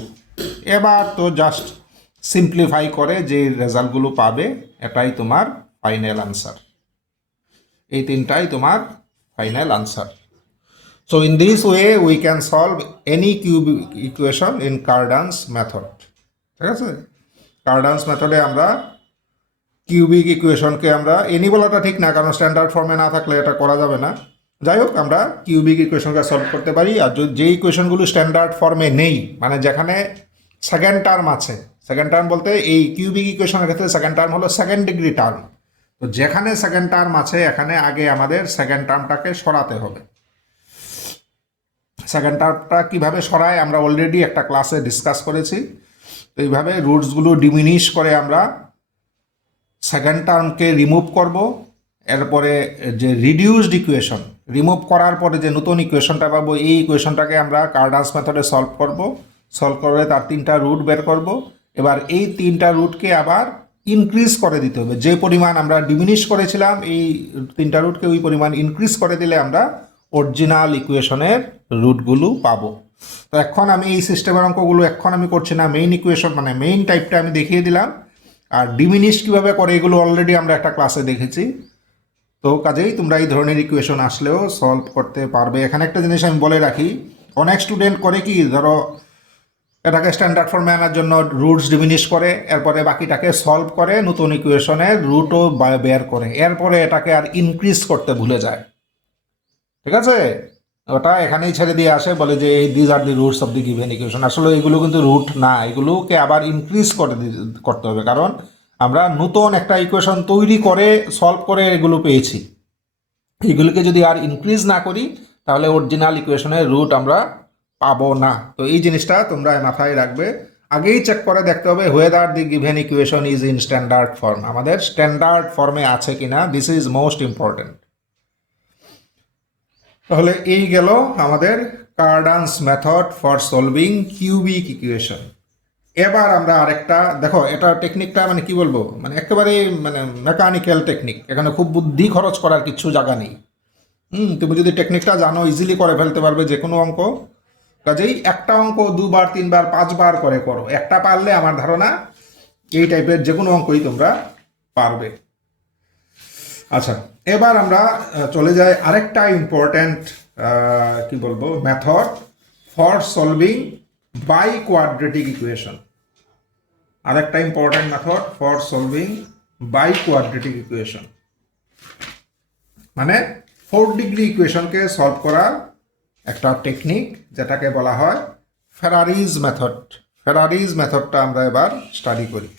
এবার তো জাস্ট সিম্পলিফাই করে যে রেজাল্টগুলো পাবে এটাই তোমার ফাইনাল আনসার। এই তিনটাই তোমার final answer. So in this way we can solve any cubic equation in Cardan's method, ঠিক আছে? কার্ডানস মেথডে আমরা কিউবিক ইকুয়েশনকে আমরা এনি বলাটা ঠিক না, কারণ স্ট্যান্ডার্ড ফর্মে না থাকলে এটা করা যাবে না। যাই হোক, আমরা কিউবিক ইকুয়েশনকে সলভ করতে পারি। আর যে ইকুয়েশনগুলো স্ট্যান্ডার্ড ফর্মে নেই, মানে যেখানে সেকেন্ড টার্ম আছে, সেকেন্ড টার্ম বলতে এই কিউবিক ইকুয়েশনের ক্ষেত্রে সেকেন্ড টার্ম হলো সেকেন্ড ডিগ্রি টার্ম, তো যেখানে সেকেন্ড টার্ম আছে এখানে আগে আমাদের সেকেন্ড টার্মটাকে সরাতে হবে। সেকেন্ড টার্মটা কীভাবে সরায় আমরা অলরেডি একটা ক্লাসে ডিসকাস করেছি। তো এইভাবে রুটসগুলো ডিমিনিশ করে আমরা সেকেন্ড টার্মকে রিমুভ করব। এরপরে যে রিডিউসড ইকুয়েশন রিমুভ করার পরে যে নতুন ইকুয়েশনটা পাবো, এই ইকুয়েশনটাকে আমরা কার্ডান্স মেথডে সলভ করব। সলভ করে তার 3টা রুট বের করব। এবার এই 3টা রুটকে আবার ইনক্রিজ করে দিতে হবে। যে পরিমাণ আমরা ডিমিনিশ করেছিলাম এই 3টা রুটকে ওই পরিমাণ ইনক্রিজ করে দিলে আমরা অরিজিনাল ইকুয়েশনের রুটগুলো পাবো। তো এখন আমি এই সিস্টেমের অঙ্কগুলো এখন আমি করছি না, মেইন ইকুয়েশন মানে মেইন টাইপটা আমি দেখিয়ে দিলাম। আর ডিমিনিশ কীভাবে করে এগুলো অলরেডি আমরা একটা ক্লাসে দেখেছি। তো কাজেই তোমরা এই ধরনের ইকুয়েশন আসলেও সলভ করতে পারবে। এখানে একটা জিনিস আমি বলে রাখি, অনেক স্টুডেন্ট করে কি, ধরো এটাকে স্ট্যান্ডার্ড ফর্মে আনার জন্য রুটস ডিমিনিশ করে, এরপরে বাকিটাকে সলভ করে নতুন ইকুয়েশনের রুটও বের করে, এরপরে এটাকে আর ইনক্রিজ করতে ভুলে যায়। ঠিক আছে, ওটা এখানেই ছেড়ে দিয়ে আসে, বলে যে এই these are the roots of the given equation. আসলে এগুলো কিন্তু রুট না, এগুলোকে আবার ইনক্রিজ করতে হবে, কারণ আমরা নতুন একটা ইকুয়েশন তৈরি করে সলভ করে এগুলো পেয়েছি। এগুলোকে যদি আর ইনক্রিজ না করি তাহলে অরিজিনাল ইকুয়েশনের রুট আমরা পাবো না। তো এই জিনিসটা তোমরা মাথায় রাখবে। আগেই চেক করে দেখতে হবে whether the given equation is in standard form, আমাদের স্ট্যান্ডার্ড ফর্মে আছে কিনা, দিস ইজ মোস্ট ইম্পর্টেন্ট। তাহলে এই গেল আমাদের Cardan's method for solving cubic equation. এবার আমরা আরেকটা দেখো, এটা টেকনিকটা মানে কি বলবো, মানে একেবারে মানে মেকানিক্যাল টেকনিক, এখানে খুব বুদ্ধি খরচ করার কিছু জায়গা নেই। তুমি যদি টেকনিকটা জানো ইজিলি করে ফেলতে পারবে যে কোনো অঙ্ক। কাজেই একটা অঙ্ক 2বার 3বার 5বার করে করো, একটা পারলে আমার ধারণা এই টাইপের যে কোনো অঙ্কই তোমরা পারবে। আচ্ছা, এবার আমরা চলে যাই আরেকটা ইম্পর্ট্যান্ট কি বলবো method for solving by quadratic equation. আরেকটা important method for solving by quadratic equation মানে 4 ডিগ্রি ইকুয়েশনকে সলভ করার একটা টেকনিক, যেটাকে বলা হয় ফেরারিজ মেথড। ফেরারিজ মেথডটা আমরা এবার স্টাডি করি।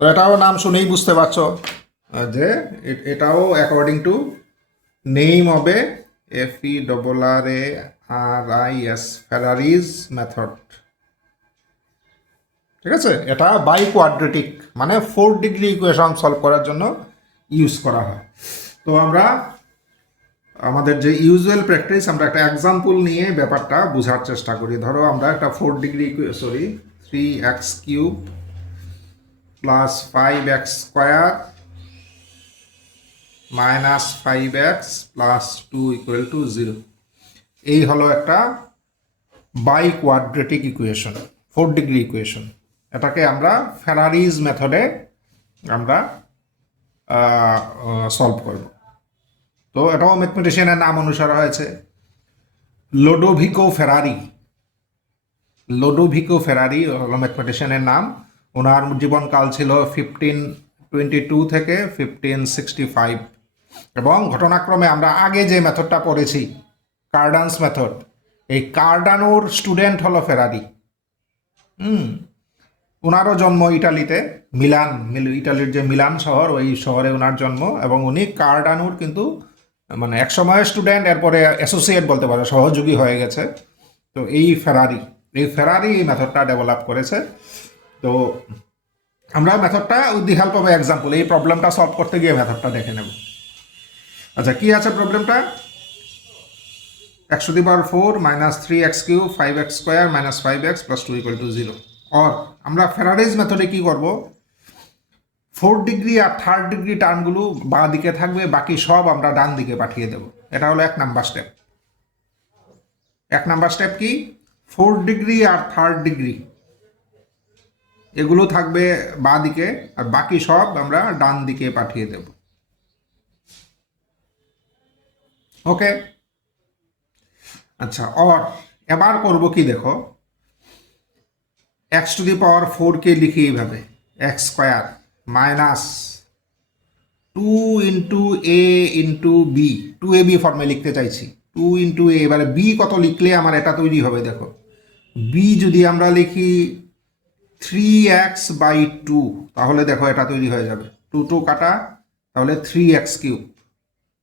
তো এটাও নাম শুনেই বুঝতে পারছো যে এটাও অ্যাকর্ডিং টু নেম হবে FERRARIS ফেরারিজ মেথড। ঠিক আছে, এটা বাই কোয়াড্রেটিক মানে 4 ডিগ্রি ইকুয়েশন সলভ করার জন্য ইউজ করা হয়। তো আমরা আমাদের যে ইউজুয়াল প্র্যাকটিস, আমরা একটা এক্সাম্পল নিয়ে ব্যাপারটা বোঝার চেষ্টা করি। ধরো আমরা একটা 3x³ plus 5x² minus 5x plus 2 = 0, এই হলো একটা by quadratic equation, 4 degree equation. এটাকে আমরা ফেরারিজ মেথডে আমরা সলভ করব। তো এটাও ম্যাথমেটিশিয়ানের নাম অনুসারে হয়েছে লোডোভিকো ফেরারি। লোডোভিকো ফেরারি হলো ম্যাথমেটিশিয়ানের নাম। ওনার জীবনকাল ছিল 1522 থেকে 1565। এবং ঘটনাক্রমে আমরা আগে যে মেথডটা পড়েছি কার্ডান্স মেথড, এই কার্ডানোর স্টুডেন্ট হলো ফেরারি। ওনারও জন্ম ইটালিতে, ইটালির যে মিলান শহর, ওই শহরে ওনার জন্ম। এবং উনি কার্ডানোর কিন্তু মানে এক সময় স্টুডেন্ট, এরপরে অ্যাসোসিয়েট বলতে পারো, সহযোগী হয়ে গেছে। তো এই ফেরারি এই মেথডটা ডেভেলপ করেছে। তো আমরা মেথডটা with the help of example এই প্রবলেমটা সলভ করতে গিয়ে মেথডটা দেখে নেব। আচ্ছা, কি আছে প্রবলেমটা? x⁴ minus 3x³ 5x² minus 5x plus 2 = 0। আর আমরা ফেরারিজ মেথডে কি করব, 4 ডিগ্রি আর 3rd ডিগ্রি টার্মগুলো বাঁ দিকে থাকবে, বাকি সব আমরা ডান দিকে পাঠিয়ে দেব। এটা হলো 1 নাম্বার স্টেপ। 1 নাম্বার স্টেপ কি, 4 ডিগ্রি আর 3rd ডিগ্রি এগুলো থাকবে বাঁ দিকে, আর বাকি সব আমরা ডান দিকে পাঠিয়ে দেব। ওকে, আচ্ছা। আর এবার করব কি দেখো, x⁴ কে লিখি এইভাবে x² minus 2 × a × b, 2ab ফর্মে লিখতে চাইছি। 2 × a, এবারে b কত লিখলে আমার এটা তৈরি হবে দেখো। b যদি আমরা লিখি 3x/2, তাহলে দেখো এটা তৈরি হয়ে যাবে। 2 কাটা, তাহলে 3x³।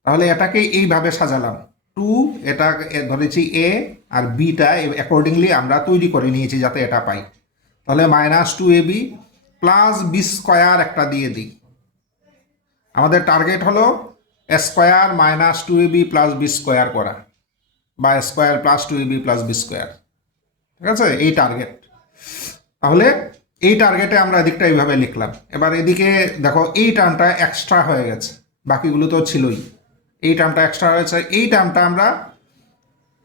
তাহলে এটাকে এইভাবে সাজালাম, টু এটা ধরেছি এ, আর বিটা অ্যাকর্ডিংলি আমরা তৈরি করে নিয়েছি যাতে এটা পাই। তাহলে -2ab প্লাস বি স্কোয়ার একটা দিয়ে দিই। আমাদের টার্গেট হলো square -2ab plus b square করা, বা square plus 2ab plus b square. ঠিক আছে, এই টার্গেট। তাহলে এই টার্গেটে আমরা এদিকটা এইভাবে লিখলাম। এবার এদিকে দেখো এই টার্মটা এক্সট্রা হয়ে গেছে, বাকিগুলো তো ছিলই। এই টার্মটা এক্সট্রা হয়েছে, এই টার্মটা আমরা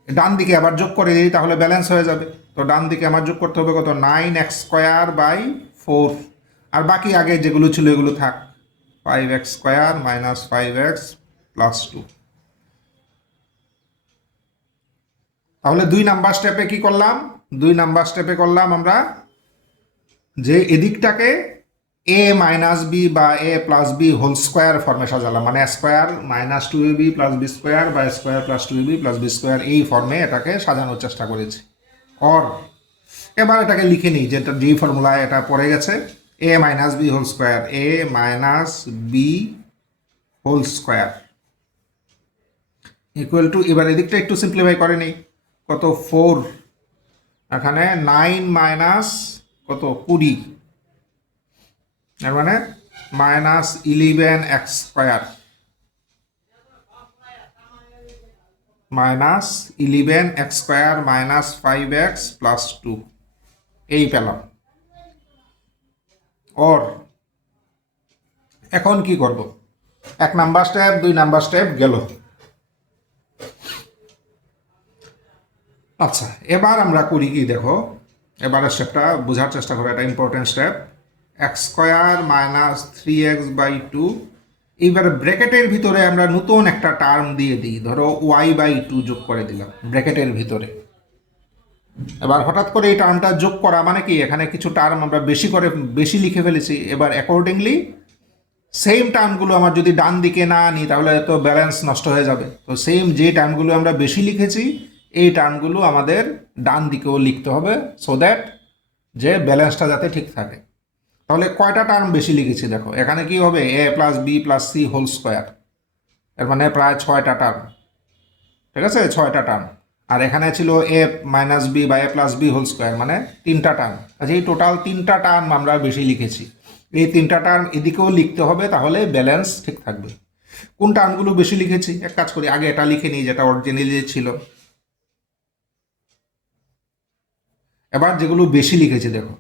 ডান দিকে আবার যোগ করে দিই, তাহলে ব্যালেন্স হয়ে যাবে। তো ডান দিকে আমার যোগ করতে হবে কত, 9x² / 4, আর বাকি আগে যেগুলো ছিল এগুলো থাক, 5x² - 5x + 2। তাহলে 2 নাম্বার স্টেপে কি করলাম, 2 নাম্বার স্টেপে করলাম আমরা যে এদিকটাকে a - b বা a + b হোল স্কোয়ার ফর্মে সাজালাম, মানে স্কোয়ার -2ab + b স্কোয়ার বা স্কোয়ার + 2ab + b স্কোয়ার, এই ফর্মে এটাকে সাজানোর চেষ্টা করেছি। অর এবার এটাকে লিখে নিই, যেটা যেই ফর্মুলায় এটা পড়ে গেছে, a - b whole square, a - b whole square equal to, এবার এদিকটা একটু সিম্পলিফাই করে নিই, কত 4, এখানে 9 মাইনাস কত 20, এর মানে -11x² - 5x + 2, এই পেলাম। ওর এখন কি করব, 1 নাম্বার স্টেপ 2 নাম্বার স্টেপ গেল। আচ্ছা, এবার আমরা করি কি দেখো, এবারের স্টেপটা বোঝার চেষ্টা করো, এটা ইম্পর্টেন্ট স্টেপ। x² - 3x/2, এইবার ব্র্যাকেটের ভিতরে আমরা নতুন একটা টার্ম দিয়ে দিই, ধরো y/2 যোগ করে দিলাম ব্র্যাকেটের ভিতরে। এবার হঠাৎ করে এই টার্মটা যোগ করা মানে কি, এখানে কিছু টার্ম আমরা বেশি লিখে ফেলেছি। এবার অ্যাকর্ডিংলি সেম টার্মগুলো আমার যদি ডান দিকে না আনি তাহলে তো ব্যালেন্স নষ্ট হয়ে যাবে। তো সেম যে টার্মগুলো আমরা বেশি লিখেছি এই টার্মগুলো আমাদের ডান দিকেও লিখতে হবে, সো দ্যাট যে ব্যালেন্সটা যাতে ঠিক থাকে। তাহলে কয়টা টার্ম বেশি লিখেছি দেখো, এখানে কি হবে a + b + c whole square, এর মানে প্রায় 6টা টার্ম। ঠিক আছে, 6টা টার্ম। আর এখানে ছিল a - b বা a + b হোল স্কোয়ার, মানে 3টা টার্ম। আচ্ছা, এই টোটাল 3টা টার্ম আমরা বেশি লিখেছি, এই 3টা টার্ম এদিকেও লিখতে হবে, তাহলে ব্যালেন্স ঠিক থাকবে। কোন টার্মগুলো বেশি লিখেছি, এক কাজ করি, আগে এটা লিখে নিই যেটা অরিজিনালি ছিল। এবার যেগুলো বেশি লিখেছি দেখো,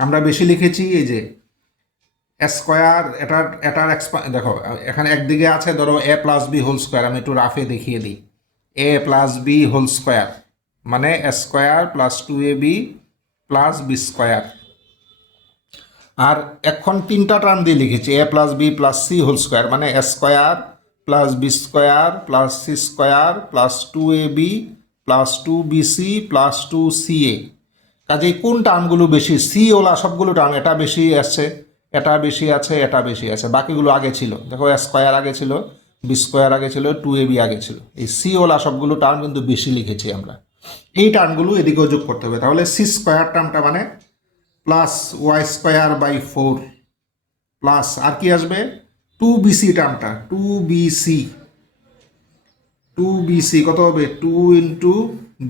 আমরা বেশি লিখেছি এই যে স্কোয়ার, এটার দেখো এখানে একদিকে আছে ধরো a + b হোল স্কোয়ার, আমি একটু রাফে দেখিয়ে দিই, a + b হোল স্কোয়ার মানে স্কোয়ার + 2ab + b স্কোয়ার। আর এখন 3টা টার্ম দিয়ে লিখেছি a + b + c whole square, মানে square + b square + c square + 2ab + 2bc + 2ca। কাজেই কোন টার্মগুলো বেশি, সি ওলা সবগুলো টার্ম, এটা বেশি আসছে, এটা বেশি আছে, এটা বেশি আছে, বাকিগুলো আগে ছিল। দেখো স্কোয়ার আগে ছিল, বি স্কোয়ার আগে ছিল, 2ab আগে ছিল, এই সি ওলা সবগুলো টার্ম কিন্তু বেশি লিখেছি আমরা। এই টার্মগুলো এদিকেও যোগ করতে হবে। তাহলে সি স্কোয়ার টার্মটা মানে +y² / 4 প্লাস আর কি আসবে 2bc টার্মটা, 2bc কত হবে, 2 ইন্টু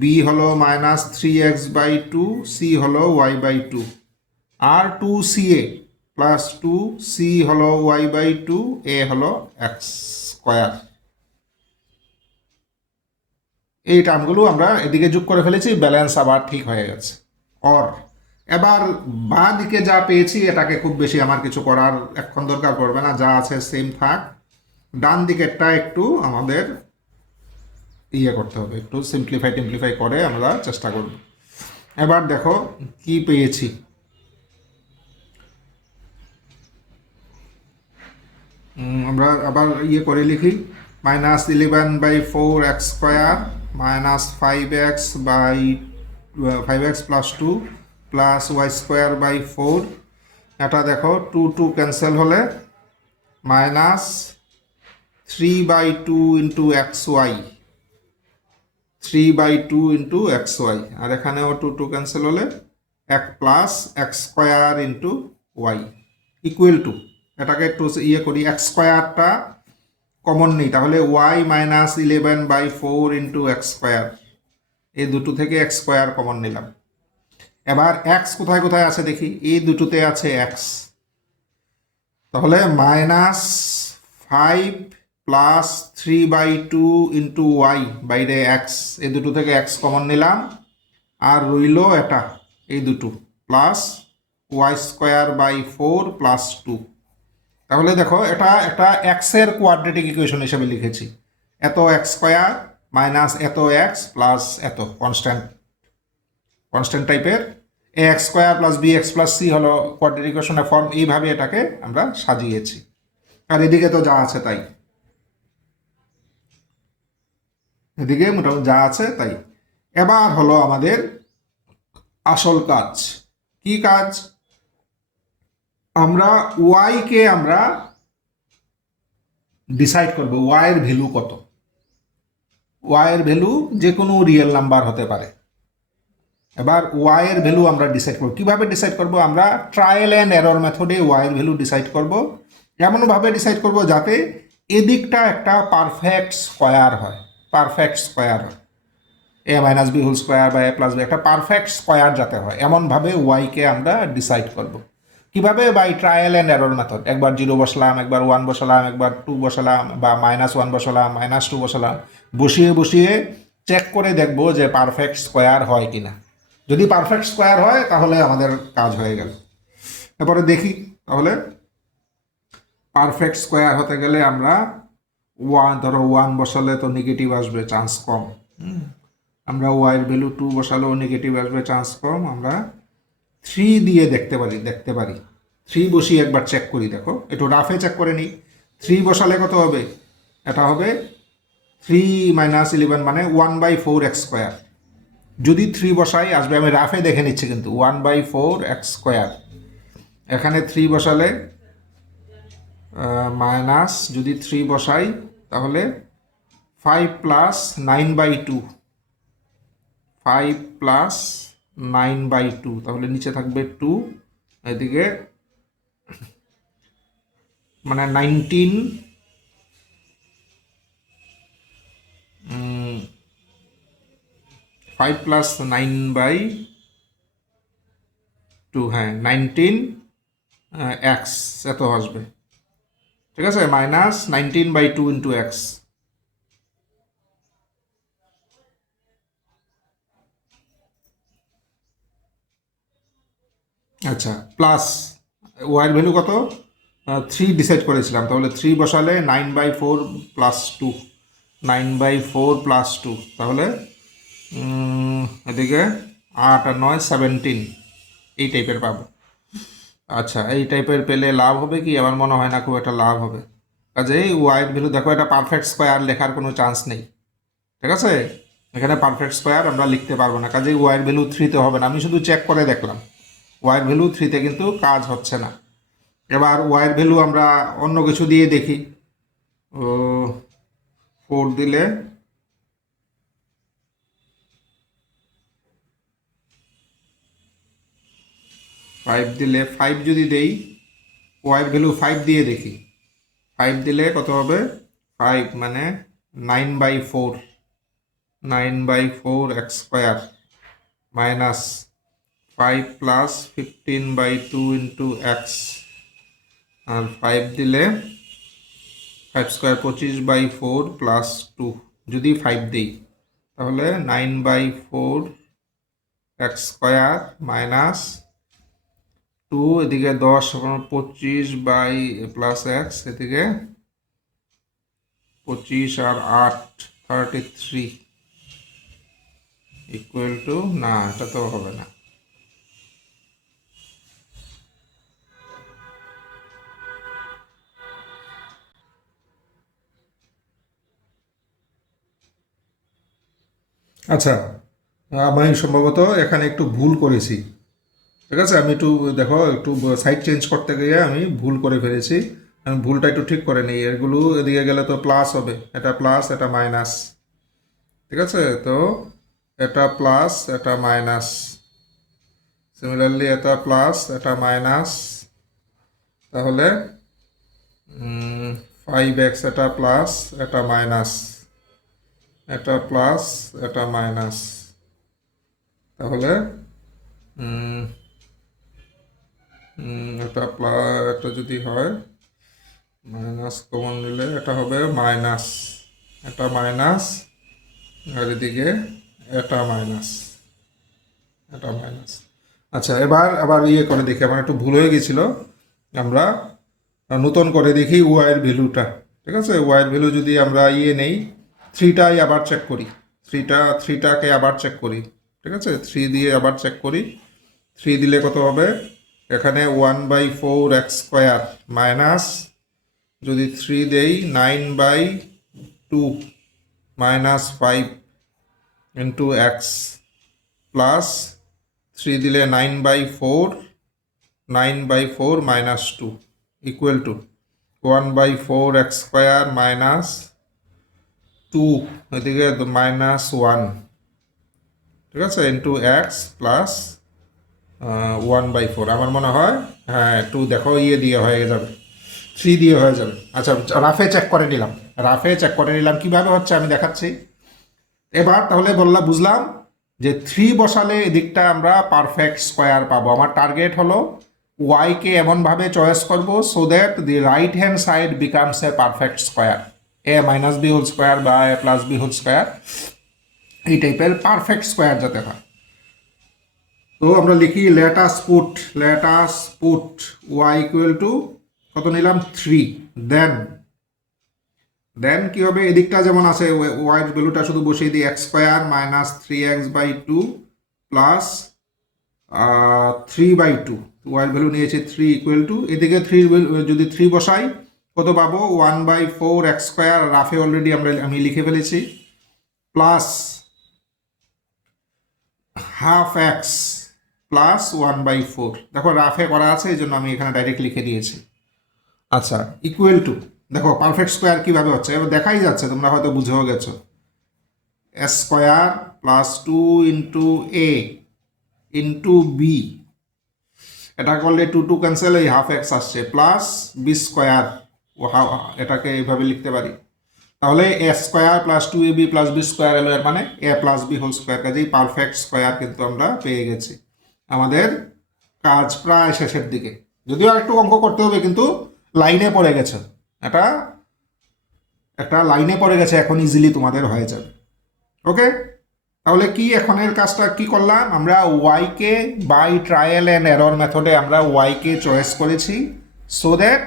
b হলো -3x/2, c হলো y/2, আর 2ca প্লাস 2c হলো y/2, a হলো x²। এই টার্মগুলো আমরা এদিকে যোগ করে ফেলেছি, ব্যালেন্স আবার ঠিক হয়ে গেছে। অর এবার বাঁ দিকে যা পেয়েছি এটাকে খুব বেশি আমার কিছু করার এখন দরকার পড়বে না, যা আছে সেম থাক। ডান দিকেরটা একটু আমাদের করতে হবে, একটু টিমপ্লিফাই করে আমরা চেষ্টা করব। এবার দেখো কি পেয়েছি, আমরা আবার করে লিখি, -11/4x² - 5x + 2 + y²/4। এটা দেখো 2 2 ক্যান্সেল হলে -3/2 × xy, 3/2 × xy, আর এখানেও 2 2 ক্যান্সেল হলে plus x² × y equal two, এটাকে একটু করি, x² কমন নেই, তাহলে y minus 11/4 into x square, এই দুটো থেকে এক্স স্কোয়ার কমন নিলাম। এবার এক্স কোথায় কোথায় আছে দেখি, এই দুটোতে আছে এক্স, তাহলে -5 + 3/2 ইন্টু ওয়াই বাইরে এক্স, এই দুটো থেকে এক্স কমন নিলাম, আর রইল এটা এই দুটো প্লাস y²/4 + 2। তাহলে দেখো এটা একটা এক্সের কোয়াড্রেটিক ইকুয়েশন হিসেবে লিখেছি, এত এক্স স্কোয়ার মাইনাস এত এক্স প্লাস এত কনস্ট্যান্ট টাইপের x square plus b x plus c হলো কোয়াড্রেটিক ইকুয়েশনের ফর্ম, এইভাবে এটাকে আমরা সাজিয়েছি। আর এদিকে তো যা আছে তাই, এদিকে মোটামুটি যা আছে তাই। এবার হলো আমাদের আসল কাজ। কি কাজ? আমরা ওয়াই কে আমরা ডিসাইড করব ওয়াই এর ভ্যালু কত। ওয়াই এর ভ্যালু যে কোনো রিয়েল নাম্বার হতে পারে। এবার ওয়াই এর ভ্যালু আমরা ডিসাইড করব, কিভাবে ডিসাইড করব? আমরা ট্রায়াল অ্যান্ড এরর মেথডে ওয়াই এর ভ্যালু ডিসাইড করব, এমনভাবে ডিসাইড করব যাতে এদিকটা একটা পারফেক্ট স্কোয়ার হয়, পারফেক্ট স্কোয়ার হয়, a - b² বা a+b একটা পারফেক্ট স্কোয়ার যাতে হয়, এমনভাবে ওয়াইকে আমরা ডিসাইড করব। কিভাবে? By trial and error method. একবার 0 বসালাম, একবার 1 বসালাম, একবার 2 বসালাম, বা -1 বসালাম, -2 বসালাম, বসিয়ে বসিয়ে চেক করে দেখব যে পারফেক্ট স্কোয়ার হয় কিনা। যদি পারফেক্ট স্কোয়ার হয় তাহলে আমাদের কাজ হয়ে গেল। এরপরে দেখি, তাহলে পারফেক্ট স্কোয়ার হতে গেলে আমরা ধরো 1 বসালে তো নেগেটিভ আসবে, চান্স কম। আমরা ওয়াই এর ভ্যালু 2 বসালেও নেগেটিভ আসবে, চান্স কম। আমরা 3 দিয়ে দেখতে পারি 3 বসিয়ে একবার চেক করি, দেখো একটু রাফে চেক করে নিই। 3 বসালে কত হবে? এটা হবে 3 - 11 মানে 1/4 এক্স স্কোয়ার। যদি 3 বসাই আসবে, আমি রাফে দেখে নিচ্ছি কিন্তু, 1/4 এক্স স্কোয়ার। এখানে 3 বসালে মাইনাস, যদি 3 বসাই তাহলে 5 + 9/2, 5 + 9/2, তাহলে নিচে থাকবে 2, এদিকে মানে 19, 5 + 9/2, হ্যাঁ 19 এক্স এত আসবে, ঠিক আছে, -19/2 ইন্টু এক্স। আচ্ছা, প্লাস ওয়াইয়ের ভ্যালু কত? 3 ডিসাইড করেছিলাম, তাহলে 3 বসালে 9/4 + 2, 9/4 + 2, তাহলে এদিকে 8 আর 9 17, এই টাইপের পাবো। আচ্ছা, এই টাইপের পেলে লাভ হবে কি? আমার মনে হয় না খুব একটা লাভ হবে। কাজেই ওয়াইয়ের ভ্যালু দেখো, এটা পারফেক্ট স্কোয়ার লেখার কোনো চান্স নেই, ঠিক আছে, এখানে পারফেক্ট স্কোয়ার আমরা লিখতে পারবো না, কাজেই ওয়াইয়ের ভ্যালু 3-তে হবে না। আমি শুধু চেক করে দেখলাম, ওয়াইয়ের ভ্যালু 3-তে কিন্তু কাজ হচ্ছে না। এবার ওয়াইয়ের ভ্যালু আমরা অন্য কিছু দিয়ে দেখি। 4 দিলে 5 দিলে 5 যদি দেই, ওয়াইয়ের ভ্যালু 5 দিয়ে দেখি, 5 দিলে কত হবে? 5 মানে 9/4, 9/4 x square minus 5 + 15/2 into x, আর 5 দিলে 5² 25/4 + 2, যদি 5 দিই তাহলে 9/4 এক্স স্কোয়ার মাইনাস 2, এদিকে 10 25/+x, এদিকে 25 আর 8 33 ইকুয়াল টু, না এটা তো হবে না। আচ্ছা, আমি সম্ভবত এখানে একটু ভুল করেছি, ঠিক আছে, আমি একটু দেখো, একটু সাইড চেঞ্জ করতে গিয়ে আমি ভুল করে ফেলেছি। আমি ভুলটা একটু ঠিক করে নিই, এগুলো এদিকে গেলে তো প্লাস হবে, এটা প্লাস এটা মাইনাস, ঠিক আছে, তো এটা প্লাস এটা মাইনাস, সিমিলারলি এটা প্লাস এটা মাইনাস, তাহলে 5x এটা প্লাস এটা মাইনাস, এটা প্লাস এটা মাইনাস, তাহলে এটা প্লাস, এটা যদি হয় মাইনাস কমন নিলে এটা হবে মাইনাস, এটা মাইনাস, আর এদিকে এটা মাইনাস, এটা মাইনাস। আচ্ছা, এবার আবার ইয়ে করে দেখি, আমার একটু ভুল হয়ে গেছিল। আমরা নতুন করে দেখি ওয়াইয়ের ভ্যালুটা। ঠিক আছে, ওয়াইয়ের ভ্যালু যদি আমরা ইয়ে নেই, থ্রিটাই আবার চেক করি, থ্রিটাকে আবার চেক করি। ঠিক আছে, 3 দিয়ে আবার চেক করি। 3 দিলে কত হবে? এখানে 1/4x² মাইনাস, যদি 3 দেই 9/2 মাইনাস 5 ইন্টু এক্স, প্লাস 3 দিলে 9/4 minus 2 equal to 1/4x² minus 2, এদিকে মাইনাস 1, ঠিক আছে, ইন্টু এক্স প্লাস 1/4। আমার মনে হয় হ্যাঁ, একটু দেখো ইয়ে দিয়ে হয়ে যাবে, 3 দিয়ে হয়ে যাবে। আচ্ছা, রাফে চেক করে নিলাম, কীভাবে হচ্ছে আমি দেখাচ্ছি। এবার তাহলে বুঝলাম যে 3 বসালে এদিকটা আমরা পারফেক্ট স্কোয়ার পাবো। আমার টার্গেট হলো ওয়াইকে এমনভাবে চয়েস করব so that the right hand side becomes a perfect square, a minus b whole square বা a plus b whole square, এই টাইপের পারফেক্ট স্কোয়ার যাতে হয়। তো আমরা লিখি let us put y equal to কত নিলাম? 3। দেন কি হবে? এদিকটা যেমন আছে ওয়াইয়ের ভ্যালুটা শুধু বসিয়ে দিই, x² মাইনাস 3x/2 প্লাস 3/2, ওয়াইয়ের ভ্যালু নিয়েছে 3 ইকুয়াল টু, এদিকে 3 যদি 3 বসাই কত পাবো? 1/4x², রাফে অলরেডি আমি লিখে ফেলেছি, প্লাস হাফ এক্স প্লাস 1/4। দেখো রাফে করা আছে, এই জন্য আমি এখানে ডাইরেক্ট লিখে দিয়েছি। আচ্ছা, ইকুয়াল টু, দেখো পারফেক্ট স্কোয়ার কীভাবে হচ্ছে এবার দেখাই যাচ্ছে, তোমরা হয়তো বুঝেও গেছো। s² প্লাস 2 ইন্টু এ ইন্টু বি, এটা করলে 2 ক্যান্সেল, এই হাফ এক্স আসছে, প্লাস b², এটাকে এইভাবে লিখতে পারি। তাহলে a² plus 2ab plus b² এলো, এর মানে a plus b whole square. কাজেই পারফেক্ট স্কোয়ার কিন্তু আমরা পেয়ে গেছি। আমাদের কাজ প্রায় শেষের দিকে, যদিও একটু অঙ্ক করতে হবে, কিন্তু লাইনে পড়ে গেছে, একটা লাইনে পড়ে গেছে, এখন ইজিলি তোমাদের হয়ে যাবে। ওকে, তাহলে কি এখনের কাজটা কি করলাম? আমরা ওয়াইকে বাই ট্রায়াল অ্যান্ড এরর মেথডে আমরা ওয়াইকে চয়েস করেছি so that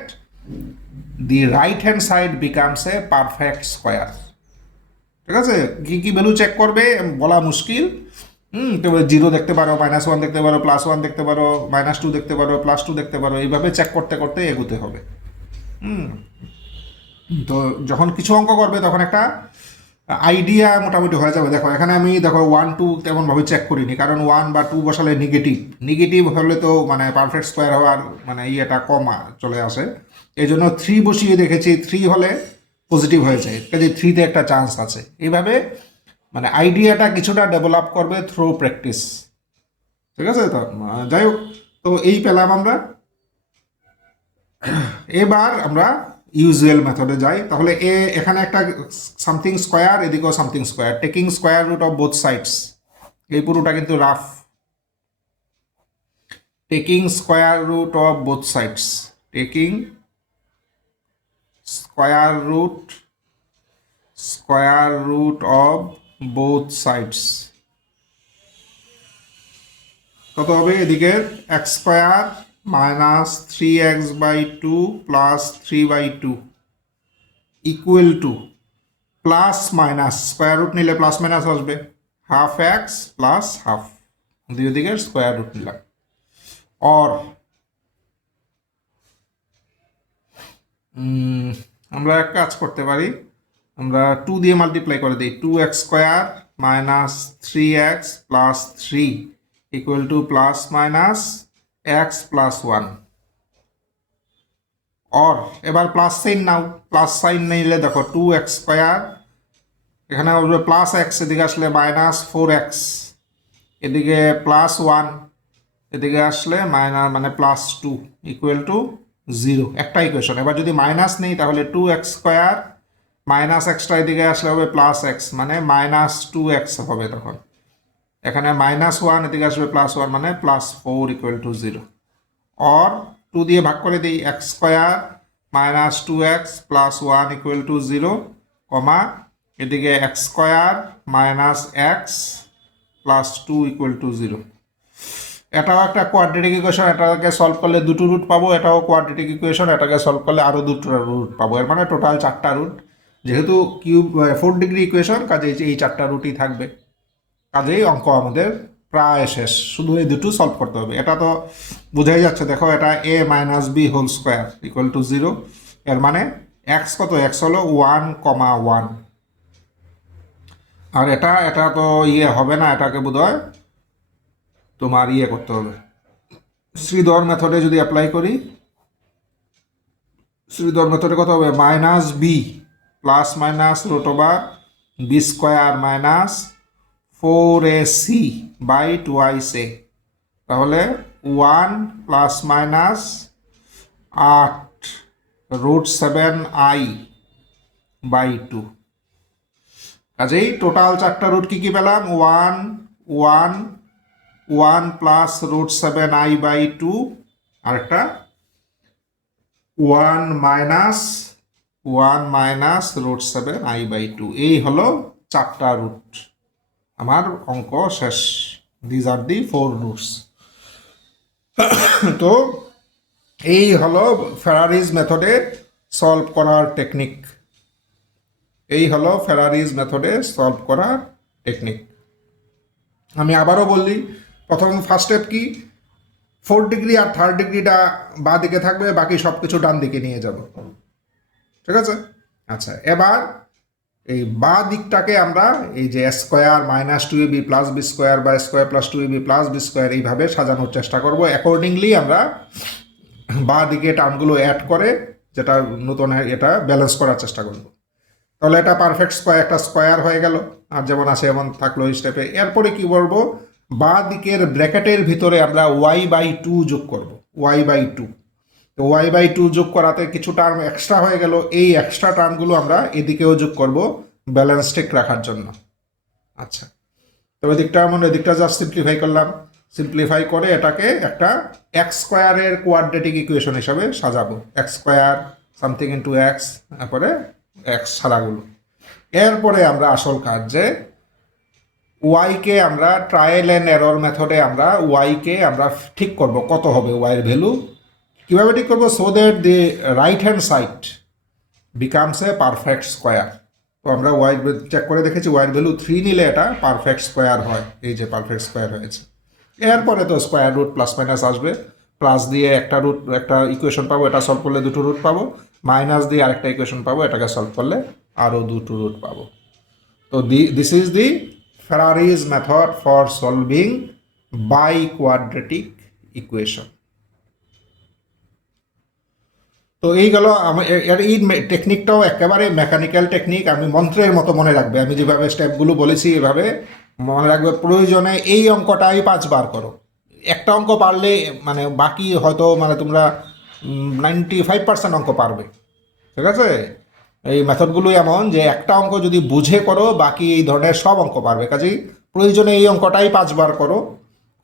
the right hand side becomes a perfect square. ঠিক আছে, কি কি ভ্যালু চেক করবে বলা মুশকিল। তবে 0 দেখতে পারো, -1 দেখতে পারো, +1 দেখতে পারো, -2 দেখতে পারো, +2 দেখতে পারো, এইভাবে চেক করতে করতে এগোতে হবে। তো যখন কিছু অঙ্ক করবে তখন একটা আইডিয়া মোটামুটি হয়ে যাবে। দেখো এখানে আমি 1 2 তেমনভাবে চেক করিনি, কারণ 1 বা 2 বসালে নেগেটিভ হলে তো মানে পারফেক্ট স্কোয়ার হওয়ার মানে ইয়েটা কম চলে আসে। এই জন্য 3 বসিয়ে দেখেছি, 3 হলে পজিটিভ হয়ে যায়, কাজে 3তে একটা চান্স আছে। এইভাবে মানে আইডিয়াটা কিছুটা ডেভেলপ করবে থ্রু প্র্যাকটিস। ঠিক আছে, তো যাই হোক, তো এই পেলাম আমরা। এবার আমরা ইউজুয়াল মেথডে যাই। তাহলে এখানে একটা সামথিং স্কোয়ার, এদিকেও something square, taking square root of both sides. এই পুরোটা কিন্তু rough. Taking square root of both sides, taking square root of both sides কত হবে? এদিকে x² minus 3x/2 plus 3/2 equal to, plus minus square root নিলে plus minus আসবে, half x plus half, দুই দিকে স্কোয়ার রুট নিলাম। Or আমরা এক কাজ করতে পারি, আমরা 2 দিয়ে মাল্টিপ্লাই করে দিই, 2x² minus 3x plus 3 equal to plus minus x plus 1। Or এবার প্লাস সাইন নাও, প্লাস সাইন নিলে দেখো 2x², এখানে বলবে প্লাস x, এদিকে আসলে -4x, এদিকে +1, এদিকে আসলে মানে +2 ইকুয়াল টু 0, একটা ইকুয়েশন। এবার যদি মাইনাস নেই তাহলে 2x² মাইনাস এক্সটা এদিকে আসলে হবে প্লাস এক্স, মানে -2x হবে তখন। এখানে -1 এদিকে আসবে +1 মানে +4 = 0। অর 2 দিয়ে ভাগ করে দিই, x² -2x + 1 = 0, কমা এদিকে x² - x + 2 = 0। এটাও একটা কোয়াড্রেটিক ইকুয়েশন, এটাকে সলভ করলে দুটো রুট পাবো। এটাও কোয়াড্রেটিক ইকুয়েশন, এটাকে সলভ করলে আরও দুটো রুট পাবো। এর মানে টোটাল 4টা রুট। যেহেতু কিউব 4 ডিগ্রি ইকুয়েশন, কাজেই এই 4টা রুটই থাকবে। কাজেই অঙ্ক আমাদের প্রায় শেষ, শুধু এই দুটো সলভ করতে হবে। এটা তো বোঝাই যাচ্ছে, দেখো এটা a - b² = 0। এর মানে এক্স কত, এক্স হলো 1,1। আর এটা তো হবে না, এটাকে বোধহয় তোমার করতে হবে। শ্রীধর মেথডে যদি অ্যাপ্লাই করি, শ্রীধর মেথডে কত হবে, -b ± √b² - 4ac/2ic। তাহলে 1 ± 8 √7i/2। কাজেই টোটাল 4টা রুট কি পেলাম, 1 1 1 + √7i/2, আরেকটা 1 - √7i/2। এই হলো 4টা রুট। আমার অঙ্ক শেষ। These are the 4 roots. তো এই হলো ফেরারিজ মেথডে সলভ করার টেকনিক। এই হলো ফেরারিজ মেথডে সলভ করার টেকনিক। আমি আবারও বললি, প্রথম ফার্স্ট স্টেপ কি, 4 ডিগ্রি আর 3rd ডিগ্রিটা বাঁ দিকে থাকবে, বাকি সব কিছু ডান দিকে নিয়ে যাব। ঠিক আছে? আচ্ছা, এবার এই বাঁ দিকটাকে আমরা এই যে স্কোয়ার -2ab + b² বা স্কোয়ার + 2ab + b² এইভাবে সাজানোর চেষ্টা করব। অ্যাকর্ডিংলি আমরা বাঁ দিকে টার্মগুলো অ্যাড করে যেটা নতুন এটা ব্যালেন্স করার চেষ্টা করব। তাহলে এটা পারফেক্ট স্কোয়ার, একটা স্কোয়ার হয়ে গেল, আর যেমন আছে এমন থাকলো এই স্টেপে। এরপরে কি করব, বাঁ দিকের ব্র্যাকেটের ভিতরে আমরা y/2 যোগ করব, y/2। তো y/2 যোগ করাতে কিছু টার্ম এক্সট্রা হয়ে গেল, এই এক্সট্রা টার্মগুলো আমরা এদিকেও যোগ করব ব্যালেন্স ঠিক রাখার জন্য। আচ্ছা, তবে এদিকটা জাস্ট সিম্পলিফাই করলাম। সিম্পলিফাই করে এটাকে একটা x² কোয়াড্রেটিক ইকুয়েশন হিসাবে সাজাবো, x² সামথিং ইন্টু x, তারপরে এক্স ছাড়াগুলো। এরপরে আমরা আসল কাজ, যে ওয়াইকে আমরা ট্রায়াল অ্যান্ড এরর মেথডে আমরা ওয়াইকে আমরা ঠিক করব কত হবে ওয়াইয়ের ভ্যালু। কীভাবে ঠিক করবো, so that the right hand side becomes a perfect square. তো আমরা ওয়াই চেক করে দেখেছি, ওয়াইয়ের ভ্যালু 3 নিলে এটা পারফেক্ট স্কোয়ার হয়। এই যে পারফেক্ট স্কোয়ার হয়েছে। এরপরে তো স্কোয়ার রুট প্লাস মাইনাস আসবে, প্লাস দিয়ে একটা রুট একটা ইকুয়েশন পাবো, এটা সলভ করলে দুটো রুট পাবো, মাইনাস দিয়ে আরেকটা ইকুয়েশন পাবো, এটাকে সলভ করলে আরও দুটো রুট পাবো। তো this is the Ferrari's method for solving by quadratic equation. তো এই গেল এই টেকনিকটাও একেবারে মেকানিক্যাল টেকনিক, আমি মন্ত্রের মতো মনে রাখবে। আমি যেভাবে স্টেপগুলো বলেছি এভাবে মনে রাখবে। প্রয়োজনে এই অঙ্কটাই 5বার করো। একটা অঙ্ক পারলে মানে বাকি হয়তো মানে তোমরা 95% অঙ্ক পারবে। ঠিক আছে? এই মেথডগুলো এমন যে একটা অঙ্ক যদি বুঝে করো, বাকি এই ধরনের সব অঙ্ক পারবে। কাজেই প্রয়োজনে এই অঙ্কটাই 5বার করো,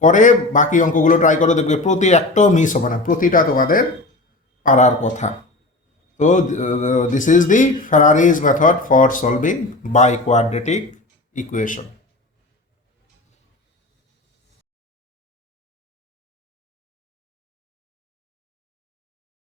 করে বাকি অঙ্কগুলো ট্রাই করো, দেখবে প্রতি একটাও মিস হবে না, প্রতিটা তোমাদের পারার কথা। তো this is the Ferrari's method for solving by quadratic equation.